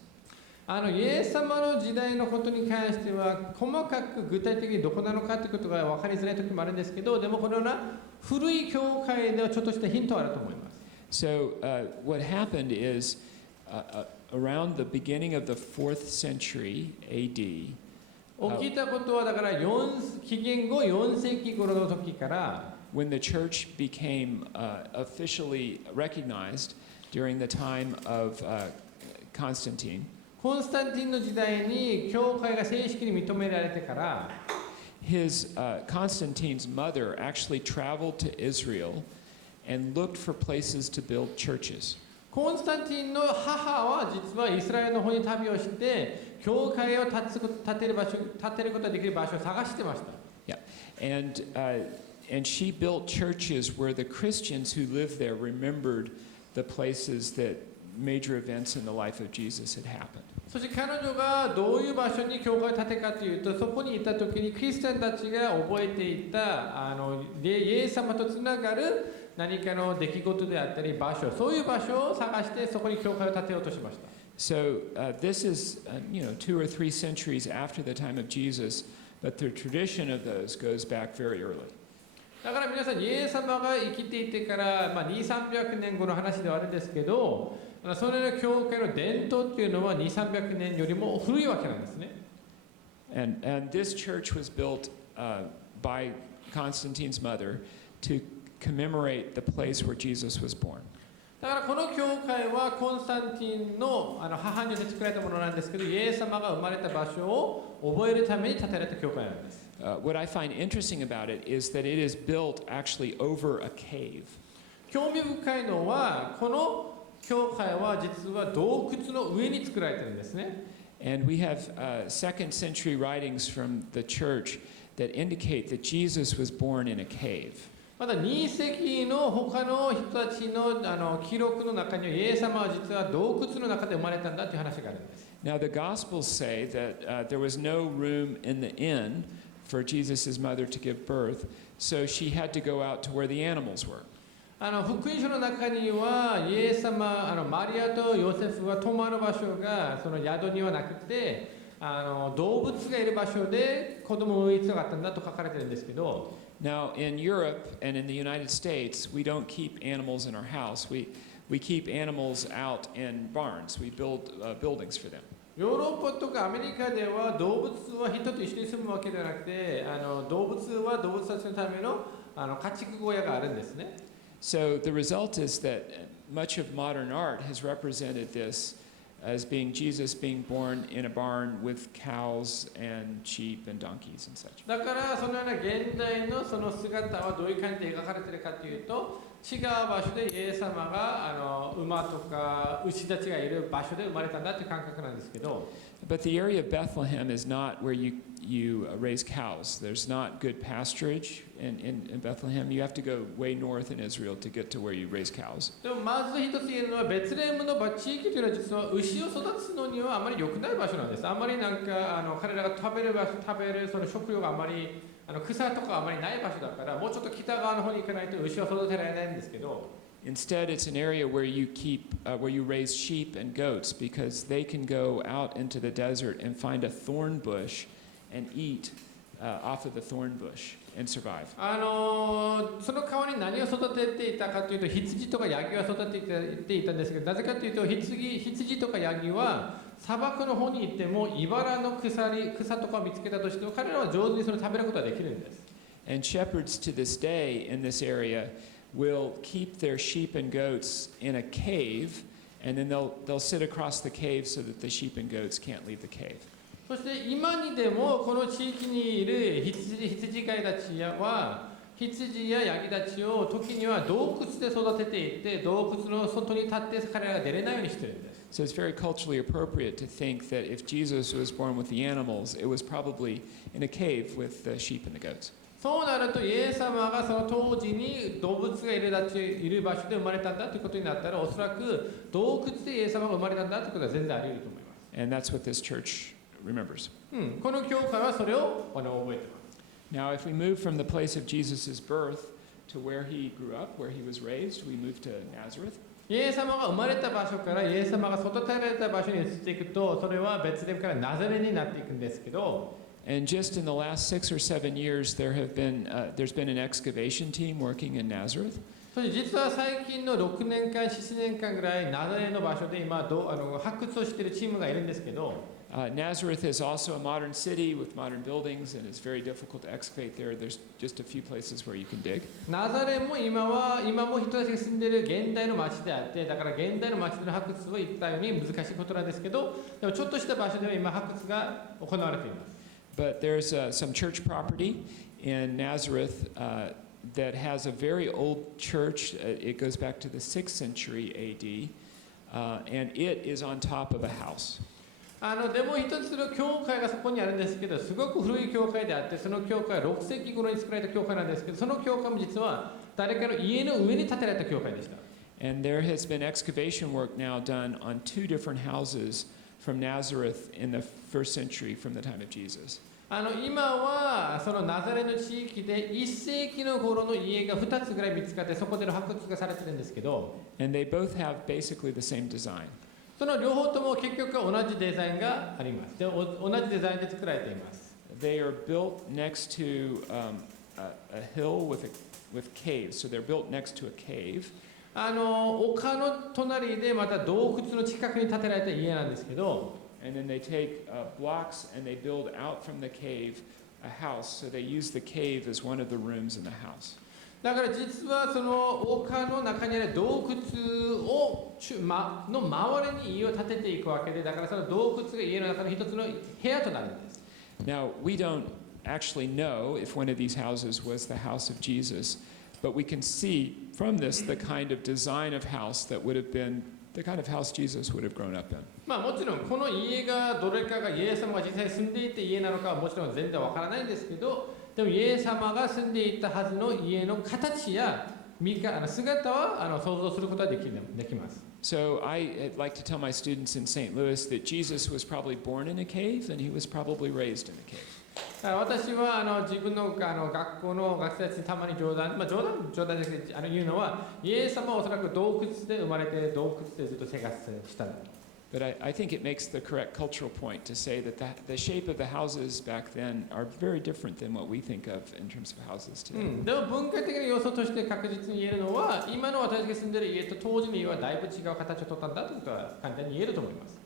イエス様の時代のことに関しては細かく具体的にどこなのかということが分かりづらい時もあるんですけどでもこのような古い教会ではちょっとしたヒントがあると思います。So what happened is around the beginning of the 4th century AD, 起きたことはだから紀元後4世紀頃の時から when the church became officially recognized during the time of Constantine, コンスタンティンの時代に教会が正式に認められてから Constantine's mother actually traveled to Israel and looked for places to build churches. コンスタンティンの母は実はイスラエルの方に旅をして教会を建てることができる場所を探してました。Yeah. And she built churches where the Christians who lived there remembered the places that major events in the life of Jesus had happened. そして彼女がどういう場所に教会を建てかというとそこにいた時にクリスチャンたちが覚えていたイエス様とつながる何かの出来事であったり場所そういう場所を探してそこに教会を建てようとしました。So this is 2 or 3 centuries after the time of Jesus, but the tradition of those goes back very early. だから皆さんイエス様が生きていてから、200、300年後の話ではあるんですけどそれの教会の伝統っていうのは2、300年よりも古いわけなんですね。And this church was built by Constantine's mother to commemorate the place where Jesus was born. だからこの教会はコンスタンティンの母によって作られたものなんですけど、イエス様が生まれた場所を覚えるために建てられた教会なんです。What I find interesting about it is that it is built actually over a cave. 興味深いのは、この教会は実は洞窟の上に作られているんですね。And we have second century writings from the church that indicate that Jesus was born in a cave. また2世紀の他の人たちの記録の中には、イエス様は実は洞窟の中で生まれたんだという話があるんです。Now the Gospels say that there was no room in the inn for Jesus' mother to give birth, so she had to go out to where the animals were. 福音書の中には、イエス様、マリアとヨセフは泊まる場所がその宿にはなくて、動物がいる場所で子供を産む必要があったんだと書かれているんですけど、Now, in Europe and in the United States, we don't keep animals in our house. We keep animals out in barns. We build buildings for them. ヨーロッパとかアメリカでは動物は人と一緒に住むわけではなくて、動物は動物たちのための家畜小屋があるんですね。So the result is that much of modern art has represented this as being Jesus being born in a barn with cows and sheep and donkeys and such. だからそのような現代のその姿はどういう感じで描かれているかというと、違う場所でイエス様が馬とか牛たちがいる場所で生まれたんだという感覚なんですけど。But the area of Bethlehem is not where you raise cows. There's not good pasturage in Bethlehem. You have to go way north in Israel to get to where you raise cows. でもまず一つ言えるのは、ベツレヘムの地域というのは実は牛を育つのにはあまり良くない場所なんです。あまり彼らが食べるその食料があまり草とかあまりない場所だから、もうちょっと北側の方に行かないと牛を育てられないんですけど。Instead, it's an area where you raise sheep and goats because they can go out into the desert and find a thorn bush and eat off of the thorn bush and survive. その川に何を育てていたかというと、羊とかヤギを育てていたんですけど、なぜかというと羊とかヤギは砂漠の方に行っても茨の草とかを見つけたとしても、彼らは上手にそれを食べることができるんです。And shepherds to this day in this area will keep their sheep and goats in a cave, and then they'll sit across the cave so that the sheep and goats can't leave the cave. そして今にでもこの地域にいる羊飼いたちは羊やヤギたちを時には洞窟で育てていって、洞窟の外に立って彼らが出れないようにしてるんです。So it's very culturally appropriate to think that if Jesus was born with the animals, it was probably in a cave with the sheep and the goats. そうなると、イエス様がその当時に動物がいる場所で生まれたんだということになったら、おそらく洞窟でイエス様が生まれたんだということは全然あり得ると思います。And that's what this church remembers. この教会はそれを覚えています。Now, if we move from the place of Jesus' birth to where he grew up, where he was raised, we move to Nazareth. イエス様が生まれた場所からイエス様が育てられた場所に移っていくと、それはベツレヘムからナザレになっていくんですけど、And just in the last 6 or 7 years, there's been an excavation team working in Nazareth. そして実は最近の6年間、7年間ぐらいナザレの場所で今発掘をしているチームがいるんですけど、Nazareth is also a modern city with modern buildings, and it's very difficult to excavate there. There's just a few places where you can dig. ナザレも今も人たちが住んでいる現代の町であって、だから現代の町での発掘は言ったように難しいことなんですけど、でもちょっとした場所では今発掘が行われています。But there's some church property in Nazareth that has a very old church. It goes back to the 6th century AD, and it is on top of a house. でも一つの教会がそこにあるんですけど、すごく古い教会であって、その教会は6世紀頃に作られた教会なんですけど、その教会も実は誰かの家の上に建てられた教会でした。And there has been excavation work now done on 2 different houses from Nazareth in the 1st century from the time of Jesus. 今はそのナザレの地域で1世紀の頃の家が2つぐらい見つかって、そこでの発掘がされてるんですけど、And they both have basically the same design. その両方とも結局は同じデザインがあります。で、同じデザインで作られています。They are built next to a hill with caves. So they're built next to a cave. 丘の隣でまた洞窟の近くに建てられた家なんですけど、And then they take blocks and they build out from the cave a house. So they use the cave as one of the rooms in the house. だから実はその丘の中にある洞窟の周りに家を建てていくわけで、だからその洞窟が家の中の一つの部屋となるんです。Now, we don't actually know if one of these houses was the house of Jesus, but we can see from this the kind of design of house that would have been the kind of house Jesus would have grown up in. まあもちろんこの家がどれかがイエス様が実際に住んでいた家なのかはもちろん全然わからないんですけど、でもイエス様が住んでいたはずの家の形や姿は想像することができます。So I'd like to tell my students in St. Louis that Jesus was probably born in a cave and he was probably raised in a cave. 私は自分の学校の学生たちにたまに冗談ですけど言うのは、イエス様はおそらく洞窟で生まれて洞窟でずっと生活した。But I think it makes the correct cultural point to say that the shape of the houses back then are very different than what we think of in terms of houses today. でも文化的な要素として確実に言えるのは、今の私が住んでいる家と当時の家はだいぶ違う形を取ったんだということは簡単に言えると思います。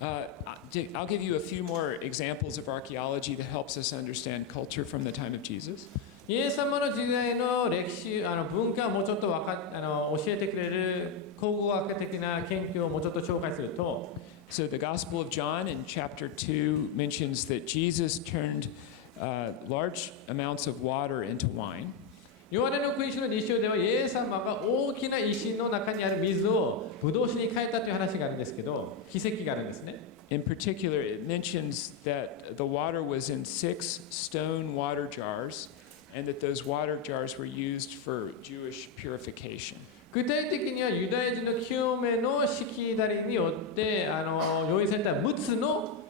I'll give you a few more examples of archaeology that helps us understand culture from the time of Jesus. イエス様の時代の歴史、文化をもうちょっと教えてくれる考古学的な研究をもうちょっと紹介すると、So the Gospel of John in chapter 2 mentions that Jesus turned large amounts of water into wine. ヨハネの福音書の2章ではイエス様が大きな石の中にある水をブドウ酒に変えたという話があるんですけど、奇跡があるんですね。In particular, it mentions that the water was in 6 stone water jars and that those water jars were used for Jewish purification. 具体的にはユダヤ人の清めのしきたりによって用意された6つの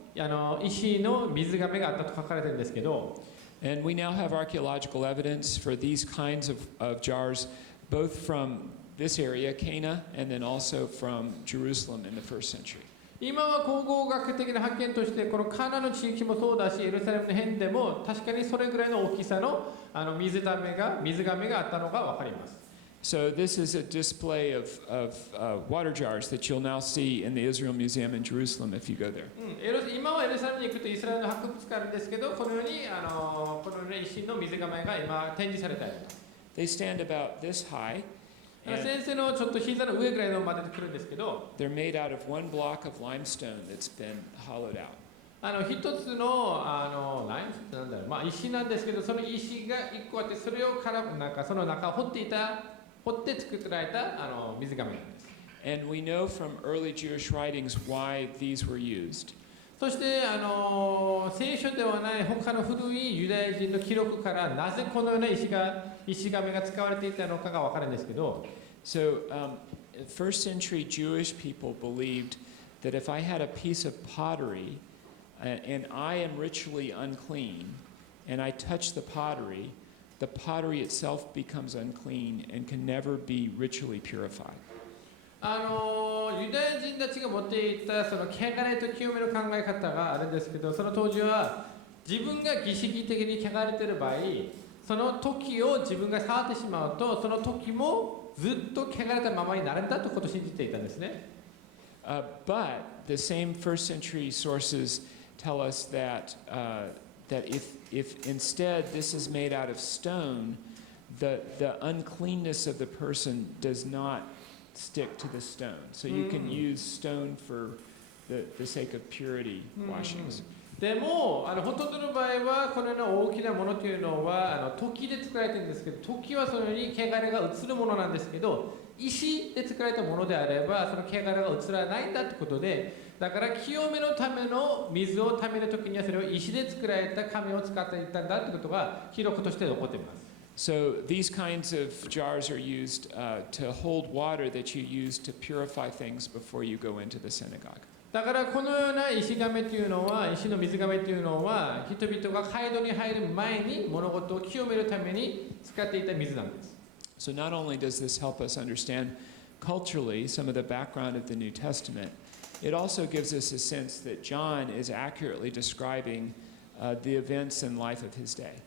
石の水がめがあったと書かれているんですけど、And we now have archaeological evidence for these kinds of jars, both from this area, Cana, and then also from Jerusalem in the first century. 今は考古学的な発見としてこのカナの地域もそうだし、エルサレムの辺でも確かにそれぐらいの大きさの水がめがあったのが分かります。So this is a display of water jars that you'll now see in the Israel Museum in Jerusalem if you go there. 今はエルサレムに行くとイスラエルの博物館あるんですけど、このようにこの石の水がめが今展示されたりと。They stand about this high. 先生のちょっと膝の上ぐらいのまで来るんですけど、 They're made out of one block of limestone that's been hollowed out. 一つのライムってなんだろう、石なんですけど、その石が一個あって、それをその中を掘って作られた水がめなんです。And we know from early Jewish writings why these were used. そして聖書ではない他の古いユダヤ人の記録からなぜこのような石がめが使われていたのかが分かるんですけど、So first century Jewish people believed that if I had a piece of pottery and I am ritually unclean and I touch the pottery itself becomes unclean and can never be ritually purified. ユダヤ人たちが持っていたその汚れと清めの考え方があるんですけど、その当時は自分が儀式的に汚れている場合、その時を自分が触ってしまうと、その時もずっと汚れたままになるんだということを信じていたんですね。But the same first century sources tell us that if instead this is made out of stone, the uncleanness of the person does not stick to the stone. So you can use stone for the sake of purity washings. でもほとんどの場合はこのような大きなものというのは時で作られているんですけど、時はそのように汚れが移るものなんですけど、石で作られたものであればその汚れが移らないんだということで、だから清めのための水をためるときにはそれを石で作られた亀を使っていったんだということが記録として残っています。So these kinds of jars are used to hold water that you use to purify things before you go into the synagogue. だからこのような石亀というのは、石の水亀というのは、人々が街道に入る前に物事を清めるために使っていた水なんです。So not only does this help us understand culturally some of the background of the New Testament, it also gives us a sense that John is accurately describing the events and life of his day.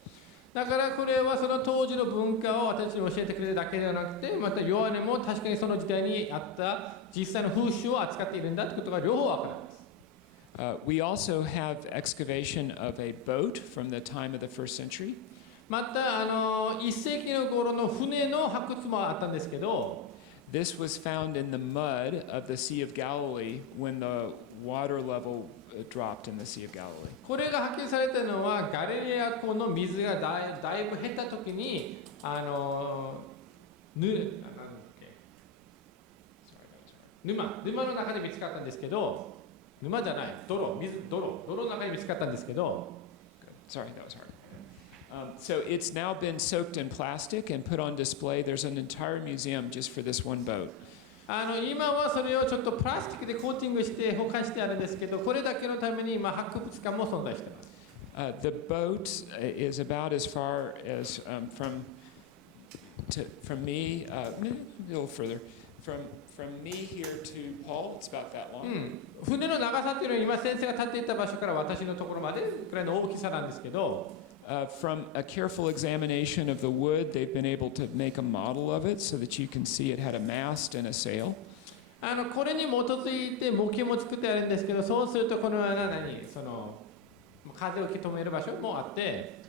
だからこれはその当時の文化を私たちに教えてくれるだけではなくて、またヨハネも確かにその時代にあった実際の風習を扱っているんだということが両方わかるんです。We also have excavation of a boat from the time of the first century. また1世紀の頃の船の発掘もあったんですけど、This was found in the mud of the Sea of Galilee when the water level dropped in the Sea of Galilee. これが発見されたのはガリレア湖の水がだいぶ減った時に沼の中で見つかったんですけど、沼じゃない泥の中に見つかったんですけど、 Sorry, that was hard. So it's now been soaked in plastic and put on display. There's an entire museum just for this one boat. 今はそれをちょっとプラスチックでコーティングして保管してあるんですけど、これだけのために今博物館も存在しています。The boat is about as far as from me, a little further, from me here to Paul. It's about that long. 船の長さっていうのは今先生が立っていた場所から私のところまでくらいの大きさなんですけど、From a careful examination of the wood, they've been able to make a model of it so that you can see it had a mast and a sail. これに基づいて模型も作ってあるんですけど、そうするとこのようなその風を受け止める場所もあって、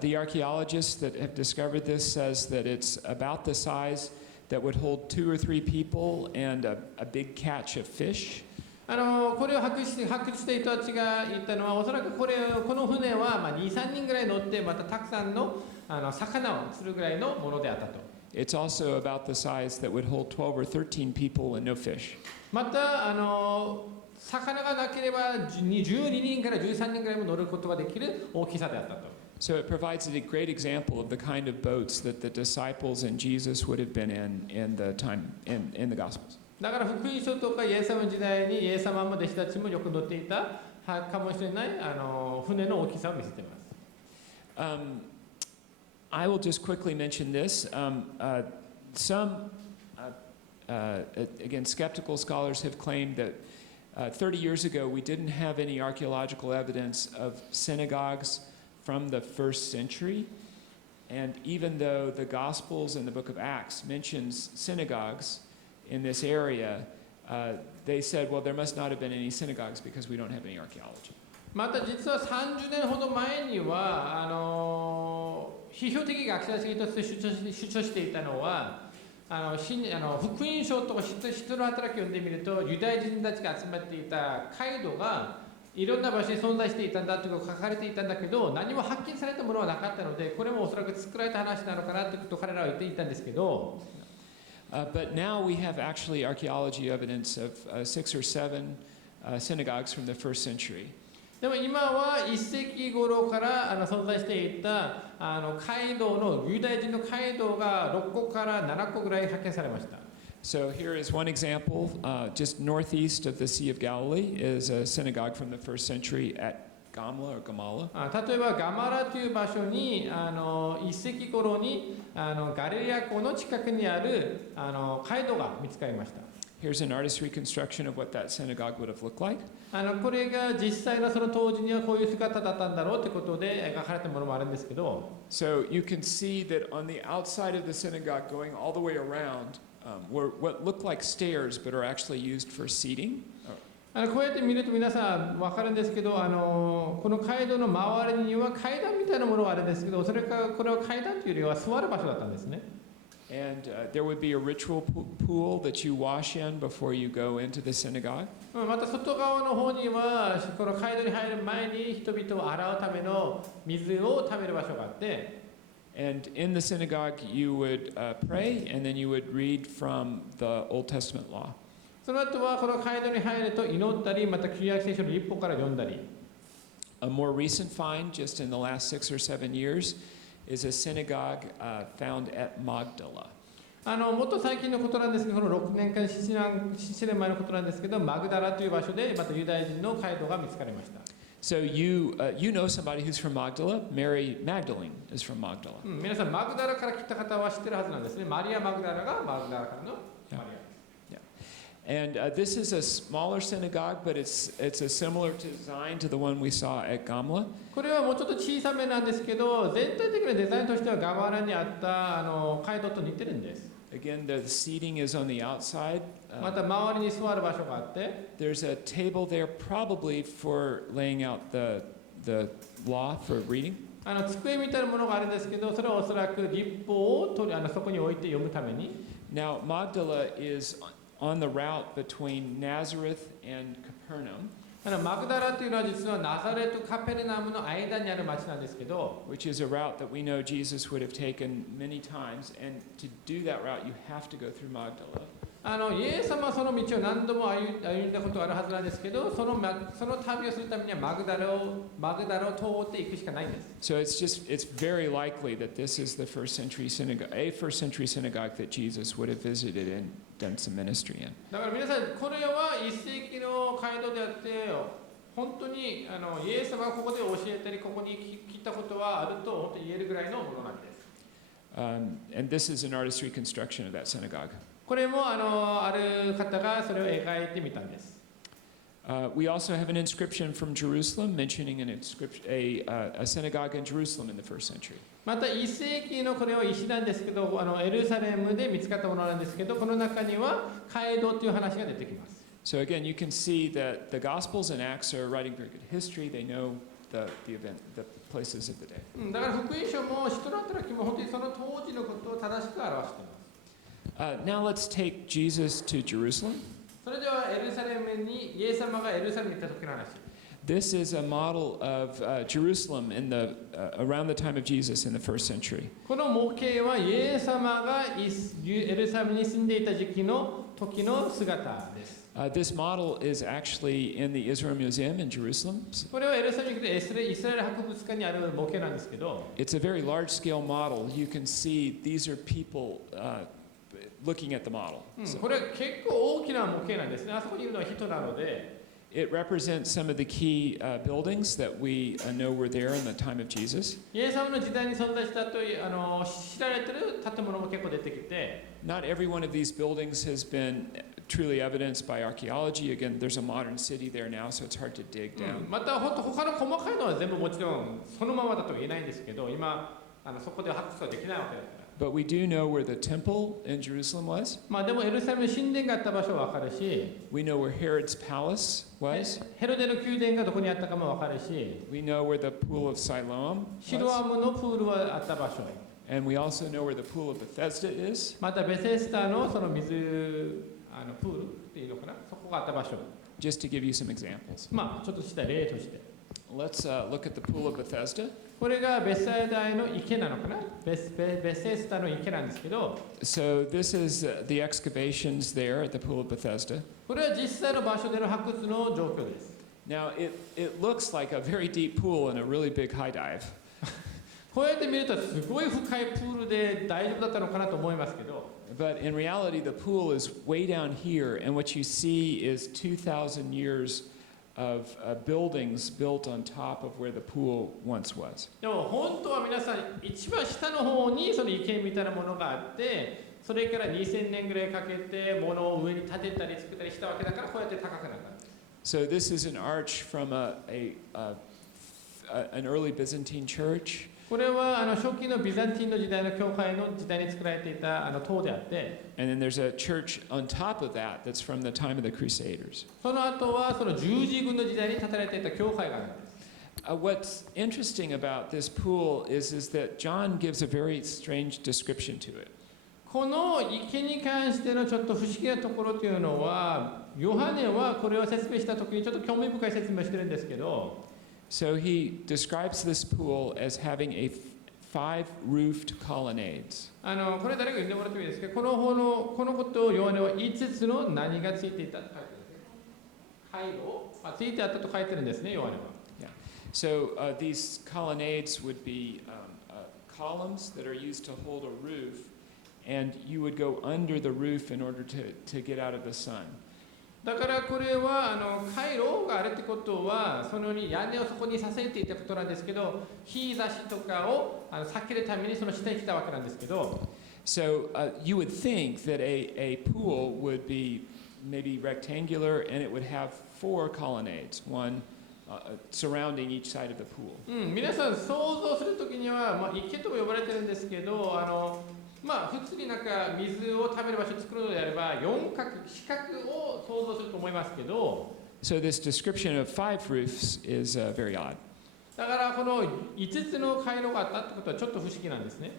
The archaeologists that have discovered this says that it's about the size that would hold 2 or 3 people and a big catch of fish. これを発掘した人たちが言ったのは、おそらくこの船は2、3人ぐらい乗って、またたくさんの魚を釣るぐらいのものであったと。It's also about the size that would hold 12 or 13 people and no fish. また魚がなければ12人から13人ぐらいも乗ることができる大きさであったと。So it provides a great example of the kind of boats that the disciples and Jesus would have been in the time in the Gospels. だから福音書とかイエス様の時代にイエス様も弟子たちもよく乗っていたかもしれない船の大きさを見せています。I will just quickly mention this. Again, skeptical scholars have claimed that 30 years ago we didn't have any archaeological evidence of synagogues from the first century. And even though the Gospels and the book of Acts mentions synagogues in this area, they said, well, there must not have been any synagogues because we don't have any archaeology. また実は30年ほど前には批評的学者たちとして主張していたのは福音書とか人の働きを読んでみるとユダヤ人たちが集まっていた街道がいろんな場所に存在していたんだということが書かれていたんだけど、何も発見されたものはなかったので、これもおそらく作られた話なのかなということを彼らは言っていたんですけど、But now we have actually archaeology evidence of 6 or 7 synagogues from the first century. でも今は1世紀頃から存在していた街道のユダヤ人の街道が6個から7個ぐらい発見されました。So here is one example. Just northeast of the Sea of Galilee is a synagogue from the first century at Gamla or Gamala. 例えばガマラという場所に1世紀頃にガリレア湖の近くにある街道が見つかりました。Here's an artist's reconstruction of what that synagogue would have looked like. これが実際のその当時にはこういう姿だったんだろうということで描かれたものもあるんですけど、So you can see that on the outside of the synagogue going all the way around were what looked like stairs but are actually used for seating. こうやって見ると皆さん分かるんですけど、この街道の周りには階段みたいなものがあるんですけど、それからこれは階段というよりは座る場所だったんですね。And there would be a ritual pool that you wash in before you go into the synagogue. また外側の方にはこの街道に入る前に人々を洗うための水をためる場所があって、And in the synagogue you would pray and then you would read from the Old Testament law. その後はこの街道に入ると祈ったり、また旧約聖書の立法から読んだり。A more recent find, just in the last 6 or 7 years, is a synagogue found at Magdala. もっと最近のことなんですけど、この6年間、7年前のことなんですけど、マグダラという場所でまたユダヤ人の街道が見つかりました。So you know somebody who's from Magdala. Mary Magdalene is from Magdala. 皆さんマグダラから来た方は知ってるはずなんですね。マリア・マグダラがマグダラからのマリアです。And this is a smaller synagogue, but it's a similar design to the one we saw at Gamla. これはもうちょっと小さめなんですけど、全体的なデザインとしてはガバラにあった街道と似てるんです。Again, the seating is on the outside. また周りに座る場所があって、There's a table there probably for laying out the law for reading. 机みたいなものがあるんですけど、それはおそらく立法をそこに置いて読むために。Now, Magdala is on the route between Nazareth and Capernaum, マグダラというのは実はナザレとカペルナムの間にある町なんですけど、 which is a route that we know Jesus would have taken many times. And to do that route, you have to go through Magdala. イエス様はその道を何度も歩んだことがあるはずなんですけど、その旅をするためにはマグダラを通っていくしかないんです。So it's very likely that this is the first century synagogue that Jesus would have visited and done some ministry in. だから皆さん、これは1世紀の街道であって、本当にイエス様がここで教えたり、ここに聞いたことはあると本当に言えるぐらいのものなんです。And this is an artistry construction of that synagogue. これもある方がそれを描いてみたんです。We also have an inscription from Jerusalem mentioning a synagogue in Jerusalem in the first century. また1世紀のこれは石なんですけど、エルサレムで見つかったものなんですけど、この中には街道という話が出てきます。So again, you can see that the Gospels and Acts are writing very good history. They know the event, the places of the day. だから福音書も使徒の働きも本当にその当時のことを正しく表しています。Now let's take Jesus to Jerusalem. それではエルサレムにイエス様がエルサレムに行った時の話。This is a model of Jerusalem around the time of Jesus in the first century. この模型はイエス様がエルサレムに住んでいた時の姿です。This model is actually in the Israel Museum in Jerusalem. これはエルサレムに行くとイスラエル博物館にある模型なんですけど、It's a very large-scale model. You can see these are people looking at the model. これは結構大きな模型なんですね。あそこにいるのは人なので。It represents some of the key buildings that we know were there in the time of Jesus. イエス様の時代に存在したという知られている建物も結構出てきて、 Not every one of these buildings has been truly evidenced by archaeology. Again, there's a modern city there now, so it's hard to dig down. また他の細かいのは全部もちろんそのままだとは言えないんですけど、今そこで発掘はできないわけですから。But we do know where the temple in Jerusalem was. でもエルサレムの神殿があった場所は分かるし、 We know where Herod's palace was. ヘロデの宮殿がどこにあったかも分かるし、 We know where the pool of Siloam シロア was. ムのプールはあった場所、 And we also know where the pool of Bethesda is. またベセスタのその水プールっていうのかな、そこがあった場所。Just to give you some examples. ちょっとした例として。Let's look at the pool of Bethesda. これがベサイダの池なのかな、ベセスタの池なんですけど、 So this is the excavations there at the pool of Bethesda. これは実際の場所での発掘の状況です。 Now it looks like a very deep pool and a really big high dive. こうやって見るとすごい深いプールで大丈夫だったのかなと思いますけど、 But in reality, the pool is way down here, and what you see is 2,000 years of buildings built on top of where the pool once was. でも本当は皆さん一番下の方にその池みたいなものがあって、それから2000年ぐらいかけて物を上に建てたり作ったりしたわけだから、こうやって高くなったんです。 So this is an arch from an early Byzantine church. これは初期のビザンティンの時代の教会の時代に作られていた塔であって、 And then there's a church on top of that that's from the time of the Crusaders. その後はその十字軍の時代に建てられていた教会があるんです。 What's interesting about this pool is that John gives a very strange description to it. この池に関してのちょっと不思議なところというのは、ヨハネはこれを説明したときにちょっと興味深い説明をしてるんですけど、 So he describes this pool as having 5 roofed colonnades. これ誰か読んでもらってもいいですか。このことをヨハネは5つの何がついていたと書いてるんですね。回路ついてあったと書いてるんですね、ヨハネは。Yeah. So these colonnades would be columns that are used to hold a roof, and you would go under the roof in order to get out of the sun. だからこれは回路があるってことは、その屋根をそこにさせていたことなんですけど、日差しとかを避けるためにその下に来たわけなんですけど、 So you would think that a pool would be maybe rectangular, and it would have 4 colonnades, one surrounding each side of the pool. 皆さん想像するときには、池とも呼ばれてるんですけど、普通になんか水を食べる場所を作るのであれば、四角を想像すると思いますけど、So this description of 5 roofs is very odd. だからこの5つの回廊があったってことはちょっと不思議なんですね。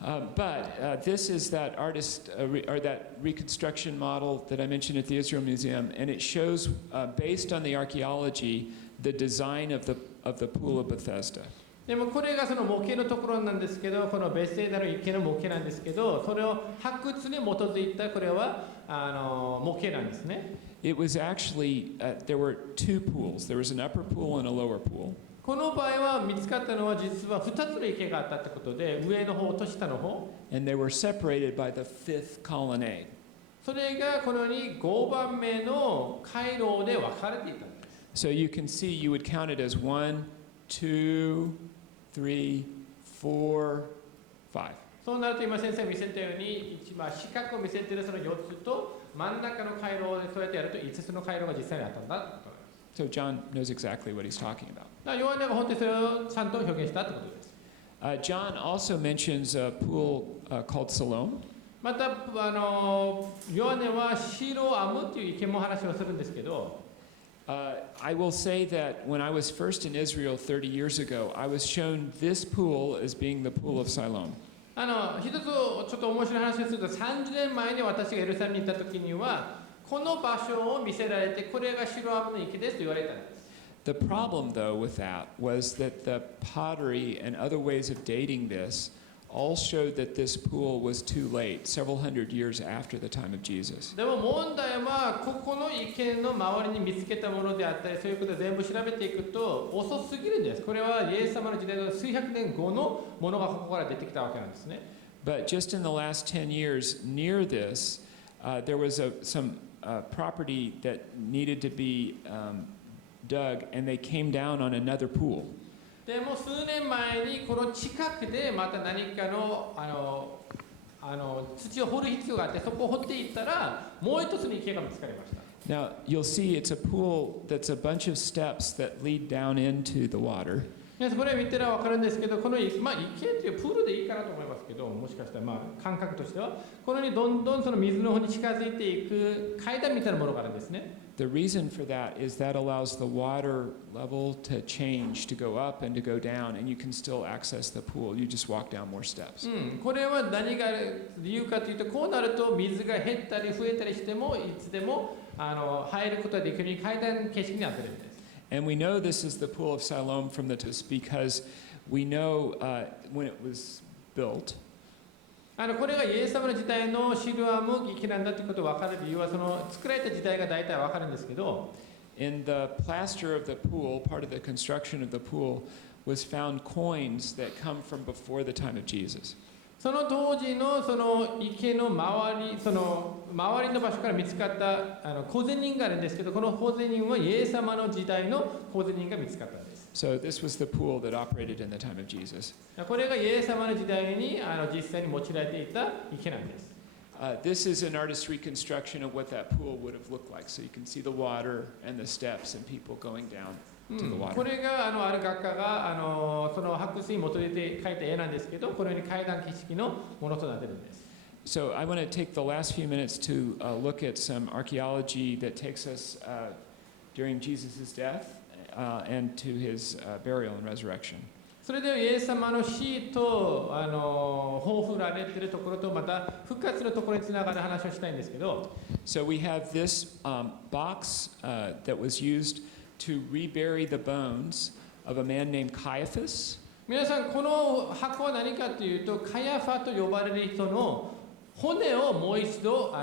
But this is that artist or that reconstruction model that I mentioned at the Israel Museum, and it shows, based on the archaeology, the design of the pool of Bethesda. でもこれがその模型のところなんですけど、このベセイダの池の模型なんですけど、それを発掘に基づいたこれは模型なんですね。It was actually, there were 2 pools. There was an upper pool and a lower pool. この場合は見つかったのは実は2つの池があったってことで、上の方と下の方。And they were separated by the 5th colonnade. それがこのように5番目の回廊で分かれていたんです。So you can see, you would count it as 1, 2, 3, 4, 5. そうなると今先生が見せたように、四角を見せているその4つと真ん中の回廊でそうやってやると5つの回廊が実際にあったんだと思います。So John knows exactly what he's talking about. だからヨハネが本当にそれをちゃんと表現したってことです。John also mentions a pool called Siloam. またヨハネはシロアムという池も話をするんですけど、I will say that when I was first in Israel 30 years ago, I was shown this pool as being the pool of Siloam. 一つちょっと面白い話をすると、30年前に私がエルサレムに行った時にはこの場所を見せられて、これがシロアムの池ですと言われたんです。The problem, though, with that was that the pottery and other ways of dating this all showed that this pool was too late, several hundred years after the time of Jesus. でも問題は、ここの池の周りに見つけたものであったり、そういうことを全部調べていくと遅すぎるんです。これはイエス様の時代の数百年後のものがここから出てきたわけなんですね。But just in the last 10 years near this, there was some property that needed to be dug, and they came down on another pool. でも数年前にこの近くでまた何かの土を掘る必要があって、そこを掘っていったらもう一つの池が見つかりました。Now you'll see it's a pool that's a bunch of steps that lead down into the water. 皆さんこれを見てら分かるんですけど、この池というプールでいいかなと思いますけど、もしかしたら感覚としてはこのようにどんどんその水の方に近づいていく階段みたいなものがあるんですね。The reason for that is that allows the water level to change, to go up and to go down, and you can still access the pool. You just walk down more steps. これは何が理由かというと、こうなると水が減ったり増えたりしてもいつでも入ることができるように階段形式になっているんです。And we know this is the pool of Siloam from the because we know when it was built. これがイエス様の時代のシロアム池なんだということが分かる理由は、その作られた時代が大体分かるんですけど、In the plaster of the pool, part of the construction of the pool, was found coins that come from before the time of Jesus. その当時のその池の周りの場所から見つかった小銭があるんですけど、この小銭はイエス様の時代の小銭が見つかったんです。So this was the pool that operated in the time of Jesus. これがイエス様の時代に実際に用いられていた池なんです。This is an artist's reconstruction of what that pool would have looked like. So you can see the water and the steps and people going down to the water. これがある学家がその発掘に基づいて描いた絵なんですけど、このように階段形式のものとなっているんです。So I want to take the last few minutes to look at some archaeology that takes us during Jesus' death and to his burial and resurrection. それではイエス様の死と報復られているところと、また復活のところにつながる話をしたいんですけど、So we have this box that was used to rebury the bones of a man named Caiaphas. 皆さん、この箱は何かというと、カヤファと呼ばれる人の骨をもう一度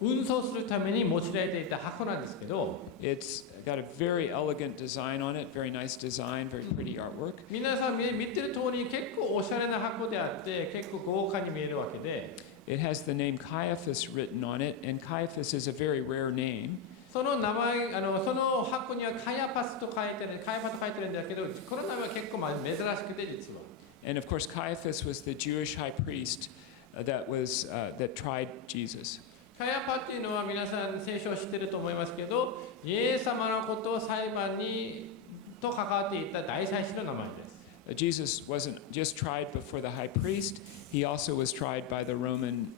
運送するために用いられていた箱なんですけど、 It's got a very elegant design on it, very nice design, very pretty artwork. 皆さん見てる通り結構おしゃれな箱であって、結構豪華に見えるわけで、 It has the name Caiaphas written on it, and Caiaphas is a very rare name. その名前その箱にはカヤパスと書いてある、カヤパと書いてるんだけど、この名前は結構珍しくて実は。And of course, Caiaphas was the Jewish high priest that tried Jesus. カヤパっていうのは皆さん聖書を知ってると思いますけど、イエス様のことを裁判にと関わっていた大祭司の名前です。Jesus wasn't just tried before the high priest, he also was tried by the Roman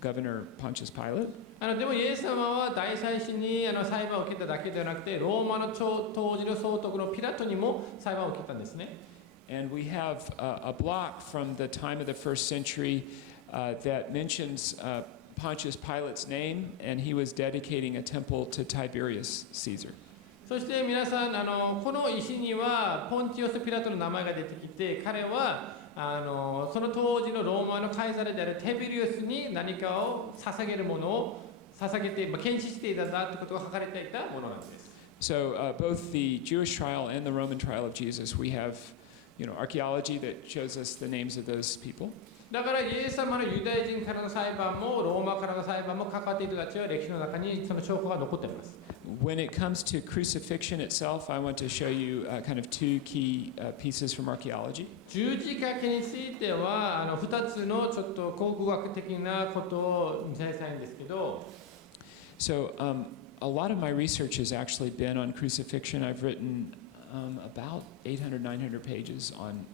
governor Pontius Pilate. でもイエス様は大祭司に裁判を受けただけではなくて、ローマの当時の総督のピラトにも裁判を受けたんですね。And we have a block from the time of the first century that mentions Pontius Pilate's name, and he was dedicating a temple to Tiberius Caesar. そして皆さんこの石にはポンティオス・ピラトの名前が出てきて、彼はその当時のローマのカイザルであるテビリウスに何かを捧げるものを捧げて、献身していたんだということが書かれていたものなんです。So both the Jewish trial and the Roman trial of Jesus, we have, archaeology that shows us the names of those people. だからイエス様のユダヤ人からの裁判もローマからの裁判も関わっている人たちは歴史の中にその証拠が残っています。When it comes to crucifixion itself, I want to show you kind of two key pieces from archaeology. 十字架については2つのちょっと考古学的なことを見せたいんですけど。So a lot of my research has actually been on crucifixion. I've written about 800, 900 pages on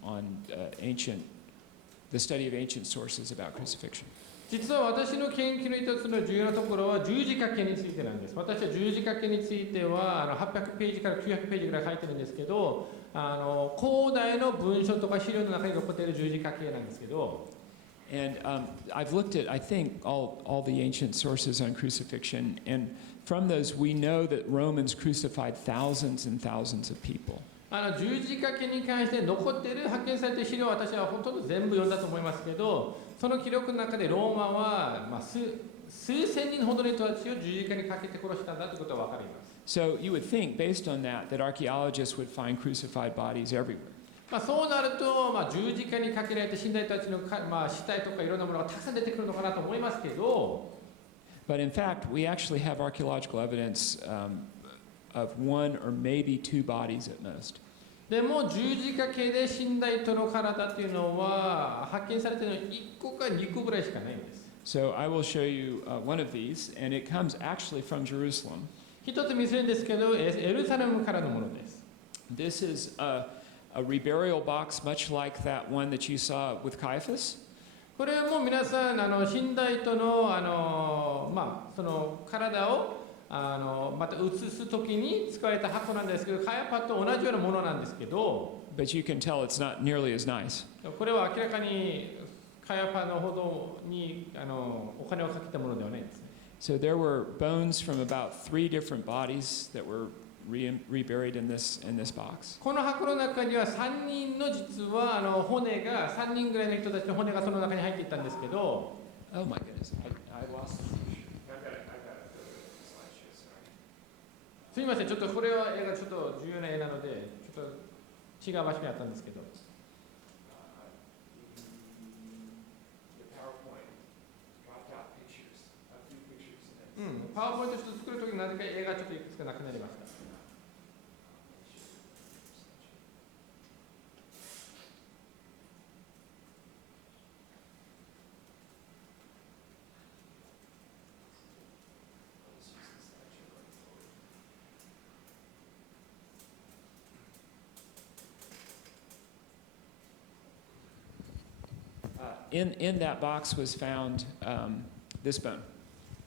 the study of ancient sources about crucifixion. 実は私の研究の一つの重要なところは十字架についてなんです。私は十字架については800ページから900ページぐらい書いてるんですけど、古代の文書とか資料の中に残っている十字架なんですけど。And I've looked at, I think, all the ancient sources on crucifixion, and from those we know that Romans crucified thousands and thousands of people. 十字架に関して残っている発見された資料は私はほとんど全部読んだと思いますけど、その記録の中でローマは、数千人ほどの人たちを十字架にかけて殺したんだということは分かります。So you would think, based on that archaeologists would find crucified bodies everywhere. そうなると、十字架にかけられた死んだ人たちの、死体とかいろんなものがたくさん出てくるのかなと思いますけど、But in fact, we actually have archaeological evidence of one or maybe two bodies at most. でも十字架で死んだ人の体っていうのは発見されているのは1個か2個ぐらいしかないんです。So I will show you one of these, and it comes actually from Jerusalem. 一つ見せるんですけど、エルサレムからのものです。This is a reburial box, much like that one that you saw with Caiaphas. これはもう皆さん死んだ人のその体をまた移すときに使われた箱なんですけど、カヤパと同じようなものなんですけど、But you can tell it's not nearly as nice. これは明らかにカヤパのほどにお金をかけたものではないんですね。So there were bones from about 3 different bodies that were reburied in this box. この箱の中には3人の実は骨が3人ぐらいの人たちの骨がその中に入っていったんですけど。Oh my goodness, I lost it. すみません、ちょっとこれは絵がちょっと重要な絵なので、ちょっと違う場所にあったんですけど。パワーポイント1つ作るときになぜか絵がちょっといくつかなくなりました。In that box was found this bone.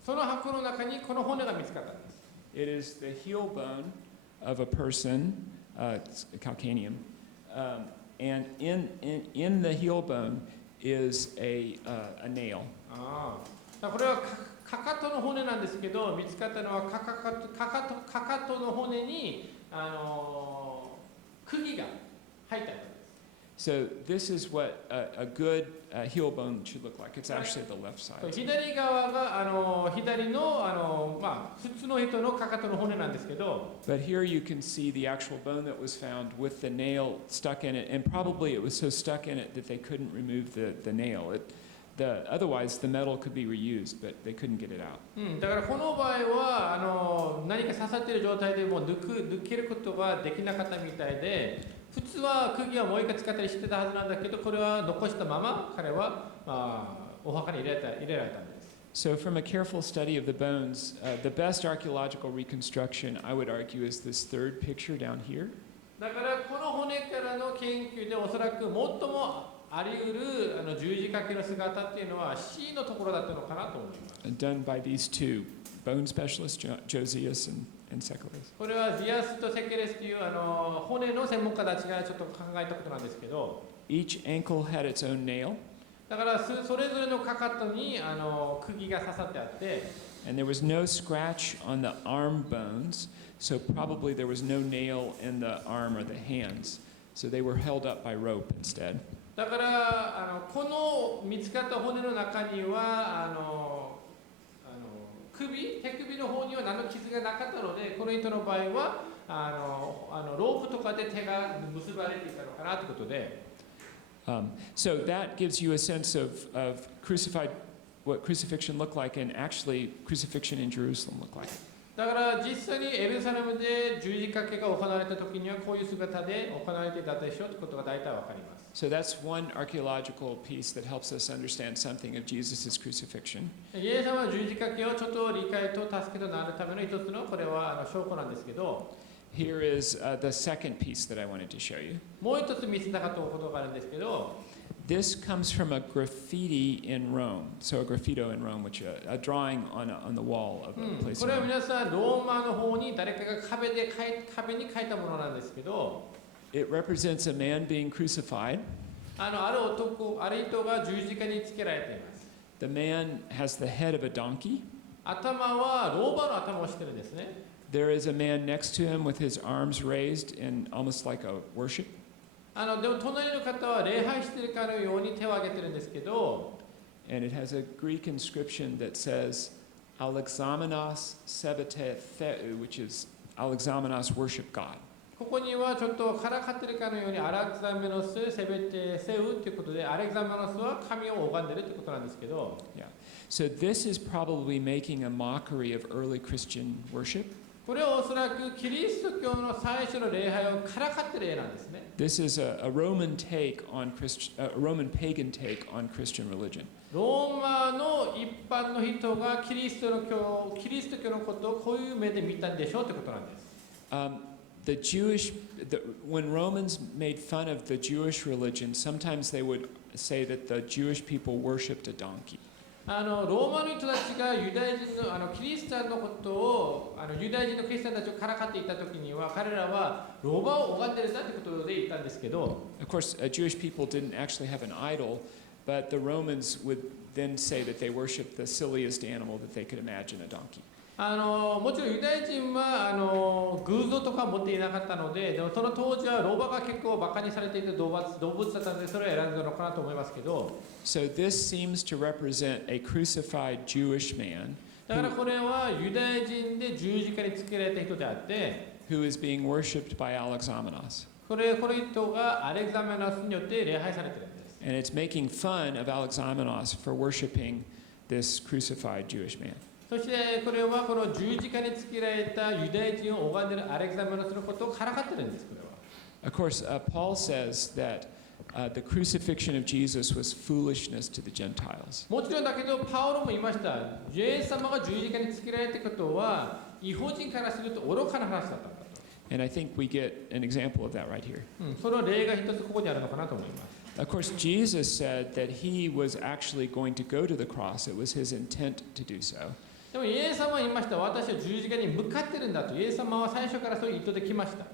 その箱の中にこの骨が見つかったんです。It is the heel bone of a person, it's calcaneum, and in the heel bone is a nail. これはかかとの骨なんですけど、見つかったのはかかとの骨に釘が入ってあったんです。So this is what a good heel bone should look like. It's actually the left side. 左側が左の普通の人のかかとの骨なんですけど。But here you can see the actual bone that was found with the nail stuck in it, and probably it was so stuck in it that they couldn't remove the nail. Otherwise, the metal could be reused, but they couldn't get it out. だからこの場合は何か刺さっている状態でもう抜けることができなかったみたいで。普通は釘はもう一回使ったりしてたはずなんだけど、これは残したまま彼はお墓に入れられたんです。So from a careful study of the bones, the best archaeological reconstruction, I would argue, is this third picture down here. だからこの骨からの研究でおそらく最もあり得る十字架系の姿っていうのは C のところだったのかなと思います。Done by these two bone specialists, Josias and Sekeles. これはジアスとセケレスという骨の専門家たちがちょっと考えたことなんですけど、 Each ankle had its own nail, だからそれぞれのかかとに釘が刺さってあって、 and there was no scratch on the arm bones, so probably there was no nail in the arm or the hands. So they were held up by rope instead. だからこの見つかった骨の中には手首の方には何の傷がなかったので、この人の場合はロープとかで手が結ばれていたのかなということで、So that gives you a sense of what crucifixion looked like, and actually crucifixion in Jerusalem looked like. だから実際にエルサレムで十字架系が行われた時にはこういう姿で行われていたでしょうということが大体わかります。So that's one archaeological piece that helps us understand something of Jesus' crucifixion. イエス様の十字架系をちょっと理解と助けとなるための一つのこれは証拠なんですけど、 Here is the second piece that I wanted to show you. もう一つ見せたかったことがあるんですけど、 This comes from a graffiti in Rome. So a graffito in Rome, which a drawing on the wall of a place. これは皆さんローマの方に誰かが壁に書いたものなんですけど、 It represents a man being crucified. ある人が十字架につけられています。 The man has the head of a donkey. 頭はローマの頭をしてるんですね。 There is a man next to him with his arms raised in almost like a worship. でも隣の方は礼拝しているかのように手を挙げてるんですけど、 And it has a Greek inscription that says Alexamenos sebete theu, which is Alexamenos worship God. ここにはちょっとからかってるかのようにアレクサメノス、セベテセウということで、アレクサメノスは神を拝んでるということなんですけど、 Yeah. So this is probably making a mockery of early Christian worship. これはおそらくキリスト教の最初の礼拝をからかってる絵なんですね。 This is a Roman take on a Roman pagan take on Christian religion. ローマの一般の人がキリスト教のことをこういう目で見たんでしょうということなんです。When Romans made fun of the Jewish religion, sometimes they would say that the Jewish people worshipped a donkey. ローマの人たちがユダヤ人のキリスチャンのことをユダヤ人のクリスチャンたちをからかっていたときには、彼らはローマを拝んでるんだということで言ったんですけど、 Of course, Jewish people didn't actually have an idol, but the Romans would then say that they worshipped the silliest animal that they could imagine, a donkey. もちろんユダヤ人は偶像とか持っていなかったので、でもその当時はローマが結構バカにされている動物だったので、それを選んだのかなと思いますけど、 So this seems to represent a crucified Jewish man だからこれはユダヤ人で十字架につけられた人であって、 who is being worshipped by Alexamenos. この人がアレクサメノスによって礼拝されているんです。 And it's making fun of Alexamenos for worshiping this crucified Jewish man. そしてこれはこの十字架につけられたユダヤ人を拝んでいるアレクサメノスのことをからかってるんです、これは。Of course, Paul says that the crucifixion of Jesus was foolishness to the Gentiles. もちろんだけど、パウロも言いました。イエス様が十字架につけられたことは、異邦人からすると愚かな話だったんだと。And I think we get an example of that right here. その例が一つここにあるのかなと思います。Of course, Jesus said that he was actually going to go to the cross. It was his intent to do so. でもイエス様は言いました。私は十字架に向かってるんだと。イエス様は最初からそういう意図で来ました。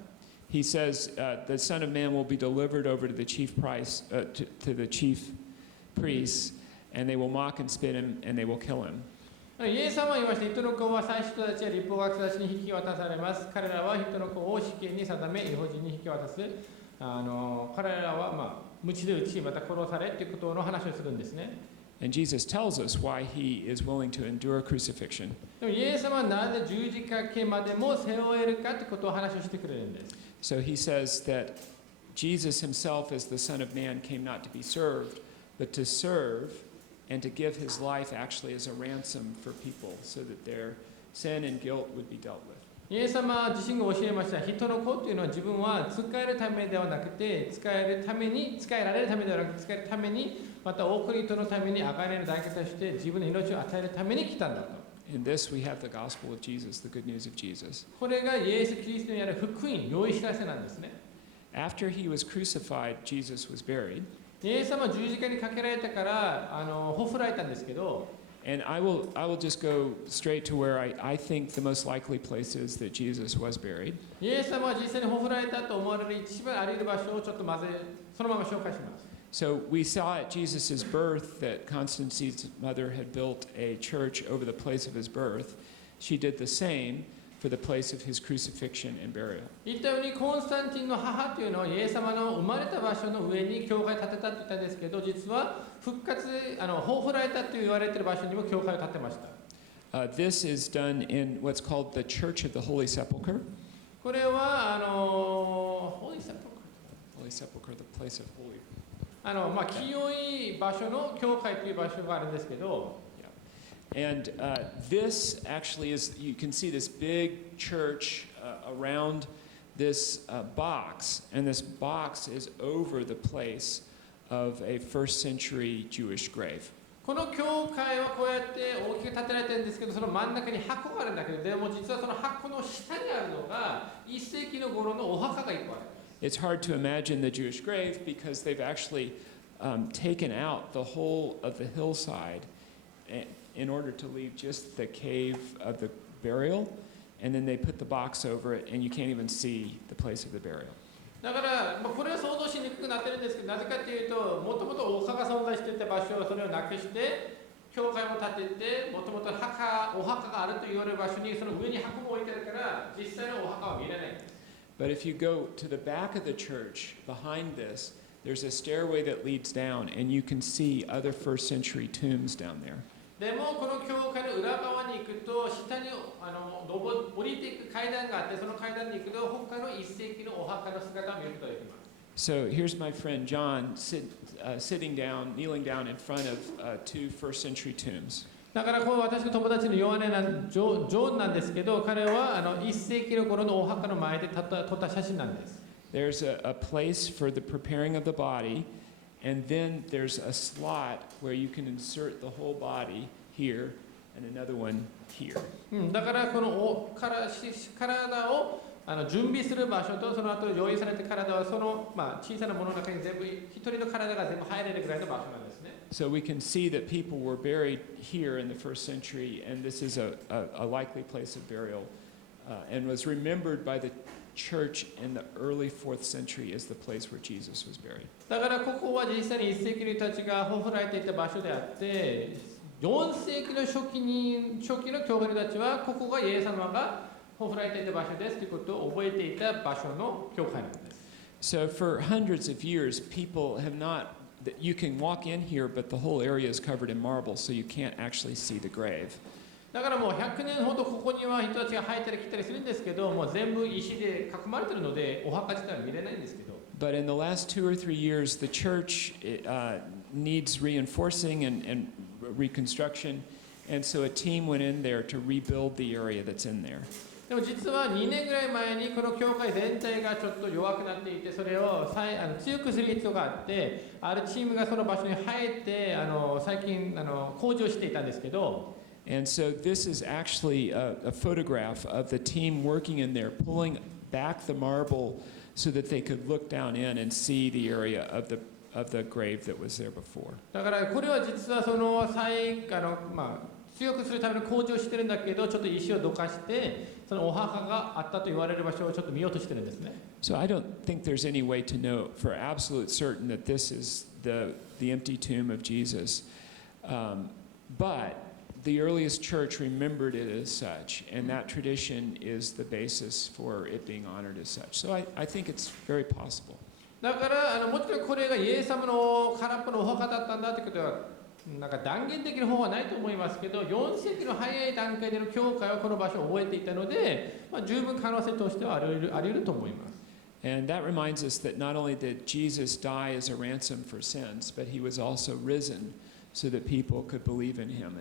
He says the Son of Man will be delivered over to the chief priests, and they will mock and spit him, and they will kill him. イエス様は言いました。人の子は祭司たちや律法学者たちに引き渡されます。彼らは人の子を死刑に定め、異邦人に引き渡す。彼らは鞭で打ち、また殺されということの話をするんですね。And Jesus tells us why he is willing to endure crucifixion. でもイエス様はなぜ十字架系までも背負えるかということを話をしてくれるんです。So he says that Jesus himself as the Son of Man came not to be served, but to serve and to give his life actually as a ransom for people so that their sin and guilt would be dealt with. イエス様自身が教えました。人の子というのは自分は使えるためではなくて、使えられるためではなくて、使えるために、また多くの人のために贖いの代価として自分の命を与えるために来たんだと。In this we have the gospel of Jesus, the good news of Jesus. これがイエス・キリストにある福音、良い知らせなんですね。After he was crucified, Jesus was buried. イエス様は十字架にかけられたからほふられたんですけど、And I will just go straight to where I think the most likely place is that Jesus was buried. イエス様は実際にほふられたと思われる一番あり得る場所をちょっとそのまま紹介します。So we saw at Jesus' birth that Constantine's mother had built a church over the place of his birth. She did the same for the place of his crucifixion and burial. 言ったようにコンスタンティンの母というのはイエス様の生まれた場所の上に教会を建てたと言ったんですけど、実は復活ほふられたと言われている場所にも教会を建てました。This is done in what's called the Church of the Holy Sepulchre. これはHoly Sepulchre, the place of holy. 清い場所の教会という場所があるんですけど、And this actually is, you can see this big church around this box, and this box is over the place of a first century Jewish grave. この教会はこうやって大きく建てられてるんですけど、その真ん中に箱があるんだけど、でも実はその箱の下にあるのが1世紀の頃のお墓が1個ある。It's hard to imagine the Jewish grave because they've actually taken out the whole of the hillside in order to leave just the cave of the burial, and then they put the box over it, and you can't even see the place of the burial. だから、これは想像しにくくなってるんですけど、なぜかというと、もともとお墓が存在していた場所をそれをなくして、教会を建てて、もともとお墓があると言われる場所にその上に箱も置いてあるから、実際のお墓は見えないんです。But if you go to the back of the church, behind this, there's a stairway that leads down, and you can see other first century tombs down there. でもこの教会の裏側に行くと下に降りていく階段があって、その階段に行くと他の1世紀のお墓の姿を見ることができます。So here's my friend John kneeling down in front of two first century tombs. だからこう私の友達のジョーンなんですけど、彼は1世紀の頃のお墓の前で撮った写真なんです。There's a place for the preparing of the body, and then there's a slot where you can insert the whole body here and another one here. だからこの体を準備する場所と、その後用意された体はその、小さなものの中に全部一人の体が全部入れるぐらいの場所なんですね。So we can see that people were buried here in the first century, and this is a likely place of burial, and was remembered by the church in the early 4th century as the place where Jesus was buried. だからここは実際に1世紀の人たちがほふられていた場所であって、4世紀の初期の教会の人たちはここがイエス様がほふられていた場所ですということを覚えていた場所の教会なんです。So for hundreds of years, people have not. You can walk in here, but the whole area is covered in marble, so you can't actually see the grave. だからもう100年ほどここには人たちが入ったり来たりするんですけど、もう全部石で囲まれているのでお墓自体は見れないんですけど。But in the last 2 or 3 years, the church needs reinforcing and reconstruction, and so a team went in there to rebuild the area that's in there. でも実は2年ぐらい前にこの教会全体がちょっと弱くなっていて、それを強くする必要があって、あるチームがその場所に入って最近工事をしていたんですけど。And so this is actually a photograph of the team working in there, pulling back the marble so that they could look down in and see the area of the grave that was there before. だからこれは実はその強くするための工事をしてるんだけど、ちょっと石をどかしてそのお墓があったと言われる場所をちょっと見ようとしてるんですね。So I don't think there's any way to know for absolute certain that this is the empty tomb of Jesus, but the earliest church remembered it as such, and that tradition is the basis for it being honored as such. So I think it's very possible. だからもちろんこれがイエス様の空っぽのお墓だったんだということはなんか断言できる方はないと思いますけど、4世紀の早い段階での教会はこの場所を覚えていたので、十分可能性としてはあり得ると思います。And that reminds us that not only did Jesus die as a ransom for sins, but he was also risen so that people could believe in him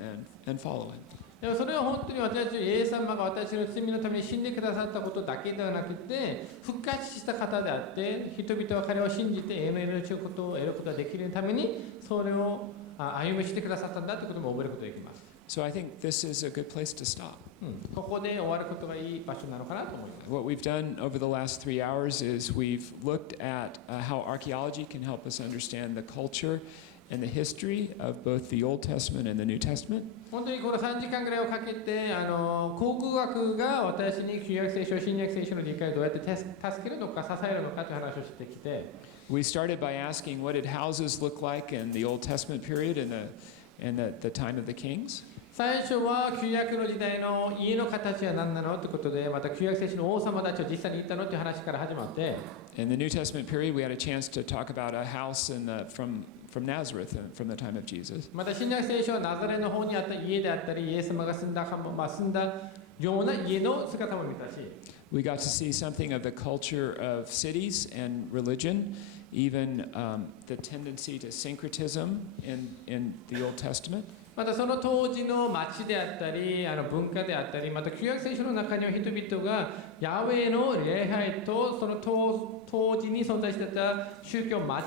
and follow him. でもそれは本当に私たちイエス様が私の罪のために死んでくださったことだけではなくて、復活した方であって、人々は彼を信じて永遠の命を得ることができるために、それを歩みしてくださったんだということも覚えることができます。So I think this is a good place to stop. ここで終わることがいい場所なのかなと思います。What we've done over the last 3 hours is we've looked at how archaeology can help us understand the culture and the history of both the Old Testament and the New Testament. 本当にこの3時間ぐらいをかけて、考古学が私に旧約聖書、新約聖書の理解をどうやって助けるのか、支えるのかという話をしてきて、We started by asking what did houses look like in the Old Testament period and the time of the kings. 最初は旧約の時代の家の形は何なのということで、また旧約聖書の王様たちを実際に言ったのという話から始まって、In the New Testament period, we had a chance to talk about a house from Nazareth from the time of Jesus. また新約聖書はナザレの方にあった家であったり、イエス様が住んだような家の姿も見たし、We got to see something of the culture of cities and religion, even the tendency to syncretism in the Old Testament. またその当時の町であったり、文化であったり、また旧約聖書の中には人々がヤウェイの礼拝とその当時に存在していた宗教を混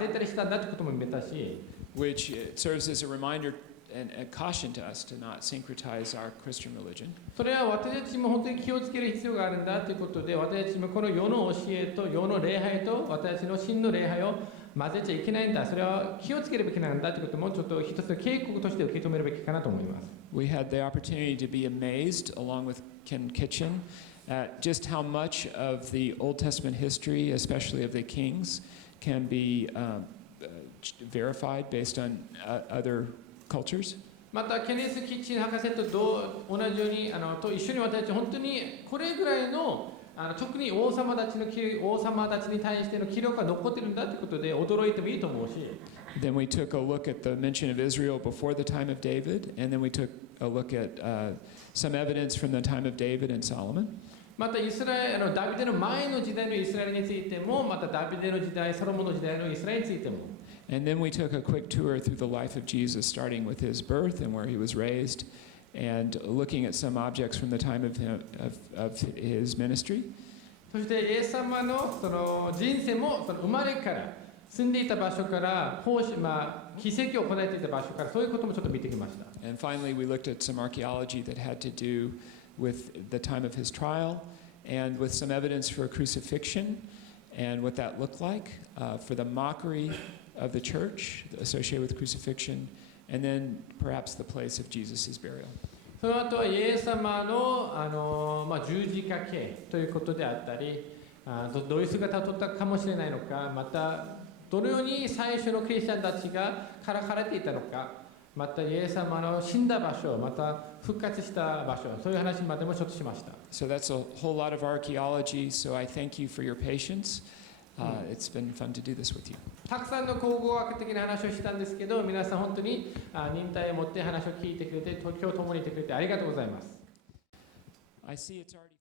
ぜたりしたんだということも見えたし、which serves as a reminder and a caution to us to not syncretize our Christian religion. それは私たちも本当に気をつける必要があるんだということで、私たちもこの世の教えと世の礼拝と私たちの真の礼拝を混ぜちゃいけないんだ、それは気をつけるべきなんだということもちょっと一つの警告として受け止めるべきかなと思います。We had the opportunity to be amazed, along with Ken Kitchen, at just how much of the Old Testament history, especially of the kings, can be verified based on other cultures. またケネス・キッチン博士と同じようにと一緒に私たち本当にこれぐらいの特に王様たちに対しての記録が残っているんだということで驚いてもいいと思うし。Then we took a look at the mention of Israel before the time of David, and then we took a look at some evidence from the time of David and Solomon. またダビデの前の時代のイスラエルについても、またダビデの時代、ソロモンの時代のイスラエルについても。And then we took a quick tour through the life of Jesus, starting with his birth and where he was raised, and looking at some objects from the time of his ministry. そしてイエス様のその人生もその生まれから住んでいた場所から奇跡を行っていた場所からそういうこともちょっと見てきました。And finally, we looked at some archaeology that had to do with the time of his trial and with some evidence for crucifixion and what that looked like, for the mockery of the church associated with crucifixion, and then perhaps the place of Jesus' burial. その後はイエス様の、十字架刑ということであったり、どういう姿をとったかもしれないのか、またどのように最初のクリスチャンたちがからかれていたのか、またイエス様の死んだ場所、また復活した場所、そういう話までもちょっとしました。So that's a whole lot of archaeology, so I thank you for your patience. It's been fun to do this with you. たくさんの考古学的な話をしたんですけど、皆さん本当に忍耐を持って話を聞いてくれて、今日共にいてくれてありがとうございます。I see it's already